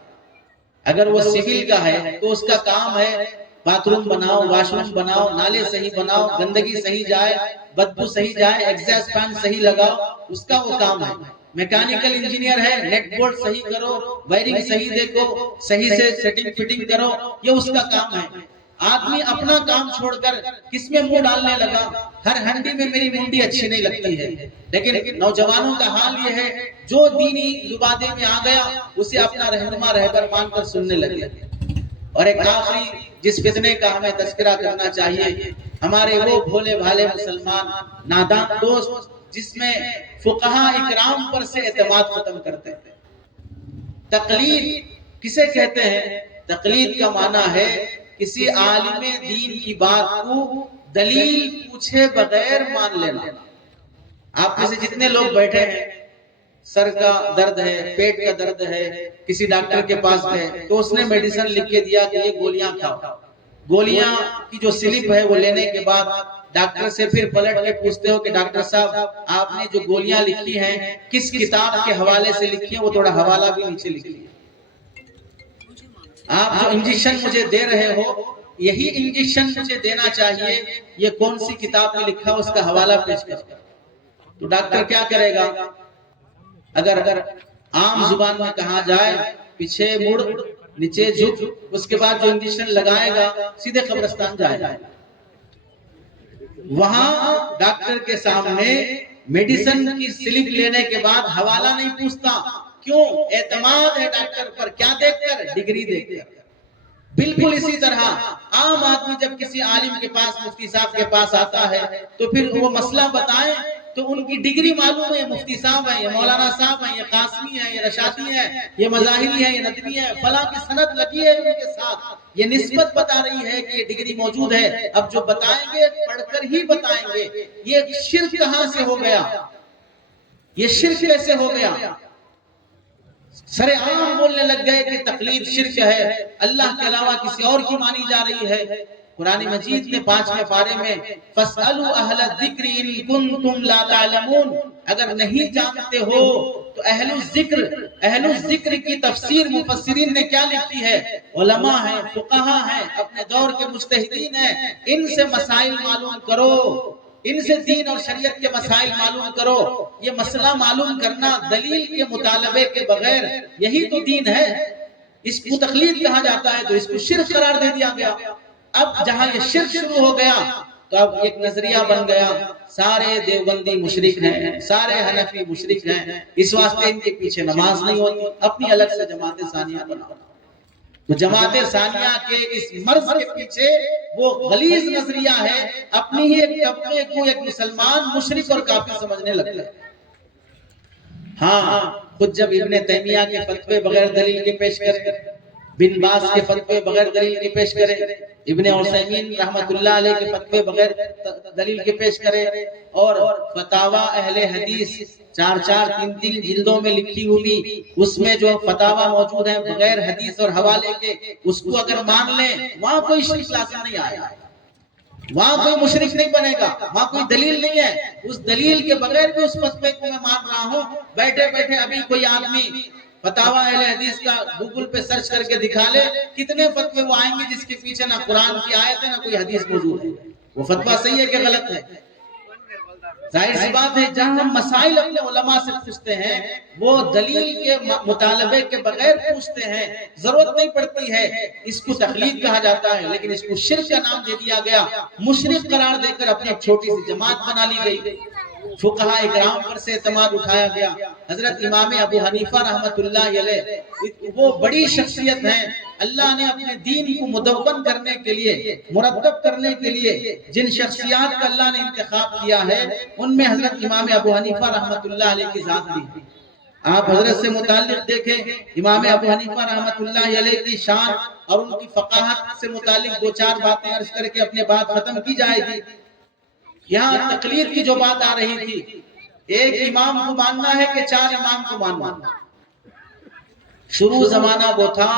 اگر وہ سیول کا ہے تو اس کا کام ہے باتھ روم بناؤ، واش روم بناؤ، نالے صحیح بناؤ، گندگی صحیح جائے، بدبو صحیح جائے، ایگزاسٹ فین صحیح لگاؤ، اس کا وہ کام ہے۔ میکینیکل انجینئر ہے، نیٹ بورڈ صحیح کرو، وائرنگ صحیح دیکھو، صحیح سے سیٹنگ فٹنگ کرو، یہ اس کا کام ہے۔ آدمی اپنا کام چھوڑ کر کس میں منہ ڈالنے لگا، ہر ہنڈی میں میری منڈی اچھی نہیں لگتی ہے۔ لیکن نوجوانوں کا حال یہ ہے، جو دینی لبادے میں آ گیا اسے اپنا رہنما رہبر مان کر سننے لگے۔ اور ایک آخری جس فتنے کا ہمیں تذکرہ کرنا چاہیے، ہمارے وہ بھولے بھالے مسلمان نادان دوست جس میں فقہاء اکرام پر سے اعتماد ختم کرتے ہیں۔ تقلید کسے کہتے ہیں؟ تقلید کا معنی ہے کسی عالم دین کی بات کو دلیل پوچھے بغیر مان لینا۔ آپ میں سے جتنے لوگ بیٹھے ہیں، سر کا درد ہے، پیٹ کا درد ہے، کسی ڈاکٹر کے پاس گئے تو اس نے میڈیسن لکھ کے دیا کہ یہ گولیاں کھاؤ۔ گولیاں کی جو سلپ ہے وہ لینے کے بعد ڈاکٹر سے پھر پلٹ کے پوچھتے ہو کہ ڈاکٹر صاحب آپ نے جو گولیاں لکھی ہیں کس کتاب کے حوالے سے لکھی ہیں، وہ تھوڑا حوالہ بھی نیچے لکھیے۔ آپ جو انجیکشن مجھے دے رہے ہو، یہی انجیکشن مجھے دینا چاہیے، یہ کون سی کتاب میں لکھا اس کا حوالہ پیش کرو۔ تو ڈاکٹر کیا کرے گا؟ اگر عام زبان میں کہا جائے پیچھے مڑ نیچے جھک، اس کے بعد جو انجیکشن لگائے گا سیدھے قبرستان جائے گا۔ وہاں ڈاکٹر کے سامنے میڈیسن کی سلپ لینے کے بعد حوالہ نہیں پوچھتا، کیوں؟ اعتماد ہے ڈاکٹر پر، کیا دیکھ کر؟ ڈگری دیکھ کر۔ بالکل اسی طرح عام آدمی جب کسی عالم کے پاس، مفتی صاحب کے پاس آتا ہے تو پھر وہ مسئلہ بتائیں تو ان کی ڈگری معلوم ہے، مفتی صاحب ہیں، یہ مولانا صاحب ہیں، یہ قاسمی ہیں، یہ رشادی ہیں، یہ مظاہری ہیں، یہ ندوی ہیں، فلاں کی سند لگی ہے ان کے ساتھ، یہ نسبت بتا رہی ہے کہ یہ ڈگری موجود ہے۔ اب جو بتائیں گے پڑھ کر ہی بتائیں گے۔ یہ شرک کہاں سے ہو گیا؟ یہ شرک کیسے ہو گیا؟ سر عام بولنے لگ گئے کہ تقلید شرک ہے، اللہ کے علاوہ کسی اور کی مانی جا رہی ہے۔ قرآن مجید نے 5ویں پارے میں فَاسْأَلُوا أَهْلَ الذِّكْرِ إِن كُنتُمْ لَا تَعْلَمُونَ، اگر نہیں جانتے ہو تو اہل الذکر کی تفسیر مفسرین نے کیا لکھی ہے؟ علماء ہیں، فقہاء ہیں، اپنے دور کے مجتہدین ہیں، ان سے مسائل معلوم کرو، ان سے دین اور شریعت کے مسائل معلوم کرو۔ یہ مسئلہ معلوم کرنا دلیل کے مطالبے کے بغیر، یہی تو دین ہے۔ اس کو تقلید کہا جاتا ہے تو اس کو شرک قرار دے دیا گیا۔ اب جہاں یہ شرک شروع ہو گیا تو اب ایک نظریہ بن گیا، سارے دیوبندی مشرک ہیں، سارے حنفی مشرک ہیں، اس واسطے ان کے پیچھے نماز نہیں ہوتی، اپنی الگ سے جماعت ثانیہ بناؤ۔ تو جماعت ثانیہ کے اس مرض کے پیچھے وہ غلیظ نظریہ ہے، اپنی ہی ایک طبقے کو ایک مسلمان مشرک اور کافر سمجھنے لگتا ہے۔ ہاں، خود جب ابن تیمیہ کے فتوے بغیر دلیل کے پیش کرے، بن باز کے فتوے بغیر دلیل کے پیش کرے، ابن عثیمین رحمت اللہ علیہ کے فتوے بغیر دلیل کے پیش کرے، اور فتاوی اہل حدیث 4 3 جلدوں میں لکھی ہوئی اس میں جو فتاوی موجود ہیں بغیر حدیث اور حوالے کے، اس کو اگر مان لیں وہاں کوئی شرک لازم نہیں آئے گا، وہاں کوئی مشرک نہیں بنے گا، وہاں کوئی دلیل نہیں ہے۔ اس دلیل کے بغیر بھی اس فتوے کو میں مان رہا ہوں، بیٹھے بیٹھے ابھی کوئی آدمی فتاوی اہل حدیث کا گوگل پہ سرچ کر کے دکھا لے، کتنے فتوے وہ آئیں گے جس کے پیچھے نہ قرآن کی آیت ہے نہ کوئی حدیث موجود ہے، وہ فتویٰ صحیح ہے کہ غلط ہے؟ ظاہر سی بات ہے، جہاں ہم مسائل اپنے علماء سے پوچھتے ہیں وہ دلیل کے مطالبے کے بغیر پوچھتے ہیں، ضرورت نہیں پڑتی ہے۔ اس کو تقلید کہا جاتا ہے، لیکن اس کو شرک کا نام دے دیا گیا، مشرک قرار دے کر اپنی ایک چھوٹی سی جماعت بنا لی گئی، فقہاء اکرام پر سے اعتماد اٹھایا گیا۔ حضرت امام ابو حنیفہ رحمت اللہ علیہ وہ بڑی شخصیت ہیں، اللہ نے اپنے دین کو مدون کرنے کے لیے، مرتب کرنے کے لیے جن شخصیات کا اللہ نے انتخاب کیا ہے ان میں حضرت امام ابو حنیفہ رحمت اللہ علیہ کی ذات بھی۔ آپ حضرت سے متعلق دیکھیں، امام ابو حنیفہ رحمت اللہ علیہ کی شان اور ان کی فقاہت سے متعلق 2 4 باتیں عرض کر کے اپنے بات ختم کی جائے گی۔ یہاں تقلید کی جو بات آ رہی تھی، ایک امام کو ماننا ہے کہ 4 امام کو ماننا؟ شروع زمانہ وہ تھا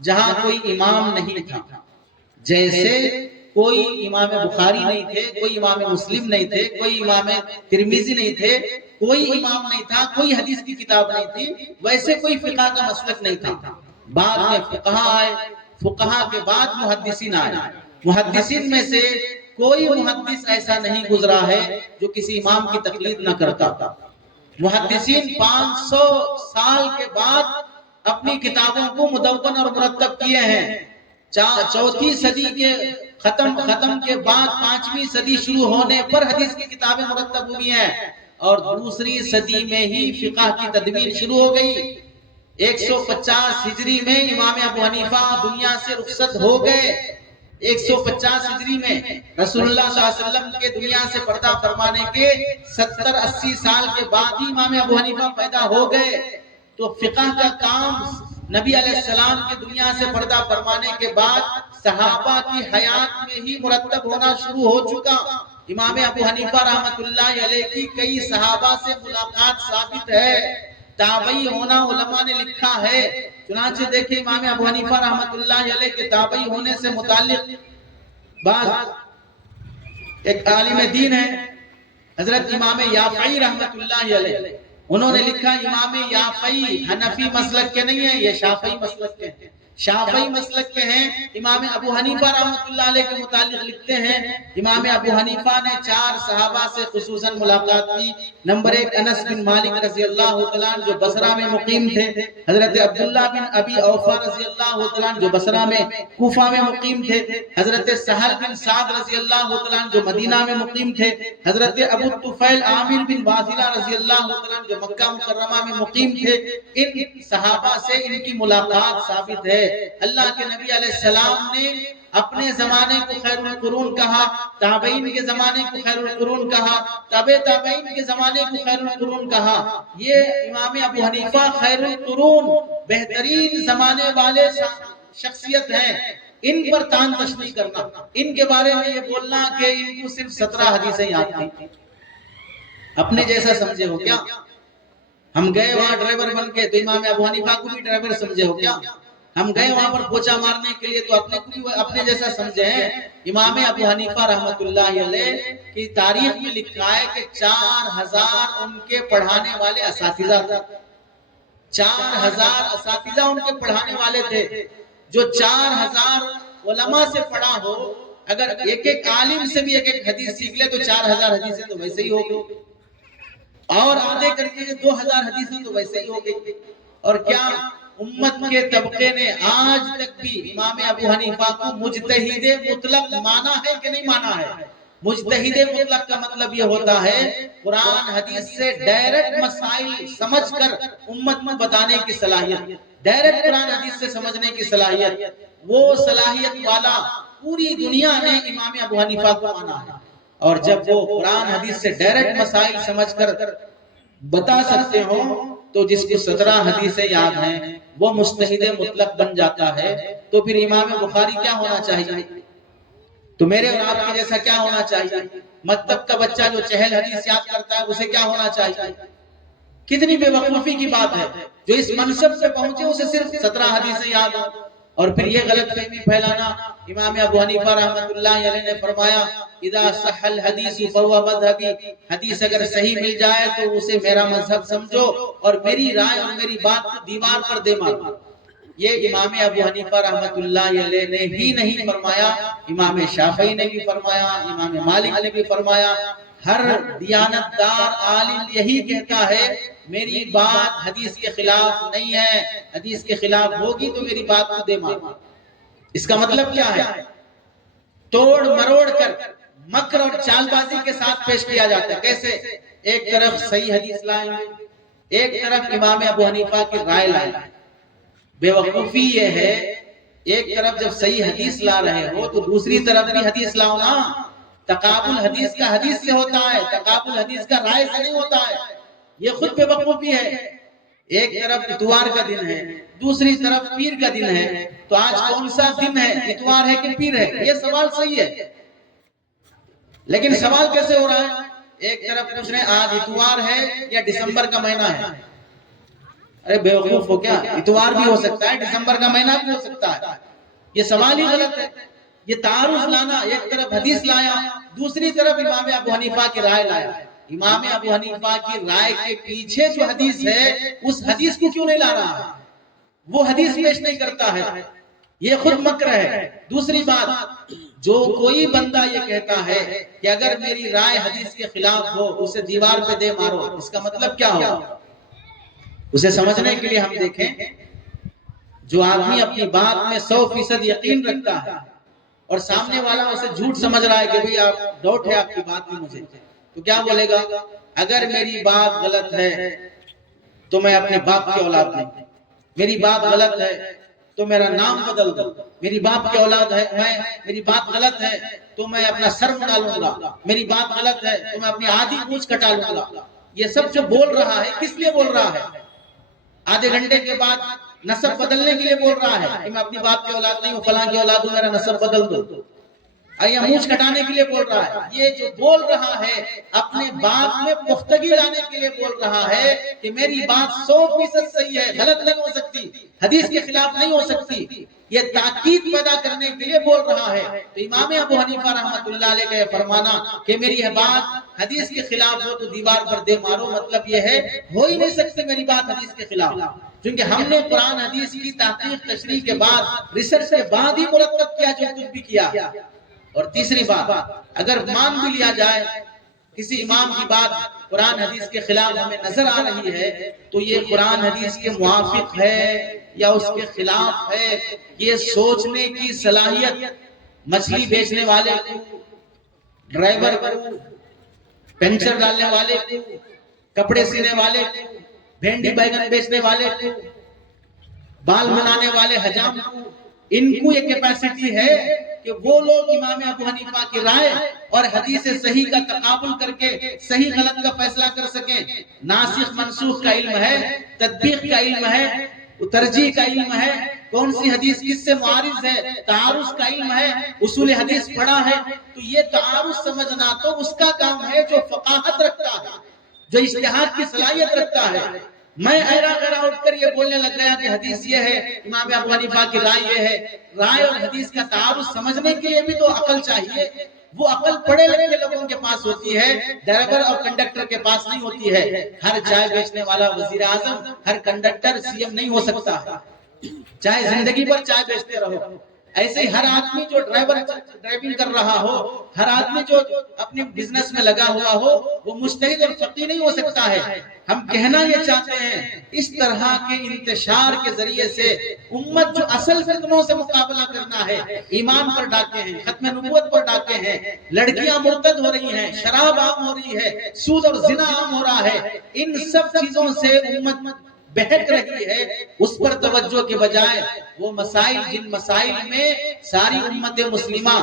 جہاں کوئی امام نہیں تھا، جیسے کوئی امام بخاری نہیں تھے، کوئی امام مسلم نہیں تھے، کوئی امام ترمذی نہیں تھے، کوئی امام نہیں تھا، کوئی حدیث کی کتاب نہیں تھی، ویسے کوئی فقہ کا مسلک نہیں تھا۔ بعد میں فقہاء آئے، فقہاء کے بعد محدثین آئے، محدثین میں سے کوئی محدث ایسا نہیں گزرا ہے جو کسی امام کی تقلید نہ کرتا تھا۔ محدثین 500 سال کے بعد اپنی کتابوں کو مدون اور مرتب کیے ہیں۔ 4تھی صدی کے ختم کے بعد 5ویں صدی شروع ہونے پر حدیث کی کتابیں مرتب ہوئی ہیں، اور دوسری صدی میں ہی فقہ کی تدوین شروع ہو گئی۔ 150 ہجری میں امام ابو حنیفہ دنیا سے رخصت ہو گئے۔ 150 ہجری میں رسول اللہ صلی اللہ علیہ وسلم کے دنیا سے پردہ فرمانے کے 70-80 سال کے بعد ہی امام ابو حنیفہ پیدا ہو گئے۔ تو فقہ کا کام نبی علیہ السلام کے دنیا سے پردہ فرمانے کے بعد صحابہ کی حیات میں ہی مرتب ہونا شروع ہو چکا۔ امام ابو حنیفہ رحمت اللہ علیہ کی کئی صحابہ سے ملاقات ثابت ہے، تابعی ہونا علماء نے لکھا ہے۔ چنانچہ دیکھیں امام ابو حنیفہ رحمت اللہ علیہ کے تابعی ہونے سے متعلق بعض ایک عالم دین ہے حضرت امام یافعی رحمت اللہ علیہ، انہوں نے لکھا امام یافعی حنفی مسلک کے نہیں ہیں، یہ شافعی مسلک کے ہیں۔ شافعی مسلک کے ہیں۔ امام ابو حنیفہ رحمۃ اللہ علیہ کے متعلق لکھتے ہیں، امام ابو حنیفہ نے 4 صحابہ سے خصوصاً ملاقات کی۔ نمبر 1 انس بن مالک رضی اللہ تعالیٰ عنہ جو بصرہ میں مقیم تھے، حضرت عبداللہ بن ابی اوفا رضی اللہ تعالیٰ عنہ جو بصرہ میں کوفہ میں مقیم تھے، حضرت سہل بن سعد رضی اللہ تعالیٰ عنہ جو مدینہ میں مقیم تھے، حضرت ابو الطفیل عامر بن واثلہ رضی اللہ تعالیٰ عنہ جو مکہ مکرمہ میں مقیم تھے۔ ان صحابہ سے ان کی ملاقات ثابت ہے۔ اللہ کے نبی علیہ السلام نے اپنے زمانے کو خیر القرون کہا، تابعین کے زمانے کو خیر القرون کہا، تابع تابعین کے زمانے کو خیر القرون کہا۔ یہ امام ابو حنیفہ خیر القرون، بہترین زمانے والے شخصیت ہیں۔ ان پر تان تشنیع کرنا، ان کے بارے میں یہ بولنا کہ ان کو صرف 17 حدیثیں یاد تھیں، اپنے جیسا سمجھے ہو کیا؟ ہم گئے وہاں ڈرائیور بن کے تو امام ابو حنیفہ کو بھی ڈرائیور سمجھے ہو کیا؟ ہم گئے وہاں پر پوچھا مارنے کے لیے تو اپنے جیسا سمجھے ہیں؟ امام ابو حنیفہ رحمۃ اللہ علیہ کی تاریخ میں لکھا ہے کہ 4000 ان کے پڑھانے والے اساتذہ تھے۔ 4000 اساتذہ ان کے پڑھانے والے تھے۔ جو 4000 علماء سے پڑھا ہو، اگر ایک ایک عالم سے بھی ایک ایک حدیث سیکھ لے تو 4000 حدیثیں تو ویسے ہی ہو گئی، اور آدھے کر کے 2000 حدیثیں تو ویسے ہی ہو گئی۔ اور کیا امت کے طبقے نے آج تک بھی امام ابو حنیفہ کو مجتہد مطلق مانا ہے کہ نہیں مانا ہے؟ مجتہد مطلق کا مطلب یہ ہوتا ہے قرآن حدیث سے ڈائریکٹ مسائل سمجھ کر امت میں بتانے کی صلاحیت، ڈائریکٹ قرآن حدیث سے سمجھنے کی صلاحیت۔ وہ صلاحیت والا پوری دنیا نے امام ابو حنیفہ کو مانا ہے، اور جب وہ قرآن حدیث سے ڈائریکٹ مسائل سمجھ کر بتا سکتے ہوں تو جس کی 17 حدیثیں یاد ہیں وہ مجتہد مطلق بن جاتا ہے، تو پھر امام بخاری کیا ہونا چاہیے؟ تو میرے اور آپ کے جیسا کیا ہونا چاہیے؟ مکتب کا بچہ جو چہل حدیث یاد کرتا ہے اسے کیا ہونا چاہیے؟ کتنی بے وقوفی کی بات ہے، جو اس منصب سے پہنچے اسے صرف 17 حدیثیں یاد ہو، اور پھر یہ غلط فہمی پھیلانا۔ امام ابو حنیفہ رحمۃ اللہ علیہ نے فرمایا اذا صح الحدیث فهو مذهبی، حدیث اگر صحیح مل جائے تو اسے میرا مذہب سمجھو اور میری رائے اور میری بات کو دیوار پر دے مارو۔ یہ امام ابو حنیفہ رحمۃ اللہ علیہ نے ہی نہیں فرمایا، امام شافعی نے بھی فرمایا، امام مالک نے بھی فرمایا۔ ہر دیانتدار عالم یہی کہتا ہے میری بات حدیث کے خلاف نہیں ہے، حدیث کے خلاف ہوگی تو میری بات کو دے مارو۔ اس کا مطلب کیا ہے؟ توڑ مروڑ کر مکر اور چال بازی کے ساتھ پیش کیا جاتا ہے۔ کیسے؟ ایک طرف صحیح حدیث لائیں، ایک طرف امام ابو حنیفہ کی رائے لائیں۔ بے وقوفی یہ ہے ایک طرف جب صحیح حدیث لا رہے ہو تو دوسری طرف بھی حدیث لاؤ نا۔ تقابل حدیث کا حدیث سے ہوتا ہے، تقابل حدیث کا رائے سے نہیں ہوتا ہے۔ یہ خود بے وقوفی ہے۔ ایک طرف اتوار کا دن ہے، دوسری طرف پیر کا دن ہے، تو آج کون سا دن ہے؟ اتوار ہے کہ پیر ہے؟ یہ سوال صحیح ہے، لیکن سوال کیسے ہو رہا ہے؟ ایک طرف پوچھ رہے ہیں آج اتوار ہے یا دسمبر کا مہینہ ہے۔ ارے بے وقوف ہو کیا؟ اتوار بھی ہو سکتا ہے، دسمبر کا مہینہ بھی ہو سکتا ہے۔ یہ سوال ہی غلط ہے۔ یہ تعارض لانا، ایک طرف حدیث لایا، دوسری طرف امام ابو حنیفہ کی رائے لایا۔ امام ابو حنیفہ کی رائے کے پیچھے جو حدیث ہے اس حدیث کو کیوں نہیں لا رہا ہے؟ وہ حدیث پیش نہیں کرتا ہے، یہ خود مکر ہے۔ دوسری بات، جو کوئی بندہ یہ کہتا ہے کہ اگر میری رائے حدیث کے خلاف ہو اسے دیوار پہ دے مارو، اس کا مطلب کیا ہو؟ اسے سمجھنے کے لیے ہم دیکھیں، جو آدمی اپنی بات میں 100% یقین رکھتا ہے اور سامنے والا اسے جھوٹ سمجھ رہا ہے کہ بھئی آپ ڈاؤٹ ہے آپ کی بات میں مجھے، تو کیا بولے گا؟ اگر میری بات غلط ہے تو میں اپنے باپ کی اولاد نہیں، میری بات غلط ہے تو میرا نام بدل دو، میری باپ کی اولاد ہے میری بات غلط ہے تو میں اپنا سر مڈا لوں گا، میری بات غلط ہے تو میں اپنی آدھی پونچھ کٹا لوں گا۔ یہ سب جو بول رہا ہے کس لیے بول رہا ہے؟ آدھے گھنٹے کے بعد نسب بدلنے کے لیے بول رہا ہے کہ میں اپنی باپ کی اولاد نہیں ہوں، فلاں کی اولاد ہوں، میرا نسب بدل دو، یا مونچھ کٹانے کے لیے بول رہا ہے۔ یہ جو بول رہا ہے اپنے بات میں پختگی لانے کے لیے بول رہا ہے کہ میری بات 100% صحیح ہے، غلط نہیں ہو سکتی، حدیث کے خلاف نہیں ہو سکتی۔ یہ تاکید پیدا کرنے کے لیے بول رہا ہے۔ تو امام ابو حنیفہ رحمۃ اللہ علیہ کا یہ فرمانا کہ میری یہ بات حدیث کے خلاف ہو تو دیوار پر دے مارو، مطلب یہ ہے ہو ہی نہیں سکتے میری بات حدیث کے خلاف، کیونکہ ہم نے قرآن حدیث کی تحقیق تشریح کے بعد ریسرچ کے بعد ہی مرتب کیا جو کچھ بھی کیا۔ اور تیسری بات، اگر مان بھی لیا جائے کسی امام کی بات قرآن حدیث کے خلاف ہمیں نظر آ رہی ہے تو یہ قرآن حدیث کے موافق ہے یا اس کے خلاف ہے، یہ سوچنے کی صلاحیت مچھلی بیچنے والے کو، ڈرائیور کو، پنچر ڈالنے والے کو، کپڑے سینے والے کو، بھینڈی بیگن بیچنے والے کو، بال بنانے والے حجام کو، ان کو یہ کیپیسٹی ہے کہ وہ لوگ امام ابو حنیفہ کی رائے اور حدیث صحیح کا تقابل کر کے صحیح غلط کا فیصلہ کر سکیں۔ ناسخ منسوخ کا علم ہے، تطبیق کا علم ہے، ترجیح کا علم ہے، کون سی حدیث کس سے معارض ہے، تعارض کا علم ہے، اصول حدیث پڑھا ہے۔ تو یہ تعارض سمجھنا تو اس کا کام ہے جو فقاہت رکھتا ہے، جو اجتہاد کی صلاحیت رکھتا ہے۔ میں ایرا گرا اٹھ کر یہ بولنے لگ گیا کہ حدیث یہ ہے، امام ابو حنیفہ کی رائے یہ ہے۔ رائے اور حدیث کا تعارض سمجھنے کے لیے بھی تو عقل چاہیے، وہ عقل پڑھے لکھے لوگوں کے پاس ہوتی ہے، ڈرائیور اور کنڈکٹر کے پاس نہیں ہوتی ہے۔ ہر چائے بیچنے والا وزیر اعظم، ہر کنڈکٹر سی ایم نہیں ہو سکتا ہے، چاہے زندگی بھر چائے بیچتے رہو۔ ایسے ہی ہر آدمی جو ڈرائیونگ کر رہا ہو، ہر آدمی جو اپنے بزنس میں لگا ہوا ہو، وہ مجتہد اور فقیہ نہیں ہو سکتا ہے۔ ہم کہنا یہ چاہتے ہیں اس طرح کے انتشار کے ذریعے سے امت جو اصل فتنوں سے مقابلہ کرنا ہے، ایمان پر ڈاکے ہیں، ختم نبوت پر ڈاکے ہیں، لڑکیاں مرتد ہو رہی ہیں، شراب عام ہو رہی ہے، سود اور زنا عام ہو رہا ہے، ان سب چیزوں سے امت بہک رہی ہے، اس پر توجہ کے بجائے وہ مسائل جن مسائل میں ساری امت مسلمہ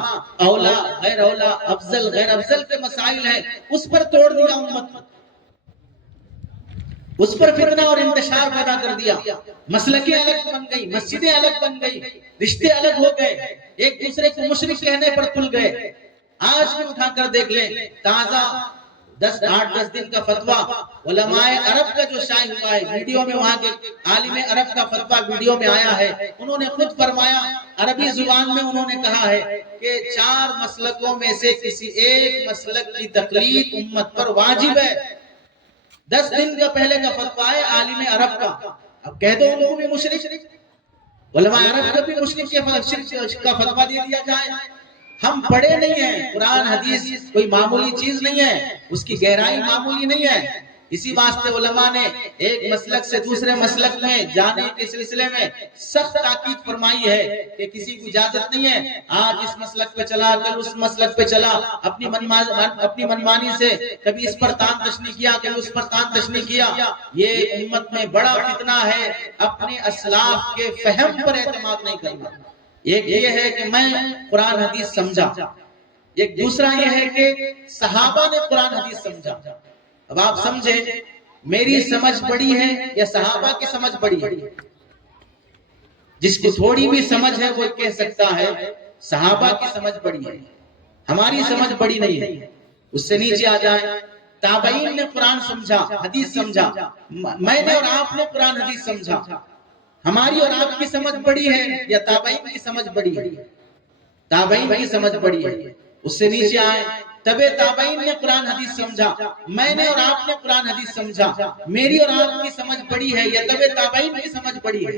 اولا غیر اولا، افضل غیر افضل کے مسائل ہیں، اس پر توڑ دیا امت، اس پر فتنہ اور انتشار پیدا کر دیا۔ مسلکیں الگ بن گئی، مسجدیں الگ بن گئی، رشتے الگ ہو گئے، ایک دوسرے کو مشرک کہنے پر تل گئے۔ آج بھی اٹھا کر دیکھ لیں، تازہ 8-10 دن کا فتویٰ علماء عرب کا جو شائع ہوا ہے، ویڈیو میں وہاں کے عالم عرب کا فتویٰ ویڈیو میں آیا ہے، انہوں نے خود فرمایا، عربی زبان میں انہوں نے کہا ہے کہ 4 مسلکوں میں سے کسی ایک مسلک کی تقلید امت پر واجب ہے۔ 10 دن کا پہلے کا فتویٰ ہے عالم عرب کا، اب کہہ دو ان کو بھی مشرک، علماء عرب کا بھی مشرک کا فتویٰ دے دیا جائے۔ ہم پڑھے نہیں ہیں، قرآن حدیث کوئی معمولی چیز نہیں ہے، اس کی گہرائی معمولی نہیں ہے، اسی واسطے علماء نے ایک مسلک سے دوسرے مسلک میں جانے کے سلسلے میں سخت تاکید فرمائی ہے کہ کسی کو اجازت نہیں ہے آج اس مسلک پہ چلا، کل اس مسلک پہ چلا، اپنی منمانی سے کبھی اس پر تان تشنیع کیا، کبھی اس پر تان تشنیع کیا۔ یہ امت میں بڑا فتنہ ہے، اپنے اسلاف کے فہم پر اعتماد نہیں کرنا۔ ایک یہ ہے کہ میں قرآن حدیث سمجھا، ایک دوسرا یہ ہے کہ صحابہ نے قرآن حدیث سمجھا۔ اب آپ سمجھیں میری سمجھ بڑی ہے یا صحابہ کی سمجھ بڑی ہے؟ جس کو تھوڑی بھی سمجھ ہے وہ کہہ سکتا ہے صحابہ کی سمجھ بڑی ہے، ہماری سمجھ بڑی نہیں ہے۔ اس سے نیچے آ جائیں، تابعین نے قرآن سمجھا، حدیث سمجھا، میں نے اور آپ نے قرآن حدیث سمجھا، ہماری اور آپ کی سمجھ بڑی ہے یا تابعین کی سمجھ بڑی ہے؟ تابعین کی سمجھ بڑی ہے۔ اس سے نیچے آئیں، تبع تابعین نے قرآن حدیث سمجھا، میں نے اور آپ نے قرآن حدیث سمجھا، میری اور آپ کی سمجھ بڑی ہے یا تبع تابعین کی سمجھ بڑی ہے؟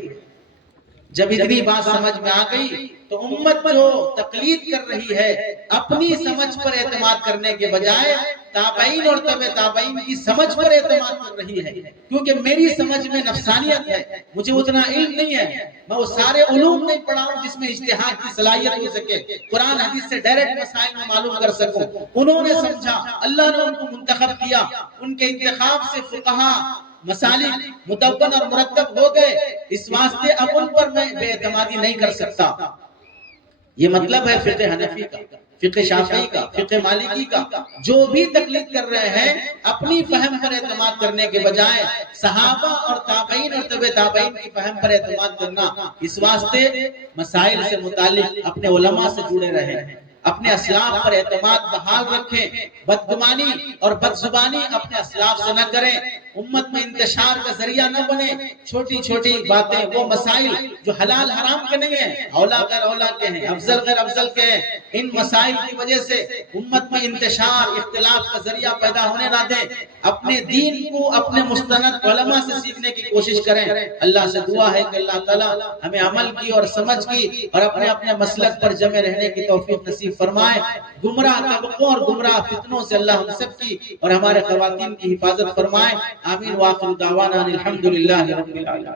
جب اتنی بات سمجھ میں آ گئی تو امت جو تقلید کر رہی ہے اپنی سمجھ پر اعتماد کرنے کے بجائے تابعین اور تبع تابعین کی سمجھ پر اعتماد کر رہی ہے، کیونکہ میری سمجھ میں نفسانیت ہے، مجھے اتنا علم نہیں ہے، میں وہ سارے علوم نہیں پڑھا ہوں جس میں اجتہاد کی صلاحیت ہو سکے، قرآن حدیث سے ڈائریکٹ مسائل میں معلوم کر سکوں۔ انہوں نے سمجھا، اللہ نے ان کو منتخب کیا، ان کے انتخاب سے فقہا مسالک مدون اور مرتب ہو گئے، اس واسطے اب ان پر میں بے اعتمادی نہیں کر سکتا۔ یہ مطلب ہے فقہ حنفی کا، فقہ شافعی کا، فقہ مالکی کا، جو بھی تقلید کر رہے ہیں اپنی فہم پر اعتماد کرنے کے بجائے صحابہ اور تابعین اور تبع تابعین کی فہم پر اعتماد کرنا، اس واسطے مسائل سے متعلق اپنے علماء سے جڑے رہیں، اپنے اسلاف پر اعتماد بحال رکھیں، بدگمانی اور بدزبانی اپنے اسلاف سے نہ کریں، امت میں انتشار کا ذریعہ نہ بنے. چھوٹی چھوٹی باتیں، وہ مسائل جو حلال حرام کے نہیں ہیں، اولا غیر اولا کے ہیں، افضل غیر افضل کے ہیں، ان مسائل کی وجہ سے امت میں انتشار، اختلاف کا ذریعہ پیدا ہونے نہ دیں. اپنے دین کو اپنے مستند علماء سے سیکھنے کی کوشش کریں. اللہ سے دعا ہے کہ اللہ تعالیٰ ہمیں عمل کی اور سمجھ کی اور اپنے اپنے مسلک پر جمع رہنے کی توفیق نصیب فرمائے. گمراہ طبقوں اور گمراہ فتنوں سے اللہ ہم سب کی اور ہمارے خواتین کی حفاظت فرمائے. آمین. وآخر دعوانا الحمدللہ رب العالمین.